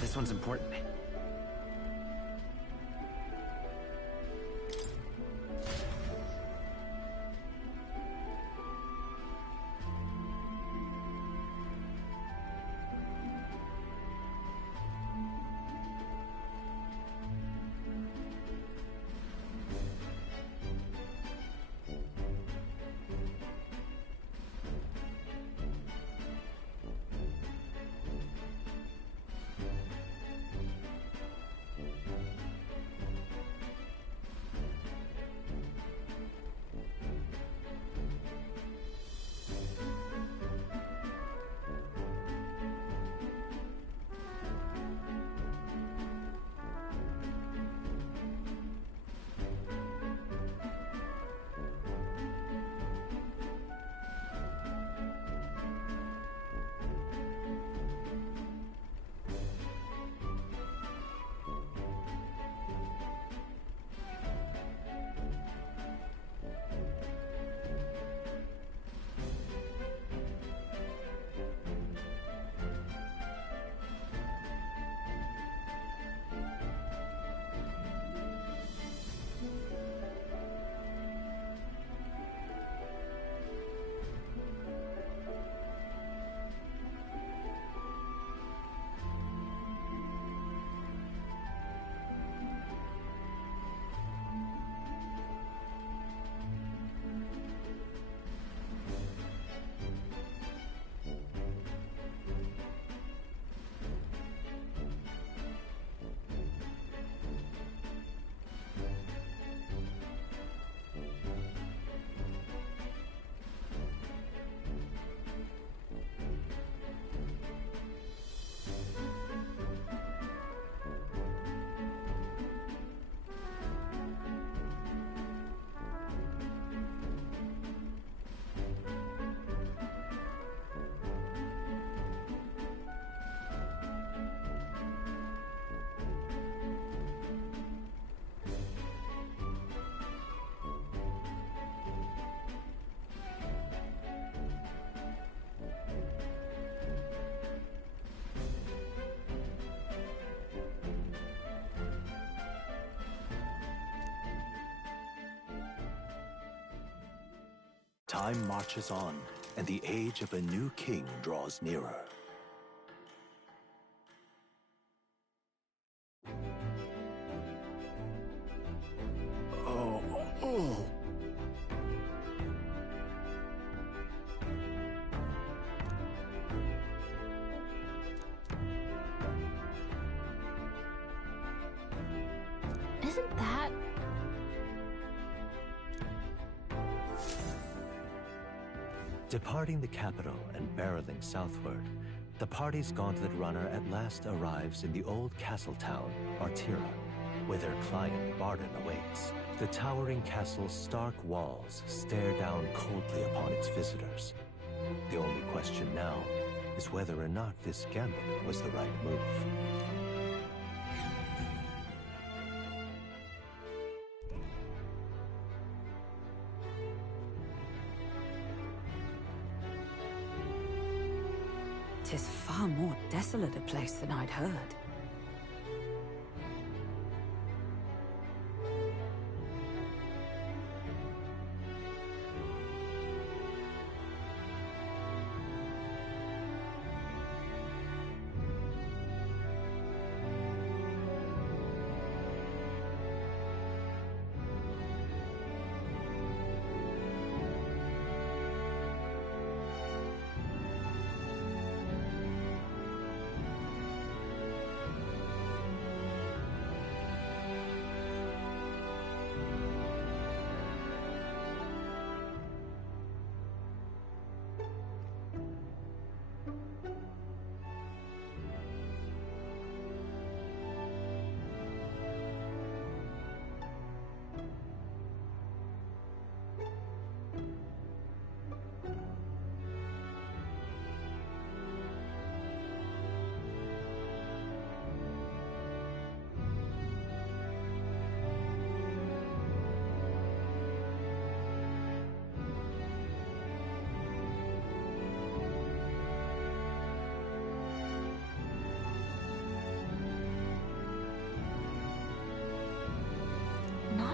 This one's important. Time marches on, and the age of a new king draws nearer. Isn't that... Departing the capital and barreling southward, the party's gauntlet runner at last arrives in the old castle town, Artira, where their client Barden awaits. The towering castle's stark walls stare down coldly upon its visitors. The only question now is whether or not this gambit was the right move. Tis far more desolate a place than I'd heard.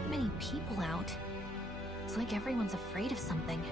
that many people out. It's like everyone's afraid of something.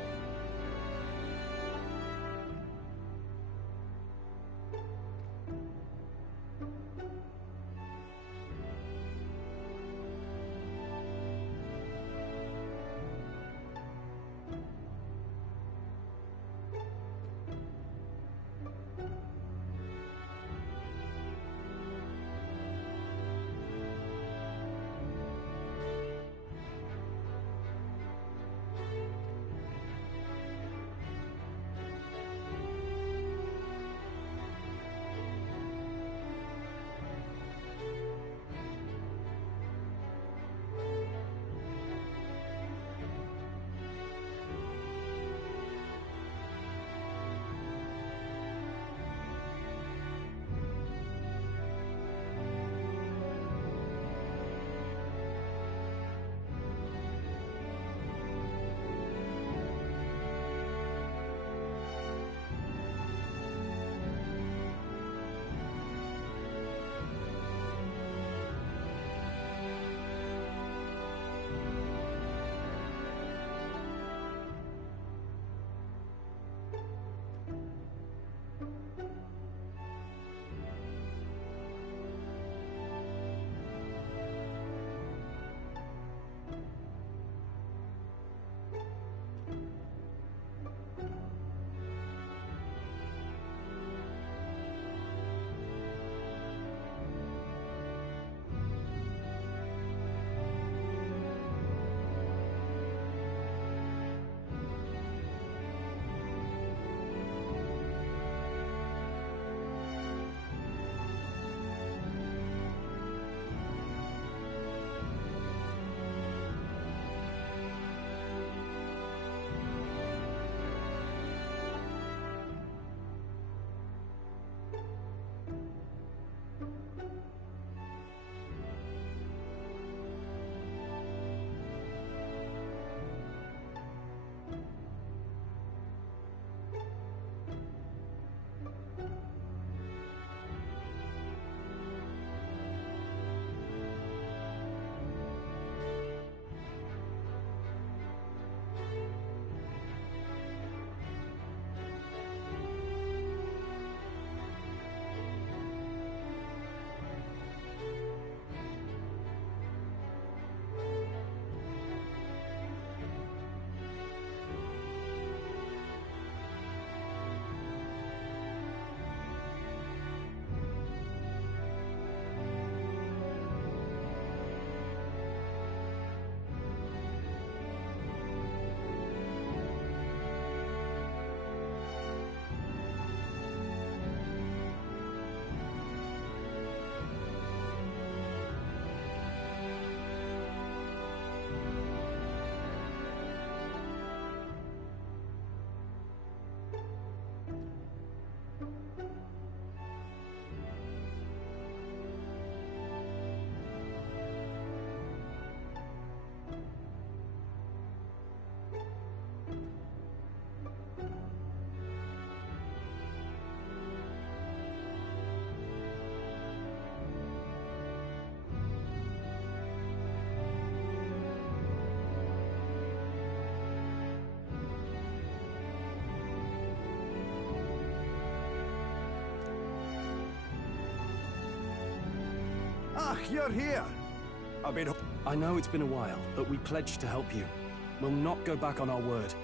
Ah, you're here! I know it's been a while, but we pledged to help you. We'll not go back on our word.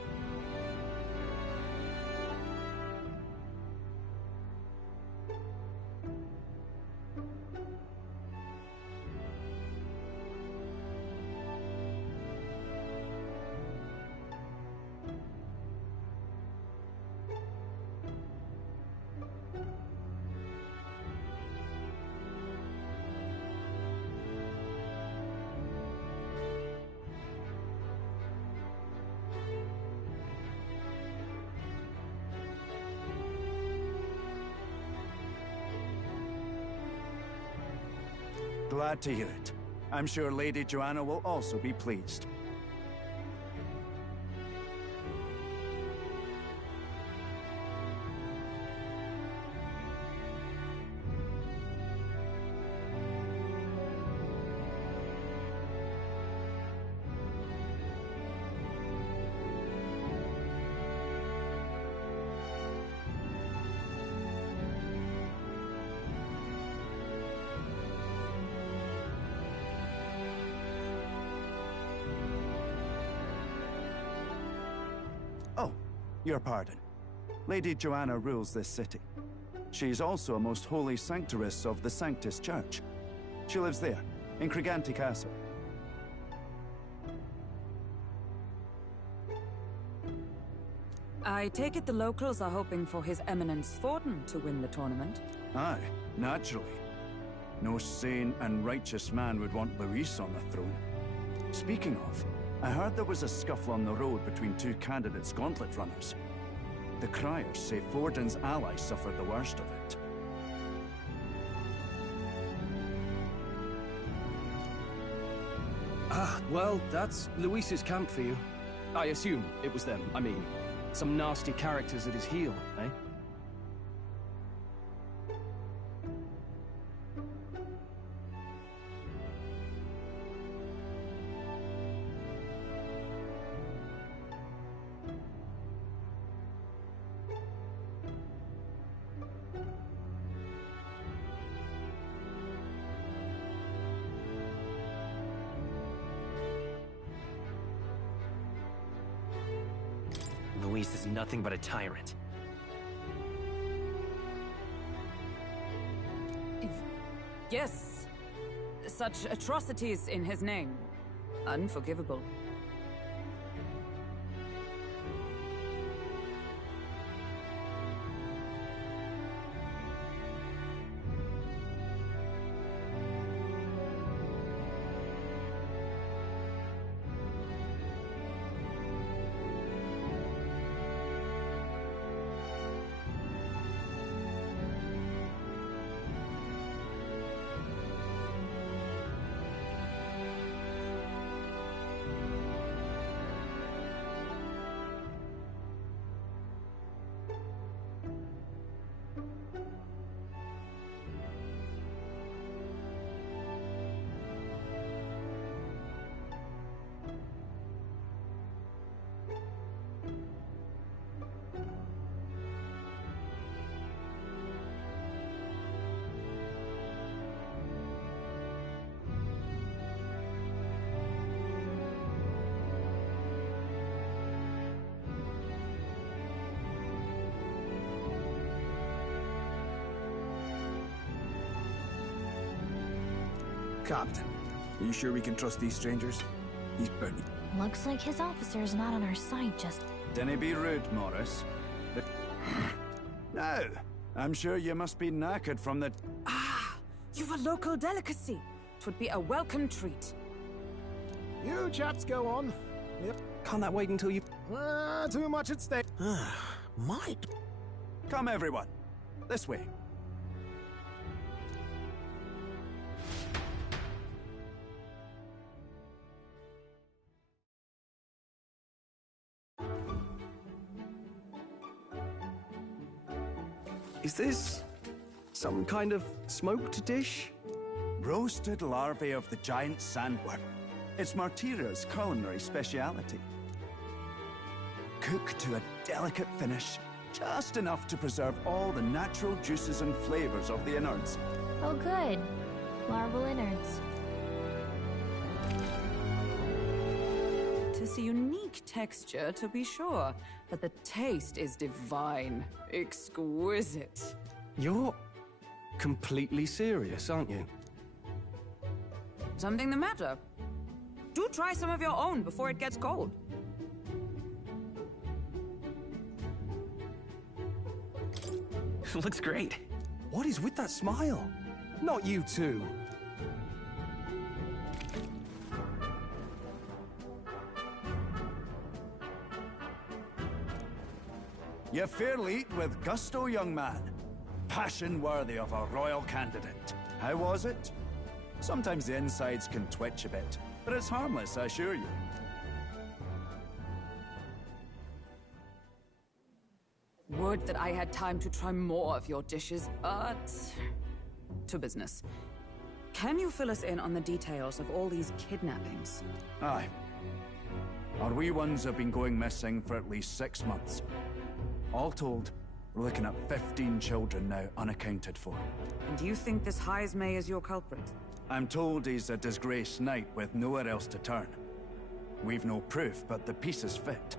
Glad to hear it. I'm sure Lady Joanna will also be pleased. Your pardon. Lady Joanna rules this city. She's also a most holy sanctoress of the Sanctus Church. She lives there, in Criganti Castle. I take it the locals are hoping for His Eminence Thornton to win the tournament? Aye, naturally. No sane and righteous man would want Luis on the throne. Speaking of, I heard there was a scuffle on the road between two candidates' gauntlet runners. The criers say Forden's allies suffered the worst of it. Ah, well, that's Luis's camp for you. I assume it was them. I mean, some nasty characters at his heel, eh? Luis is nothing but a tyrant. Yes. Such atrocities in his name. Unforgivable. Captain, are you sure we can trust these strangers? He's burning. Looks like his officer's not on our side just... Dinna be rude, Morris. But... Now, I'm sure you must be knackered from the... You've a local delicacy. 'Twould be a welcome treat. You chaps go on. Yep. Can't that wait until you... Too much at stake. Might. Come, everyone. This way. Is this some kind of smoked dish? Roasted larvae of the giant sandworm. It's Martira's culinary speciality. Cooked to a delicate finish, just enough to preserve all the natural juices and flavors of the innards. Oh good. Larval innards. Tis a unique texture, to be sure, but the taste is divine. Exquisite. You're completely serious, aren't you? Something the matter? Do try some of your own before it gets cold. Looks great. What is with that smile? Not you two. You fairly eat with gusto, young man. Passion worthy of a royal candidate. How was it? Sometimes the insides can twitch a bit, but it's harmless, I assure you. Would that I had time to try more of your dishes, but... to business. Can you fill us in on the details of all these kidnappings? Aye. Our wee ones have been going missing for at least 6 months. All told, we're looking at 15 children now unaccounted for. And you think this Heismay is your culprit? I'm told he's a disgraced knight with nowhere else to turn. We've no proof, but the pieces fit.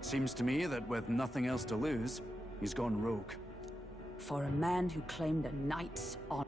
Seems to me that with nothing else to lose, he's gone rogue. For a man who claimed a knight's honor.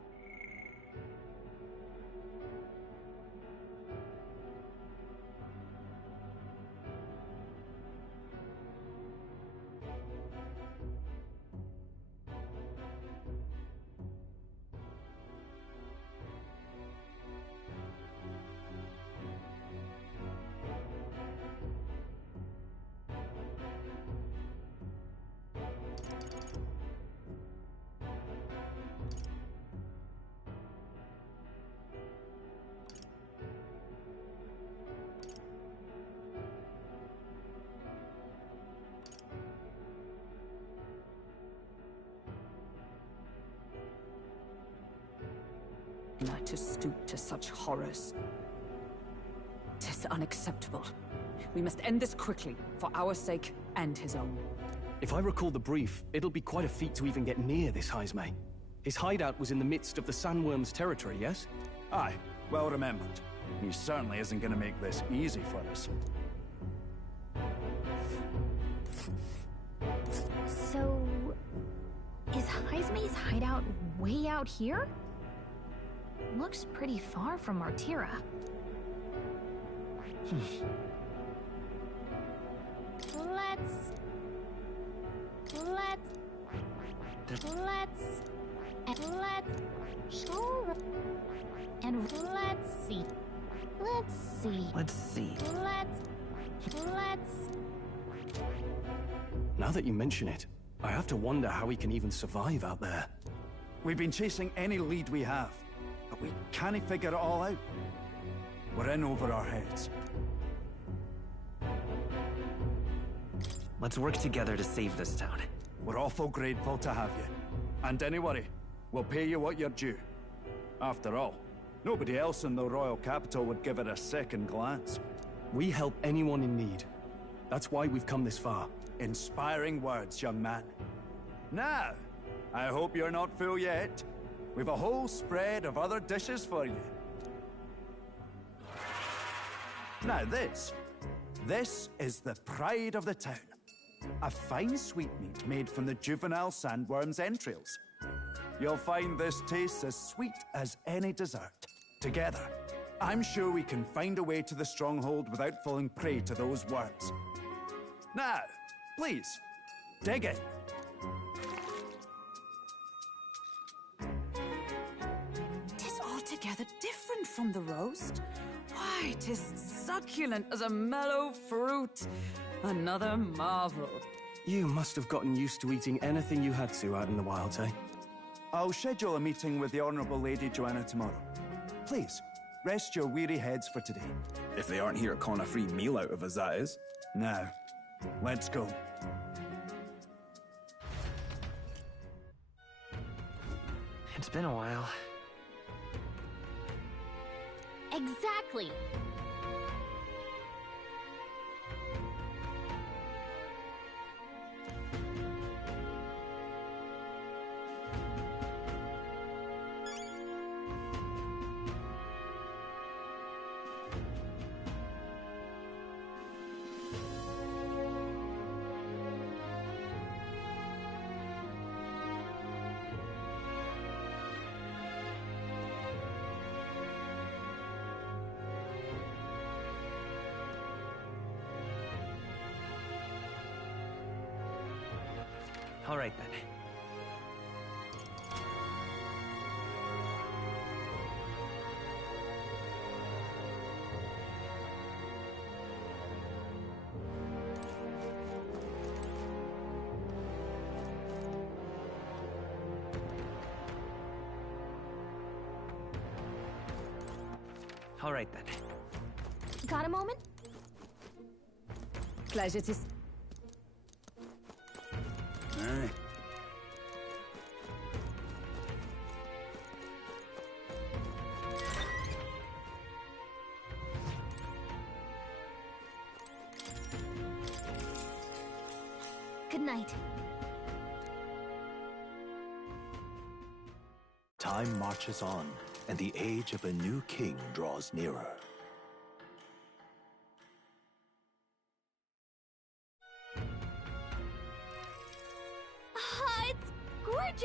To stoop to such horrors. 'Tis unacceptable. We must end this quickly, for our sake and his own. If I recall the brief, it'll be quite a feat to even get near this Heisme. His hideout was in the midst of the Sandworm's territory, yes? Aye, well remembered. He certainly isn't going to make this easy for us. So... is Heisme's hideout way out here? Looks pretty far from Martira. Let's see. Now that you mention it, I have to wonder how he can even survive out there. We've been chasing any lead we have, but we can't figure it all out. We're in over our heads. Let's work together to save this town. We're awful grateful to have you. And don't worry, we'll pay you what you're due. After all, nobody else in the royal capital would give it a second glance. We help anyone in need. That's why we've come this far. Inspiring words, young man. Now, I hope you're not full yet. We've a whole spread of other dishes for you. Now this is the pride of the town. A fine sweetmeat made from the juvenile sandworm's entrails. You'll find this tastes as sweet as any dessert. Together, I'm sure we can find a way to the stronghold without falling prey to those worms. Now, please, dig in. Tis altogether different from the roast. Why, 'tis succulent as a mellow fruit. Another marvel. You must have gotten used to eating anything you had to out in the wilds, eh? I'll schedule a meeting with the Honourable Lady Joanna tomorrow. Please, rest your weary heads for today. If they aren't here to con a free meal out of us, that is. Now, let's go. It's been a while. Exactly. All right, then. All right, then. Got a moment? Pleasure to... Aye. Good night. Time marches on, and the age of a new king draws nearer.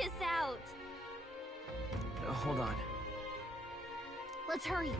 us out! Hold on. Let's hurry.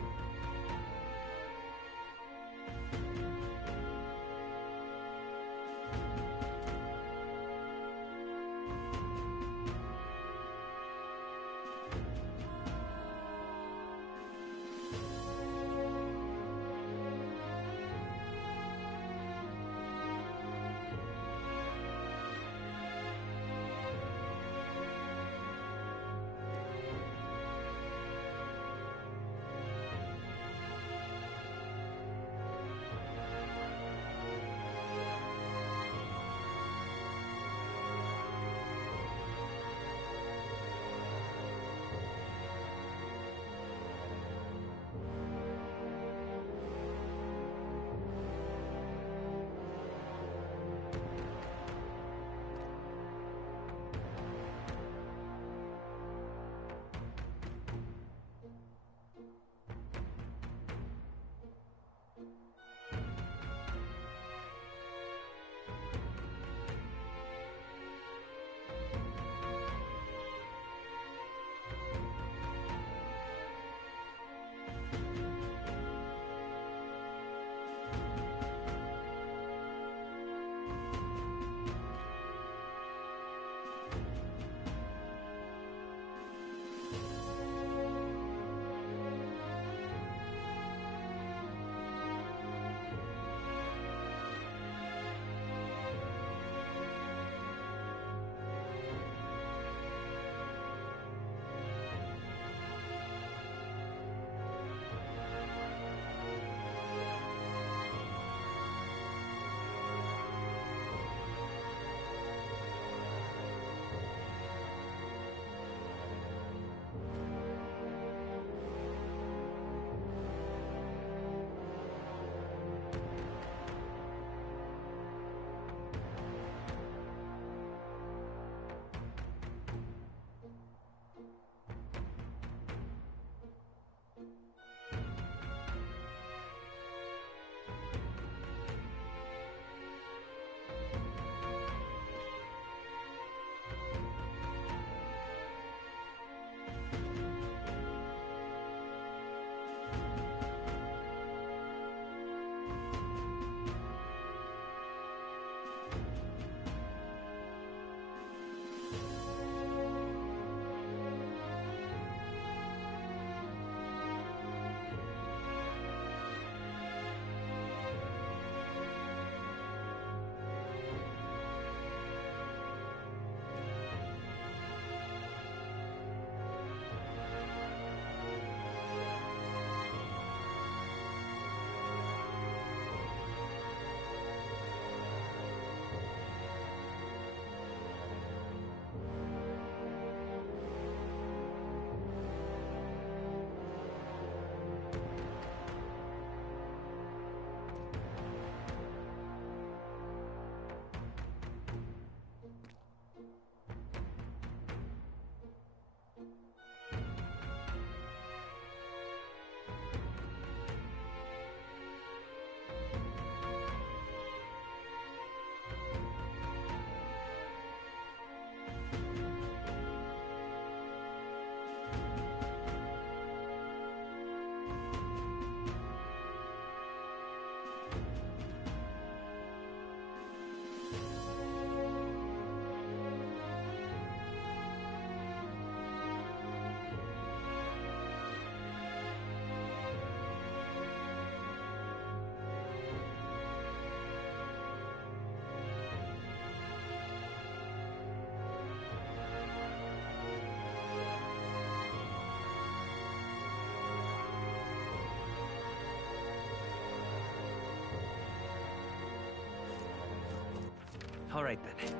All right then.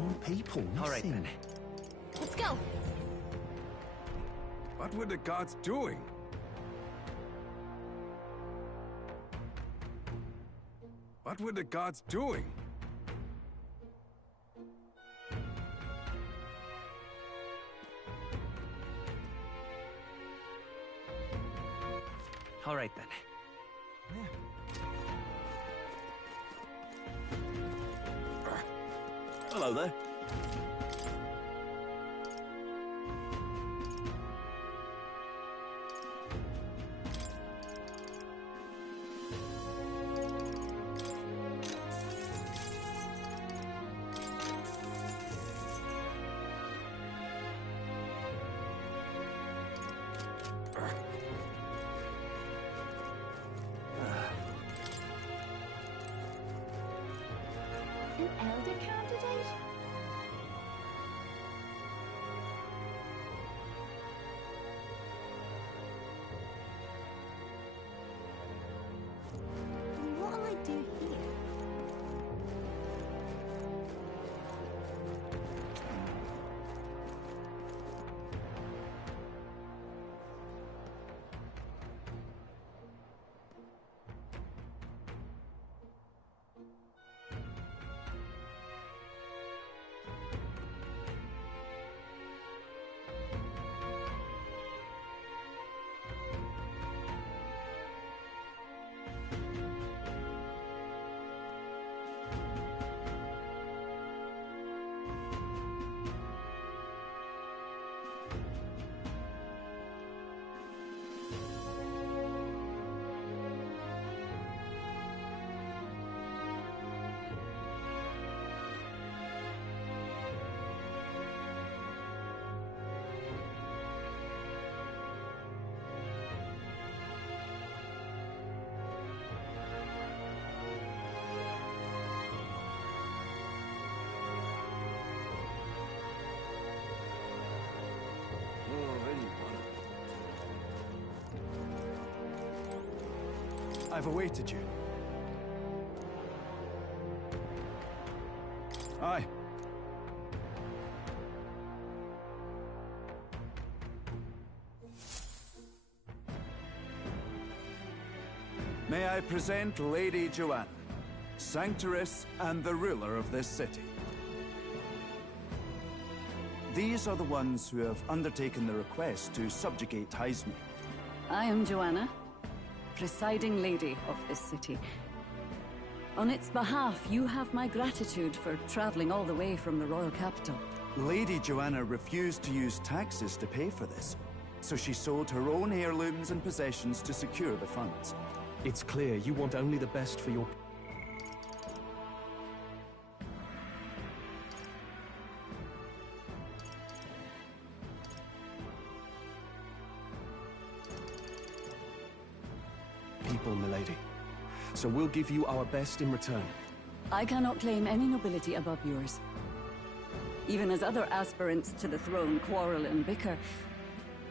More people missing. All right then. Let's go. What were the gods doing? What were the gods doing? All right then. Hello there. I've awaited you. Aye. May I present Lady Joanna, Sanctoress and the ruler of this city. These are the ones who have undertaken the request to subjugate Heisme. I am Joanna, presiding lady of this city. On its behalf, you have my gratitude for traveling all the way from the royal capital. Lady Joanna refused to use taxes to pay for this, so she sold her own heirlooms and possessions to secure the funds. It's clear you want only the best for your... people, milady. So we'll give you our best in return. I cannot claim any nobility above yours. Even as other aspirants to the throne quarrel and bicker,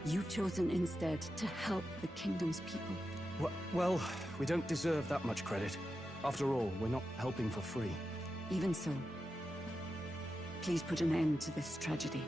you've chosen instead to help the kingdom's people. Well, we don't deserve that much credit. After all, we're not helping for free. Even so, please put an end to this tragedy.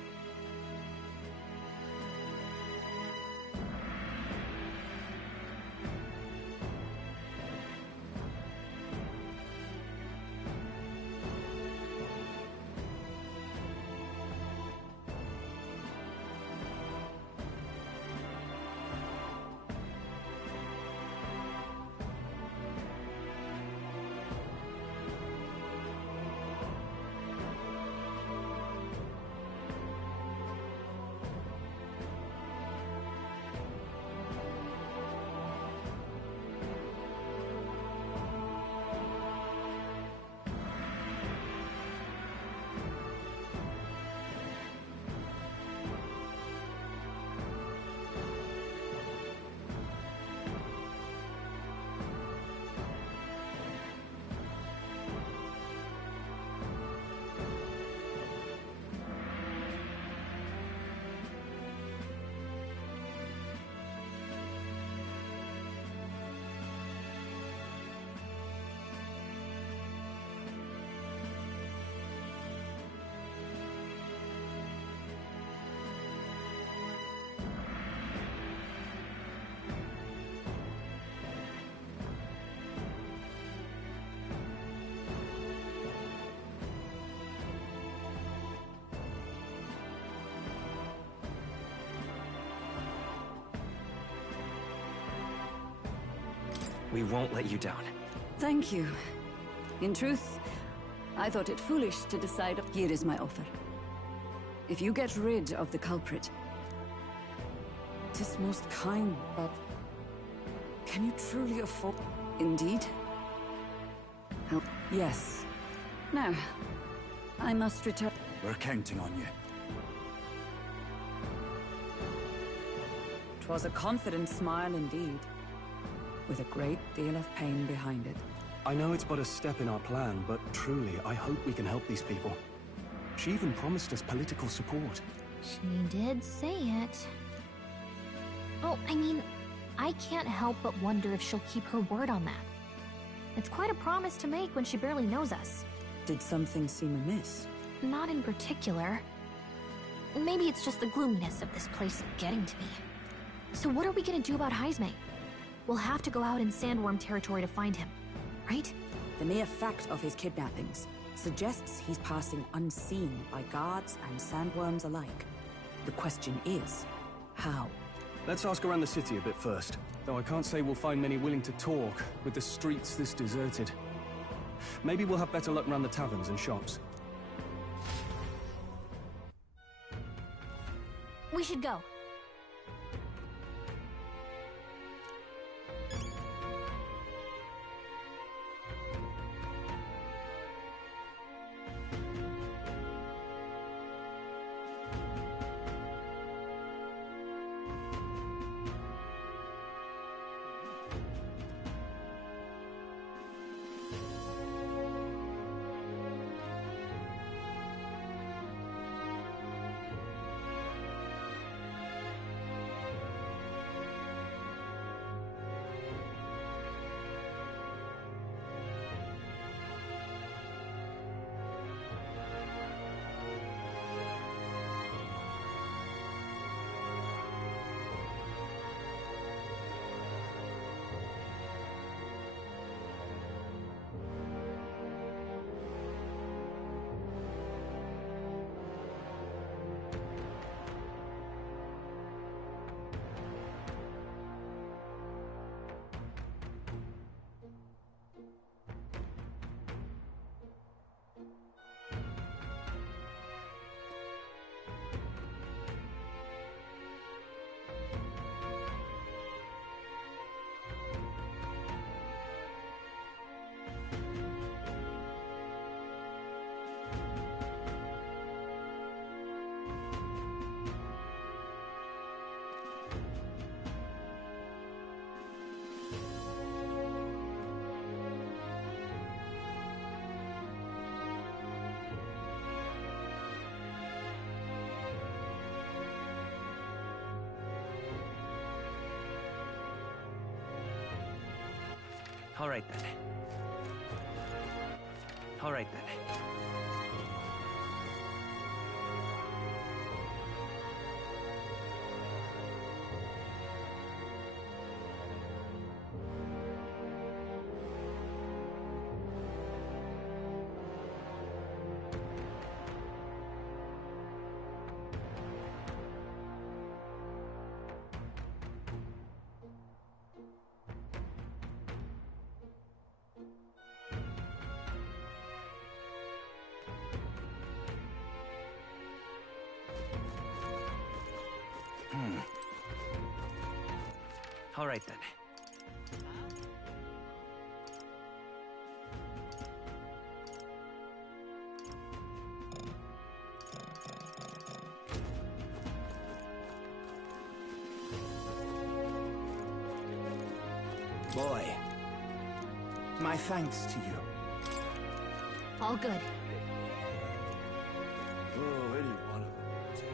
We won't let you down. Thank you. In truth, I thought it foolish to decide. Here is my offer. If you get rid of the culprit, it is most kind, but can you truly afford? Indeed. Help? Yes. Now, I must return. We're counting on you. 'Twas a confident smile indeed, with a great deal of pain behind it. I know it's but a step in our plan, but truly, I hope we can help these people. She even promised us political support. She did say it. Oh, I mean, I can't help but wonder if she'll keep her word on that. It's quite a promise to make when she barely knows us. Did something seem amiss? Not in particular. Maybe it's just the gloominess of this place getting to me. So what are we gonna do about Heisme? We'll have to go out in Sandworm territory to find him, right? The mere fact of his kidnappings suggests he's passing unseen by guards and sandworms alike. The question is, how? Let's ask around the city a bit first. Though I can't say we'll find many willing to talk with the streets this deserted. Maybe we'll have better luck around the taverns and shops. We should go. All right then. All right then. All right then. Boy, my thanks to you. All good. Oh, any one of them, too.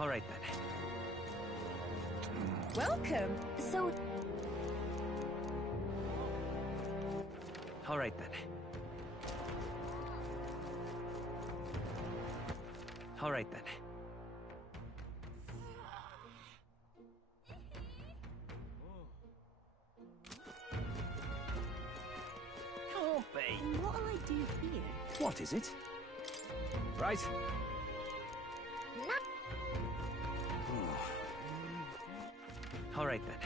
All right then. Welcome. So, All right then. All right then. Can't be. What'll I do here? What is it? Right. All right then.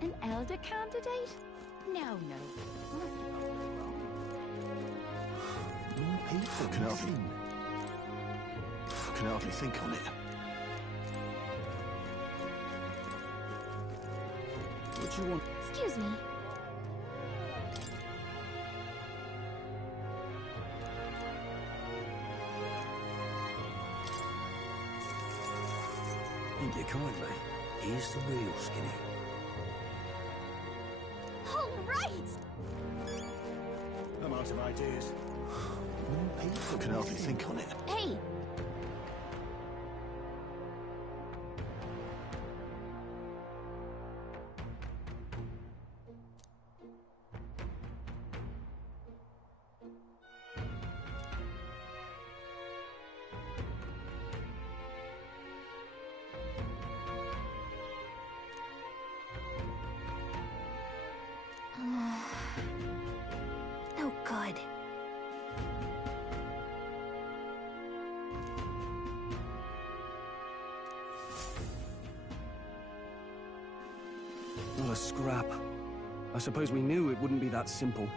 An elder candidate? No. More people can hardly think on it. What do you want? excuse me. Thank you kindly. Here's the real skinny. Wait! I'm out of ideas. People can hardly think on it. Hey! No good. Not a scrap. I suppose we knew it wouldn't be that simple.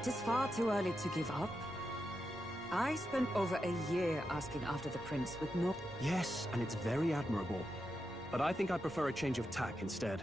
It is far too early to give up. I spent over a year asking after the prince with no... Yes, and it's very admirable. But I think I prefer a change of tack instead.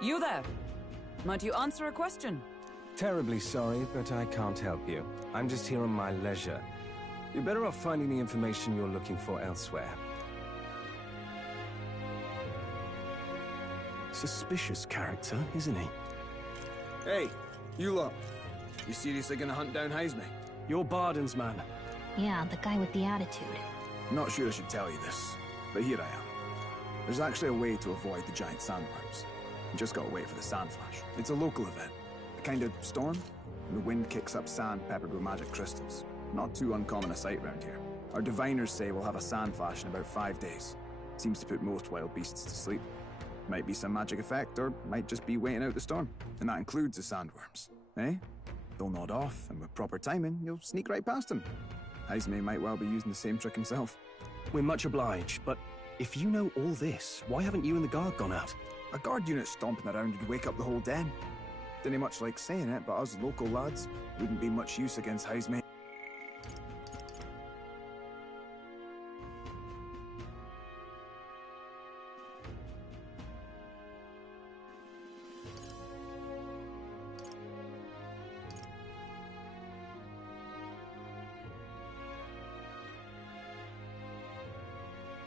You there. Might you answer a question? Terribly sorry, but I can't help you. I'm just here on my leisure. You're better off finding the information you're looking for elsewhere. Suspicious character, isn't he? Hey, you lot. You seriously gonna hunt down Heisme? You're Barden's man. Yeah, the guy with the attitude. Not sure I should tell you this, but here I am. There's actually a way to avoid the giant sandworms. You just gotta wait for the sand flash. It's a local event. A kind of storm, and the wind kicks up sand peppered with magic crystals. Not too uncommon a sight around here. Our diviners say we'll have a sand flash in about 5 days. Seems to put most wild beasts to sleep. Might be some magic effect, or might just be waiting out the storm. And that includes the sandworms. Eh? They'll nod off, and with proper timing, you'll sneak right past them. Heisme might well be using the same trick himself. We're much obliged, but if you know all this, why haven't you and the guard gone out? A guard unit stomping around would wake up the whole den. Didn't much like saying it, but us local lads wouldn't be much use against Heisme.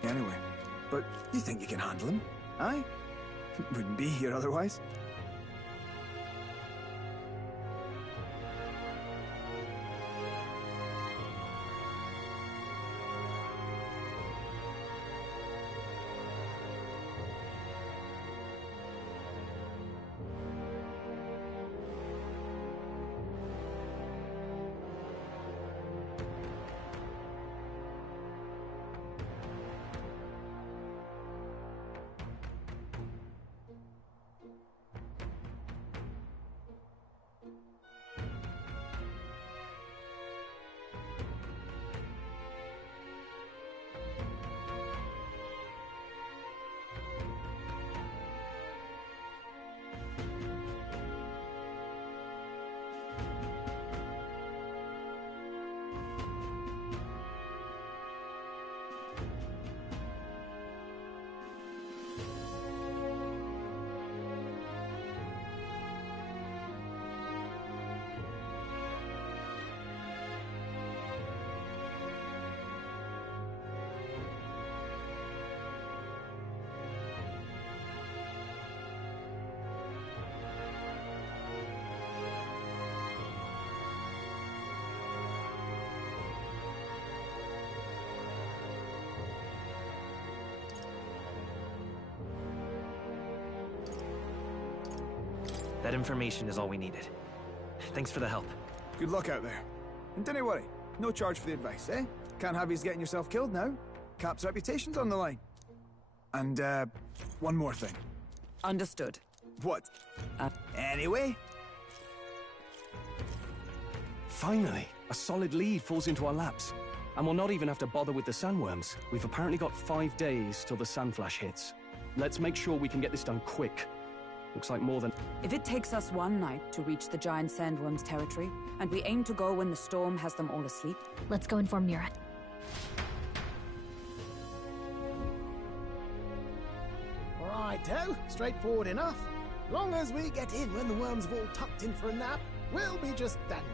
Anyway, but you think you can handle him? Aye? Wouldn't be here otherwise. That information is all we needed. Thanks for the help. Good luck out there. And don't worry, no charge for the advice, eh? Can't have you getting yourself killed now. Cap's reputation's on the line. And, one more thing. Understood. What? Anyway? Finally, a solid lead falls into our laps. And we'll not even have to bother with the sandworms. We've apparently got 5 days till the sand flash hits. Let's make sure we can get this done quick. Looks like more than... If it takes us one night to reach the giant sandworms' territory, and we aim to go when the storm has them all asleep... Let's go inform Mira. Righto, straightforward enough. Long as we get in when the worms have all tucked in for a nap, we'll be just dandy.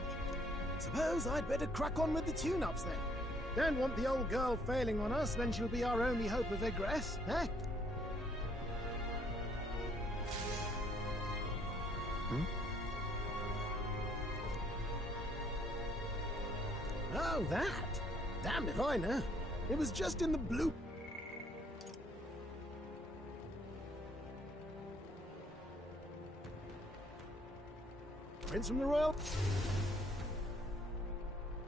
Suppose I'd better crack on with the tune-ups then. Don't want the old girl failing on us when she'll be our only hope of egress, eh? Oh, that? Damned if I know. It was just in the blue... Prince from the Royal...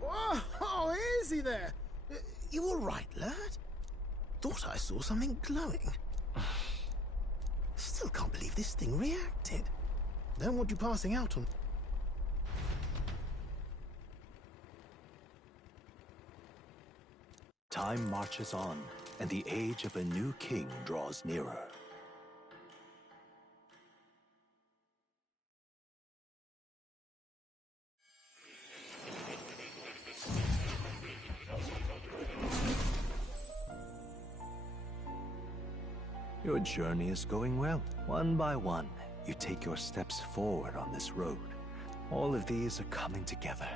Oh, is he there? You all right, lad? Thought I saw something glowing. Still can't believe this thing reacted. Don't want you passing out on... Time marches on, and the age of a new king draws nearer. Your journey is going well, one by one. you take your steps forward on this road. All of these are coming together.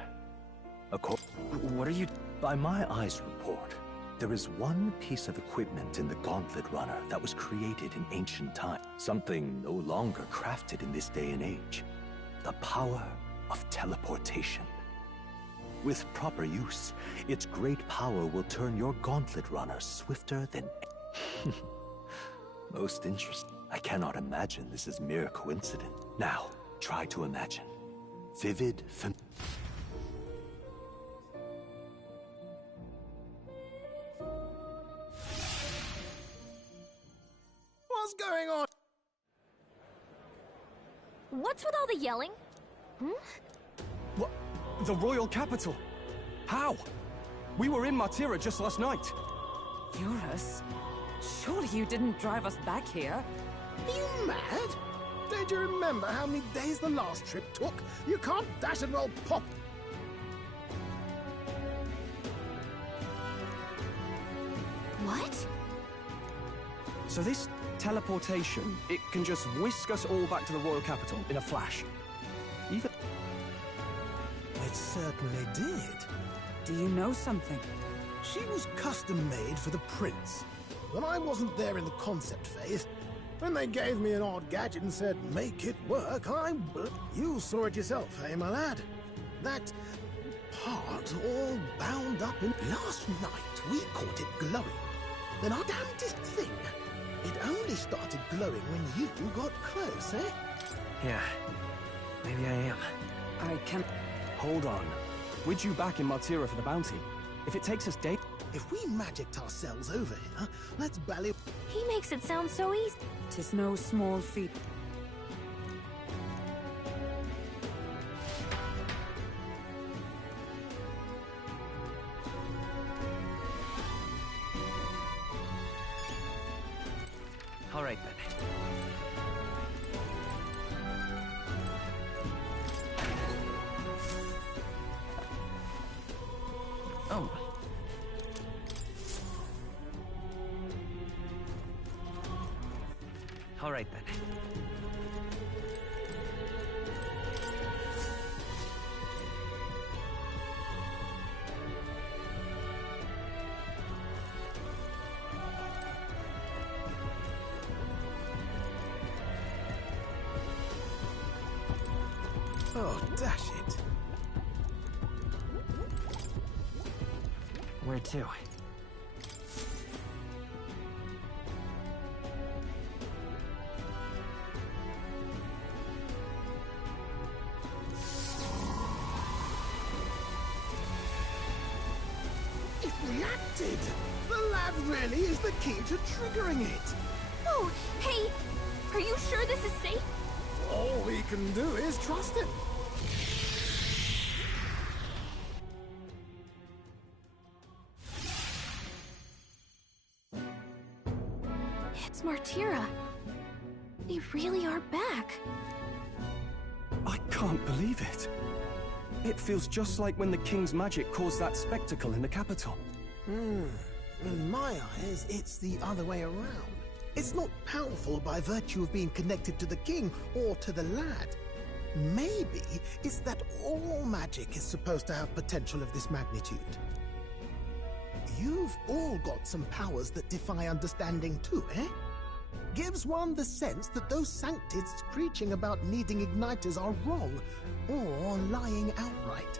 What are you... By my eyes report, there is one piece of equipment in the Gauntlet Runner that was created in ancient time. Something no longer crafted in this day and age. The power of teleportation. With proper use, its great power will turn your Gauntlet Runner swifter than... Most interesting. I cannot imagine this is mere coincidence. Now, try to imagine. Vivid, What's going on? What's with all the yelling? What? The royal capital? How? We were in Martira just last night. Eurus? Surely you didn't drive us back here? Are you mad? Don't you remember how many days the last trip took? You can't dash and roll pop. What? So this teleportation, it can just whisk us all back to the royal capital in a flash. Even... It certainly did. Do you know something? She was custom-made for the prince. When I wasn't there in the concept phase, when they gave me an odd gadget and said, make it work, You saw it yourself, eh, my lad? That part all bound up in... Last night, we caught it glowing. Then our damnedest thing. It only started glowing when you got close, eh? Yeah, maybe I am. I can... Hold on. We're due back in Martira for the bounty. If it takes us days... If we magicked ourselves over here, let's bally... He makes it sound so easy. 'Tis no small feat. All right, then. Oh. All right, then. Oh, dash it. Where to? It reacted! The lad really is the key to triggering it! Oh, hey! Are you sure this is safe? All we can do is trust it. It's Martira. They really are back. I can't believe it. It feels just like when the king's magic caused that spectacle in the capital. In my eyes, it's the other way around. It's not powerful by virtue of being connected to the king or to the lad. Maybe it's that all magic is supposed to have potential of this magnitude. You've all got some powers that defy understanding too, eh? Gives one the sense that those sanctists preaching about needing igniters are wrong, or lying outright.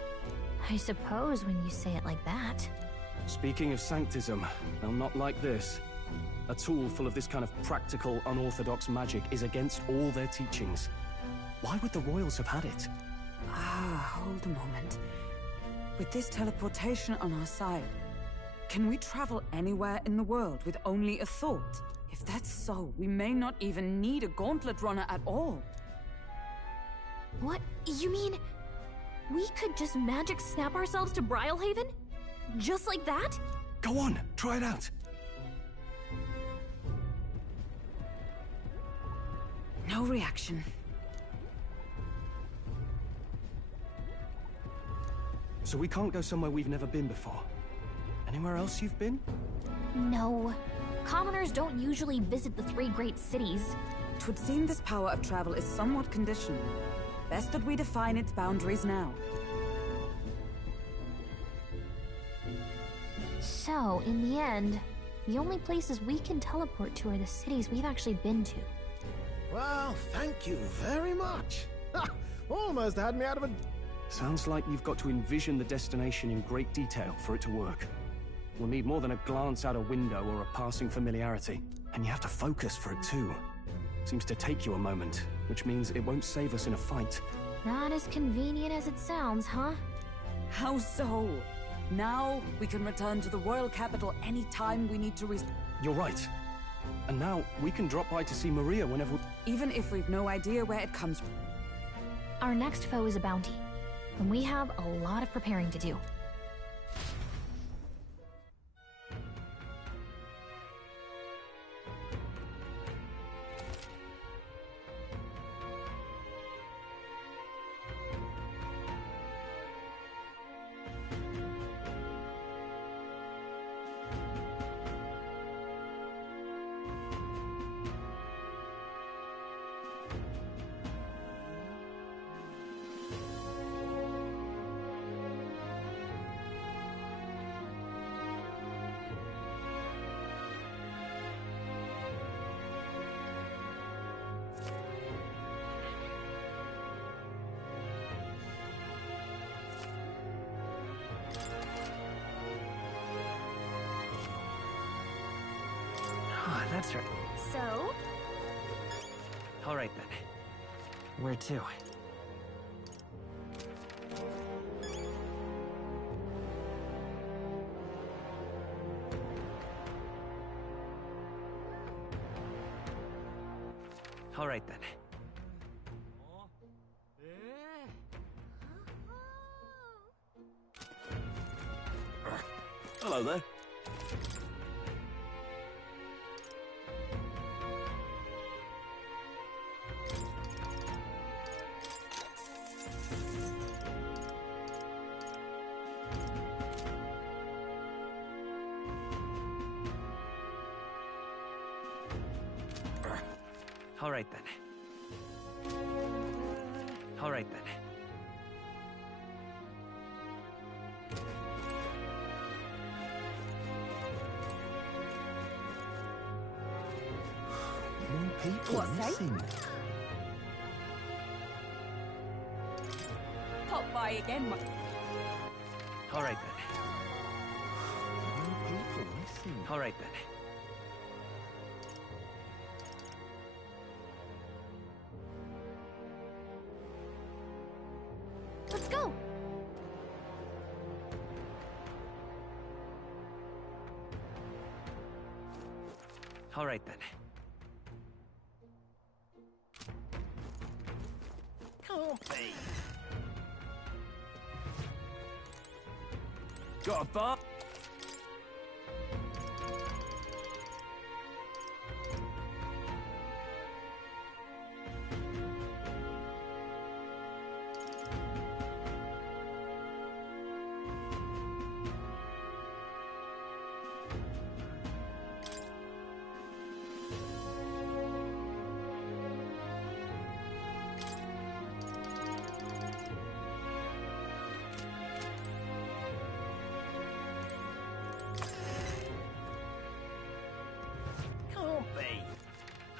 I suppose when you say it like that. Speaking of sanctism, well, not like this. A tool full of this kind of practical, unorthodox magic is against all their teachings. Why would the royals have had it? Hold a moment. With this teleportation on our side, can we travel anywhere in the world with only a thought? If that's so, we may not even need a gauntlet runner at all. What? You mean we could just magic snap ourselves to Brylehaven? Just like that? Go on, try it out. No reaction. So we can't go somewhere we've never been before. Anywhere else you've been? No. Commoners don't usually visit the 3 great cities. 'Twould seem this power of travel is somewhat conditional. Best that we define its boundaries now. So, in the end, the only places we can teleport to are the cities we've actually been to. Well, thank you very much. Ha! Almost had me out of a... Sounds like you've got to envision the destination in great detail for it to work. We'll need more than a glance out a window or a passing familiarity. And you have to focus for it too. Seems to take you a moment, which means it won't save us in a fight. Not as convenient as it sounds, huh? How so? Now we can return to the royal capital any time we need to You're right. And now we can drop by to see Maria whenever even if we've no idea where it comes from. Our next foe is a bounty, and we have a lot of preparing to do. That's right. So? Alright then. Where to? Alright then. Hello there. Alright then. Alright then. More people missing. Pop by again, Alright then. More people missing. Alright then. Let's go! Alright then. Can't be. Got a bar?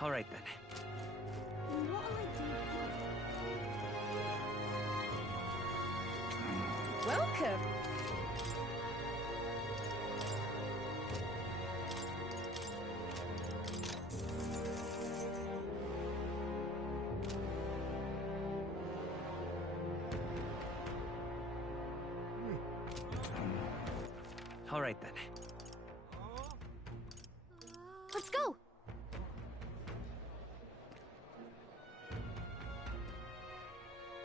Alright then. Welcome. Alright then. Let's go!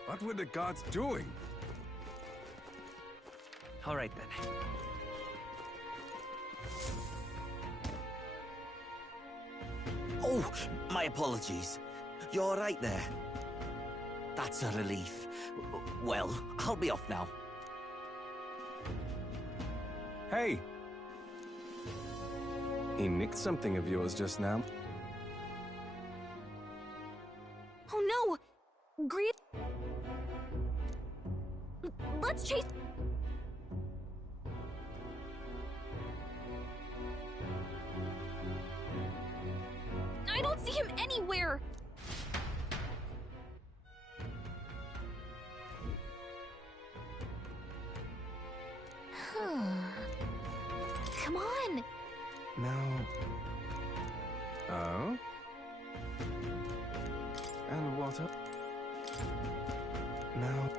What were the gods doing? Alright then. Oh, my apologies. You're all right there? That's a relief. Well, I'll be off now. Hey! He nicked something of yours just now. Let's chase... I don't see him anywhere! Come on! Now... Oh? And what up? Now...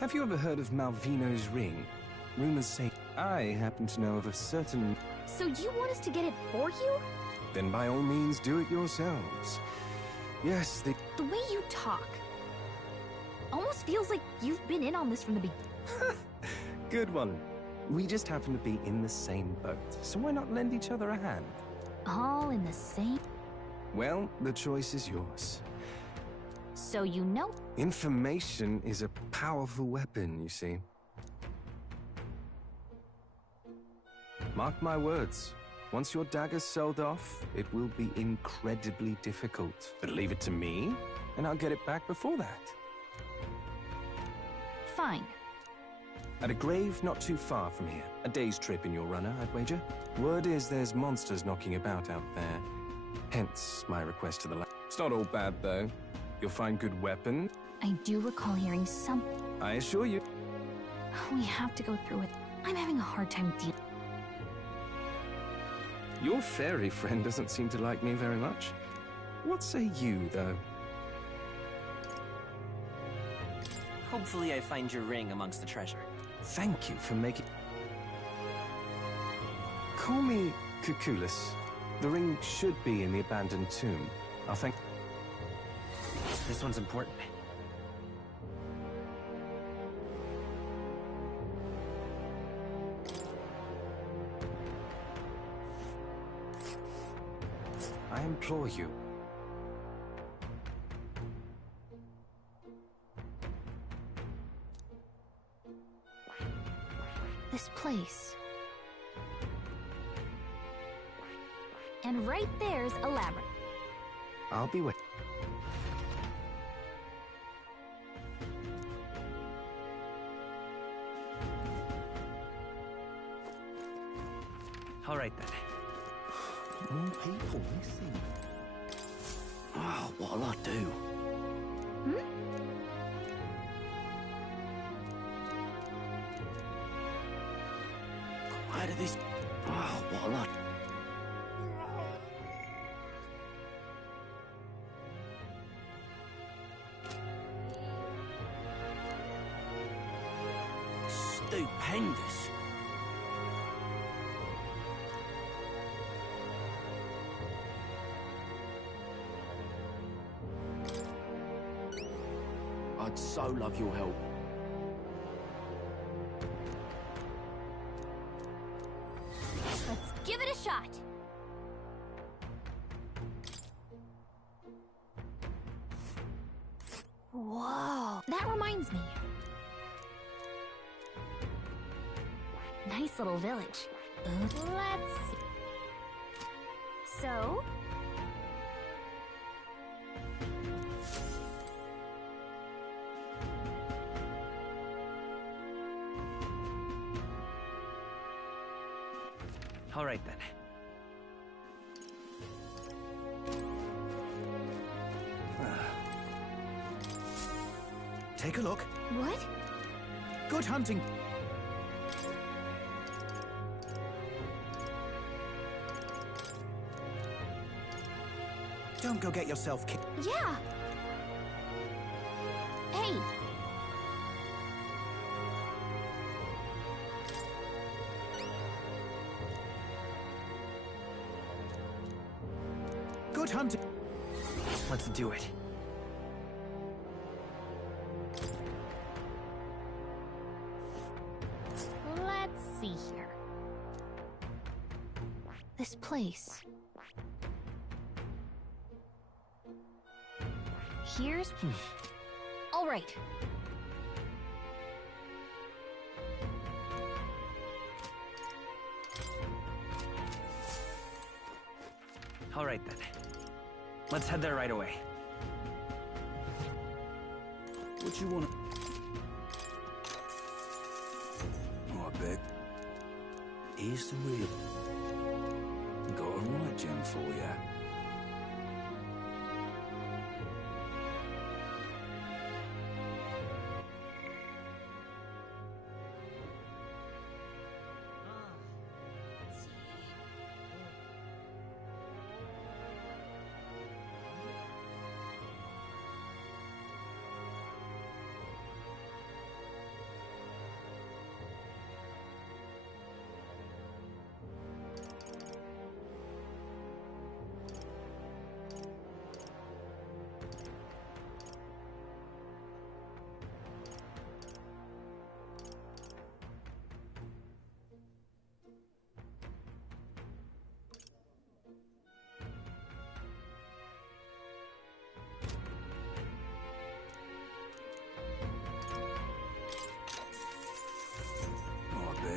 Have you ever heard of Malvino's ring? Rumors say I happen to know of a certain... So you want us to get it for you? Then by all means do it yourselves. Yes, The way you talk... almost feels like you've been in on this from the beginning. Good one. We just happen to be in the same boat, so why not lend each other a hand? All in the same... Well, the choice is yours. So you know... Information is a powerful weapon, you see. Mark my words. Once your dagger's sold off, it will be incredibly difficult. But leave it to me, and I'll get it back before that. Fine. At a grave not too far from here. A day's trip in your runner, I'd wager. Word is there's monsters knocking about out there. Hence my request to the It's not all bad, though. You'll find good weapon. I do recall hearing some... I assure you. We have to go through it. I'm having a hard time dealing... Your fairy friend doesn't seem to like me very much. What say you, though? Hopefully I find your ring amongst the treasure. Thank you for making... Call me Cuculus. The ring should be in the abandoned tomb. I'll thank... This one's important. I implore you. This place. And right there's a labyrinth. I'll be waiting. All right, then. More people, I think. Oh, what'll I do? Where did this... Oh, what'll I... Stupendous. I'd so love your help. Let's give it a shot. Whoa, that reminds me. Nice little village. Let's see. So... All right, then. Take a look. What? Good hunting. Don't go get yourself kicked. Yeah. Hey. Good hunting. Let's do it. Let's see here. This place. Here's... All right. All right, then. Let's head there right away. What you want? Oh, I beg. Here's the real. Got a right gem for ya.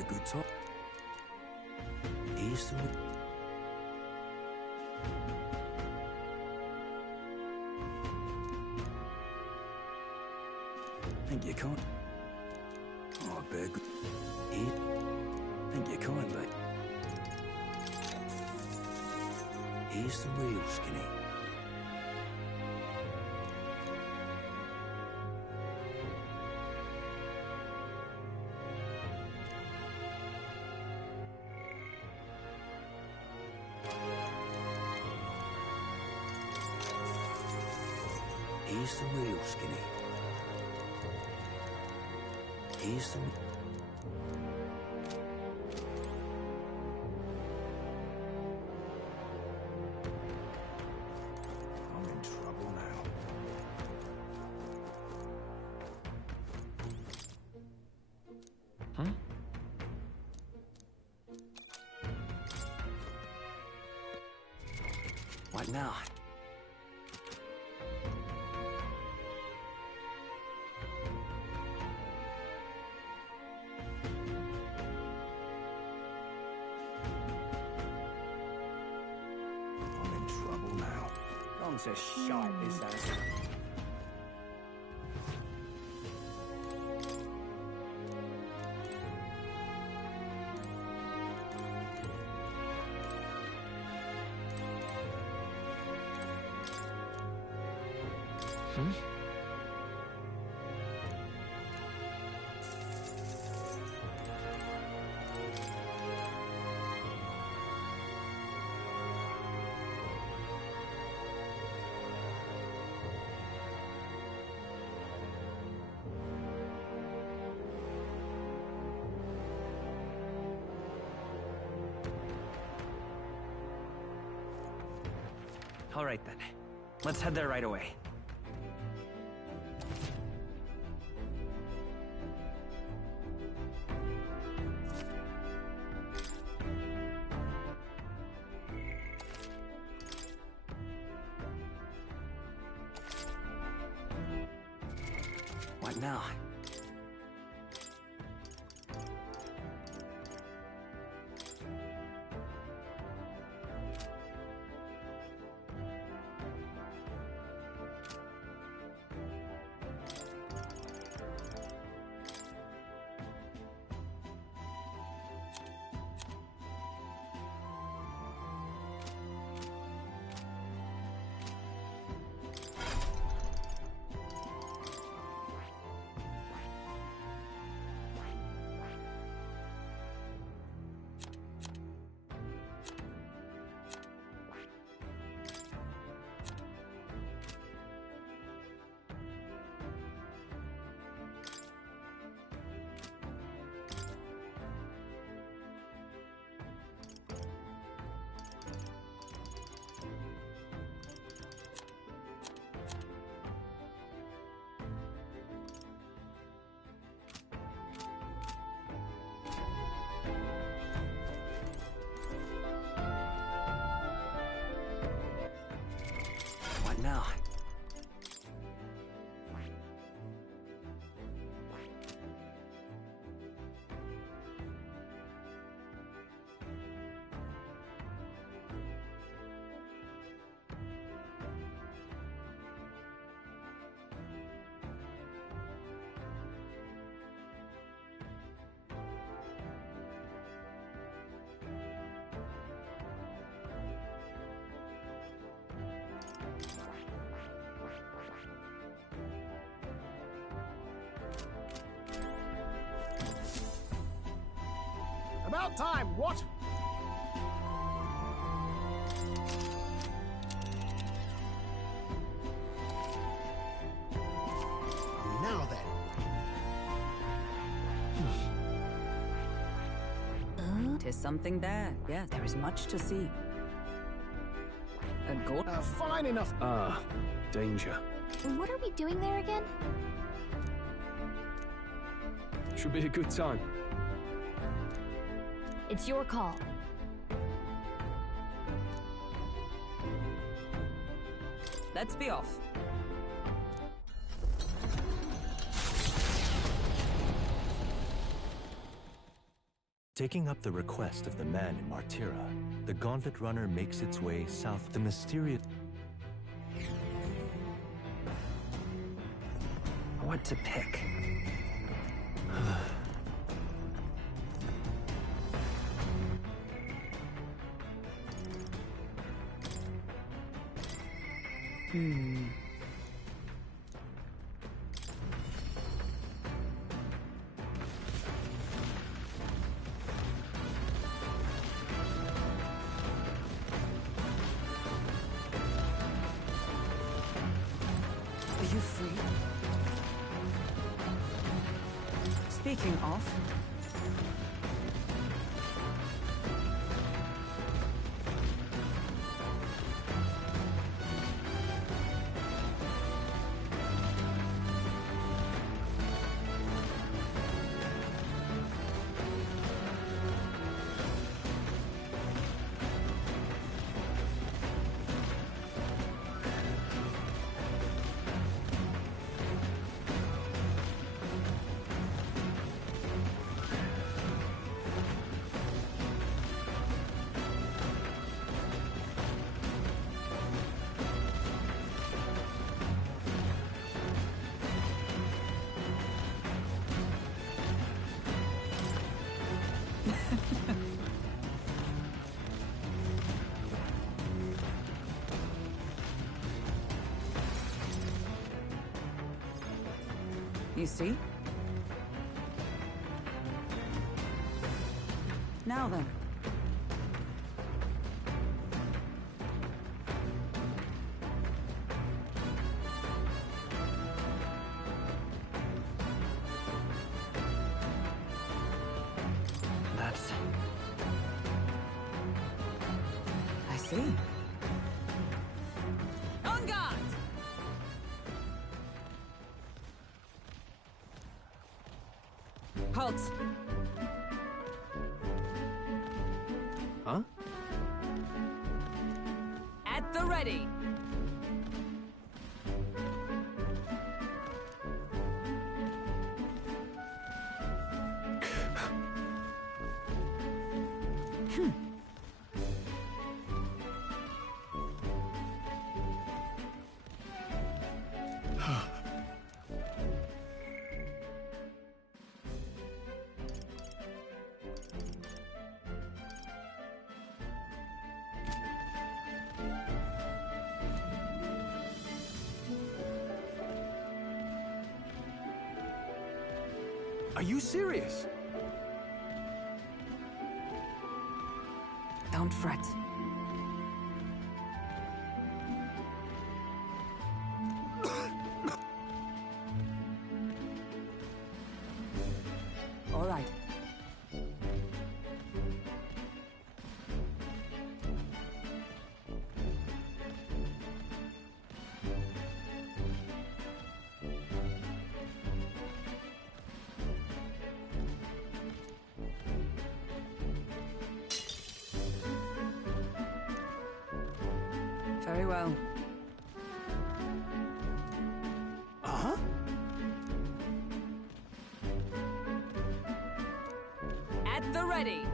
Good talk. Here's the... Think you can't... Oh, I beg... Here? Think you kindly. Here's the real skinny. Here's the real skinny. Here's the... I'm in trouble now. Huh? What now? A shite, this house. All right, then. Let's head there right away. What now? What now? about time, what? Now then. Tis something there. Yes, there is much to see. A gold. Fine enough. Ah, danger. What are we doing there again? Should be a good time. It's your call. Let's be off. Taking up the request of the man in Martyra, the Gauntlet Runner makes its way south. The mysterious... What to pick? Are you free? Speaking of... You see? Now then. That's... I see. On guard! Halt! Huh? At the ready! Are you serious? Don't fret. All right. Very well. Uh-huh. At the ready!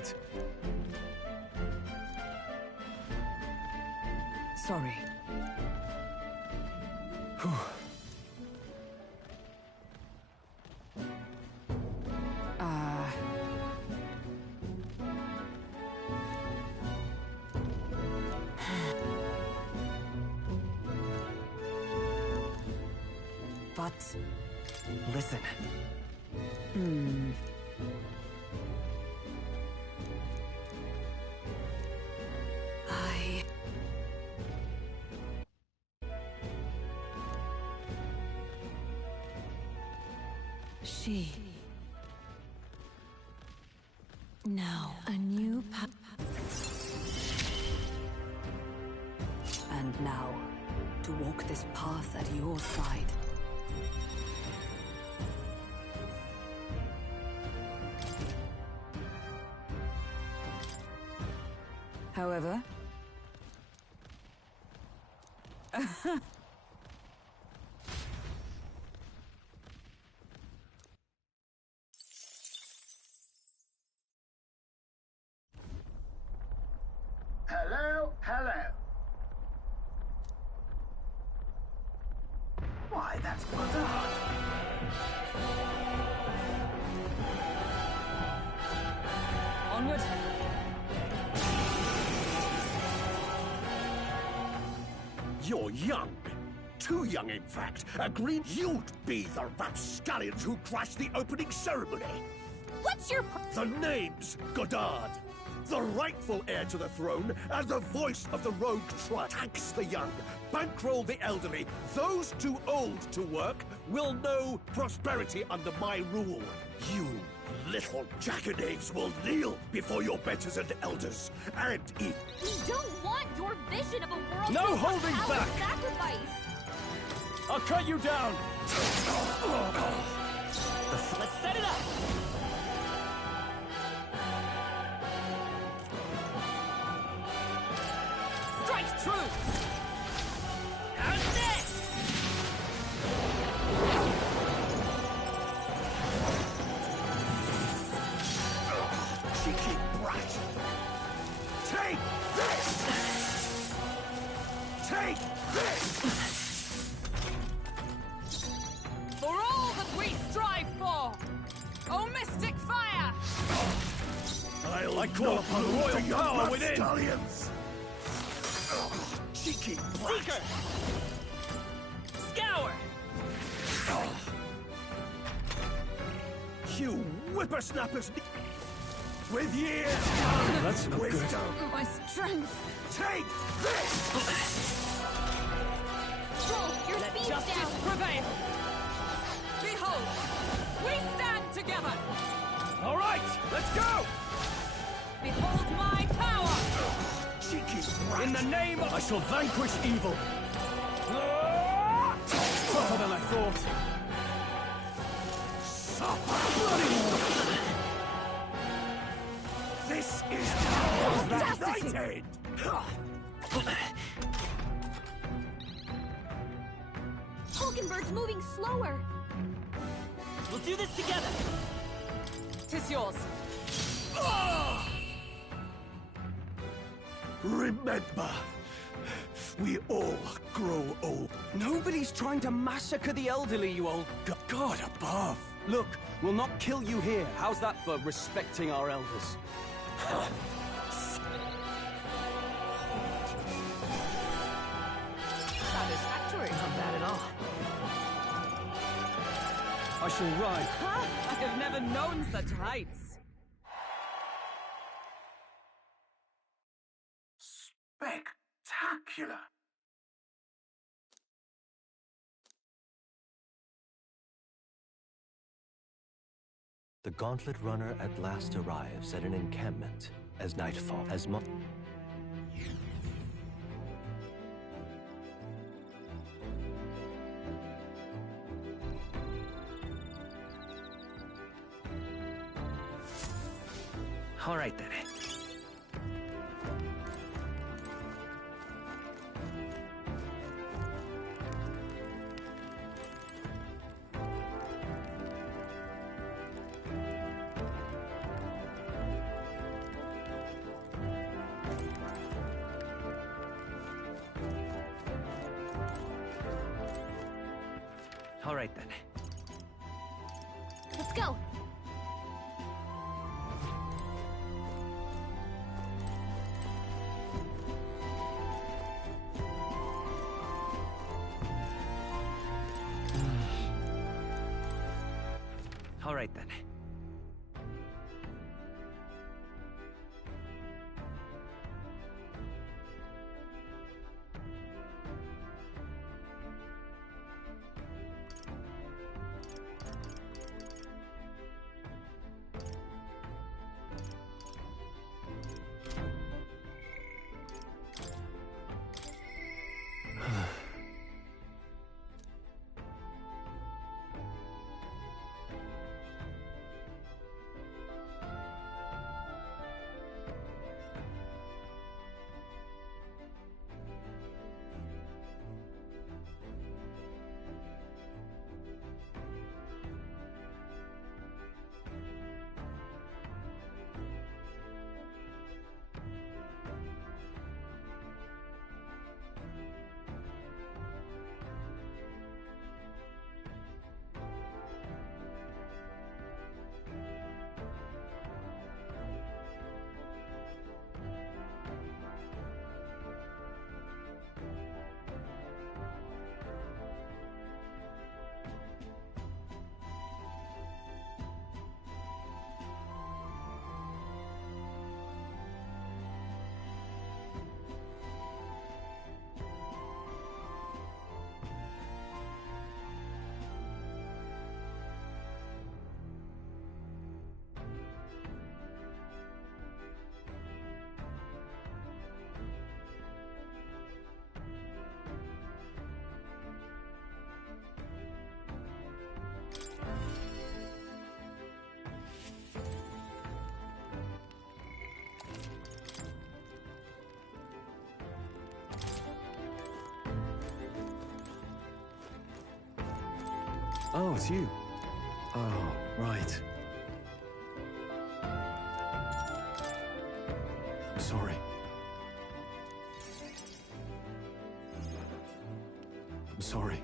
it! Sorry. But... Listen. She... Now, a new and now, to walk this path at your side. However... Hello, hello. Why, that's Godard. Onward. You're young. Too young, in fact. Agreed you'd be the rapscallions who crashed the opening ceremony. What's your The name's Godard. The rightful heir to the throne, and the voice of the rogue tribe. Tax the young, bankroll the elderly. Those too old to work will know prosperity under my rule. You little jackanapes will kneel before your betters and elders. And if... We don't want your vision of a world No built on holding our back! sacrifice! I'll cut you down! Let's set it up! Strike true! How's this? Cheeky brat! Take this! Take this! For all that we strive for! O mystic fire! I call upon the royal power within! Stallions. Cheeky brat! Seeker! Scour! You whippersnappers! With years That's of not good. wisdom! My strength! Take this! Scroll, your Let speed's justice down! prevail! Behold! We stand together! All right, let's go! Behold my power! Cheeky brat! In the name of... I shall vanquish evil! Tougher than I thought. This is power united! Hulkenberg's moving slower! We'll do this together! 'Tis yours. Remember, we all grow old. Nobody's trying to massacre the elderly, you old God above. Look, we'll not kill you here. How's that for respecting our elders? Satisfactory. Not bad at all. I shall ride. Huh? I have never known such heights. Spectacular. The Gauntlet Runner at last arrives at an encampment as nightfall as All right then. All right then. Let's go! All right then. Oh, it's you. Oh, right. I'm sorry. I'm sorry.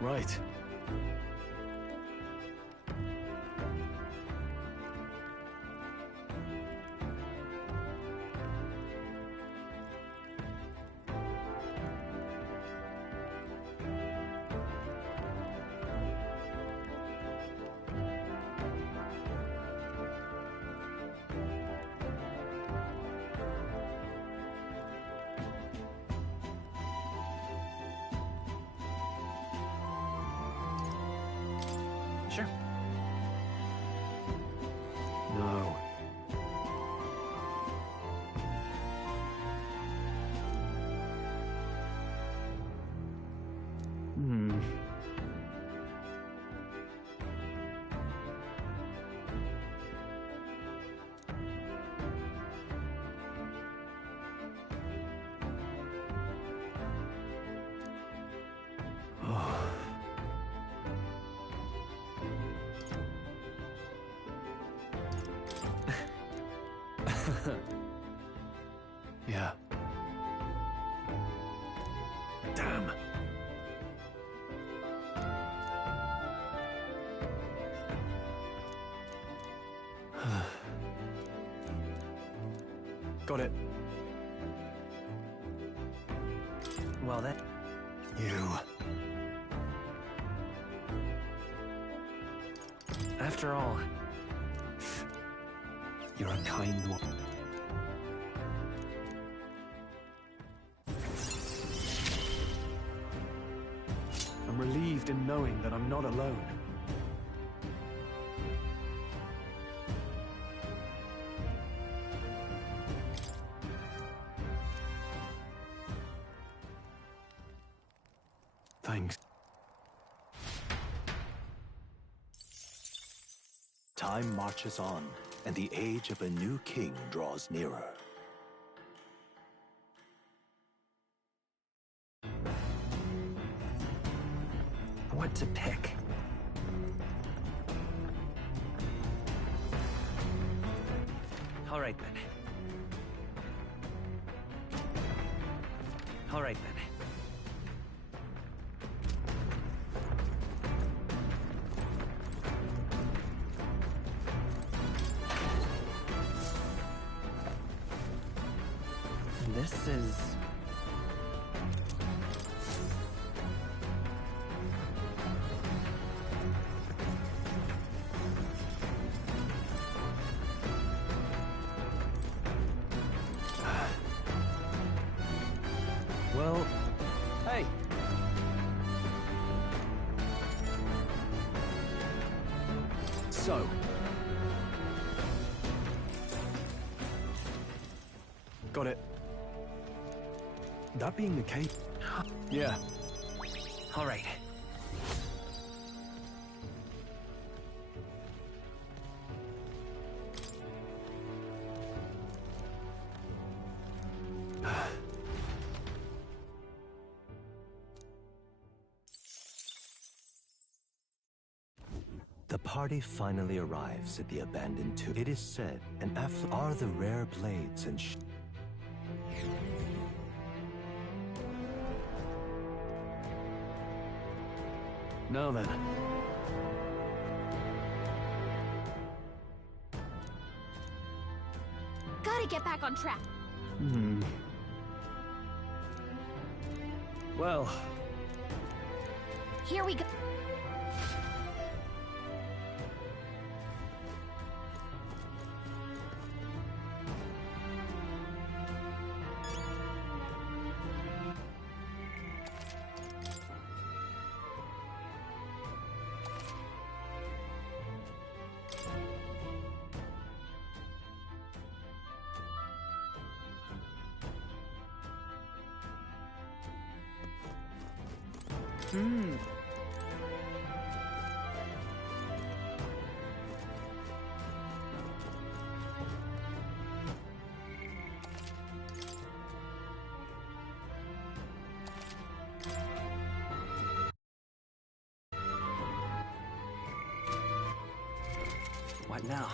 Right. Sure. No. Hmm. Oh. Yeah. Damn. Got it. Well then. You. After all, You're a kind one. I'm relieved in knowing that I'm not alone. Thanks. Time marches on, and the age of a new king draws nearer. what to pick? All right then. All right, then. This is... Well, hey. So. Got it. That being the case... Yeah. All right. The party finally arrives at the abandoned tomb. It is said an affluent are the rare blades and Now then. Gotta get back on track. Well... Here we go. What now?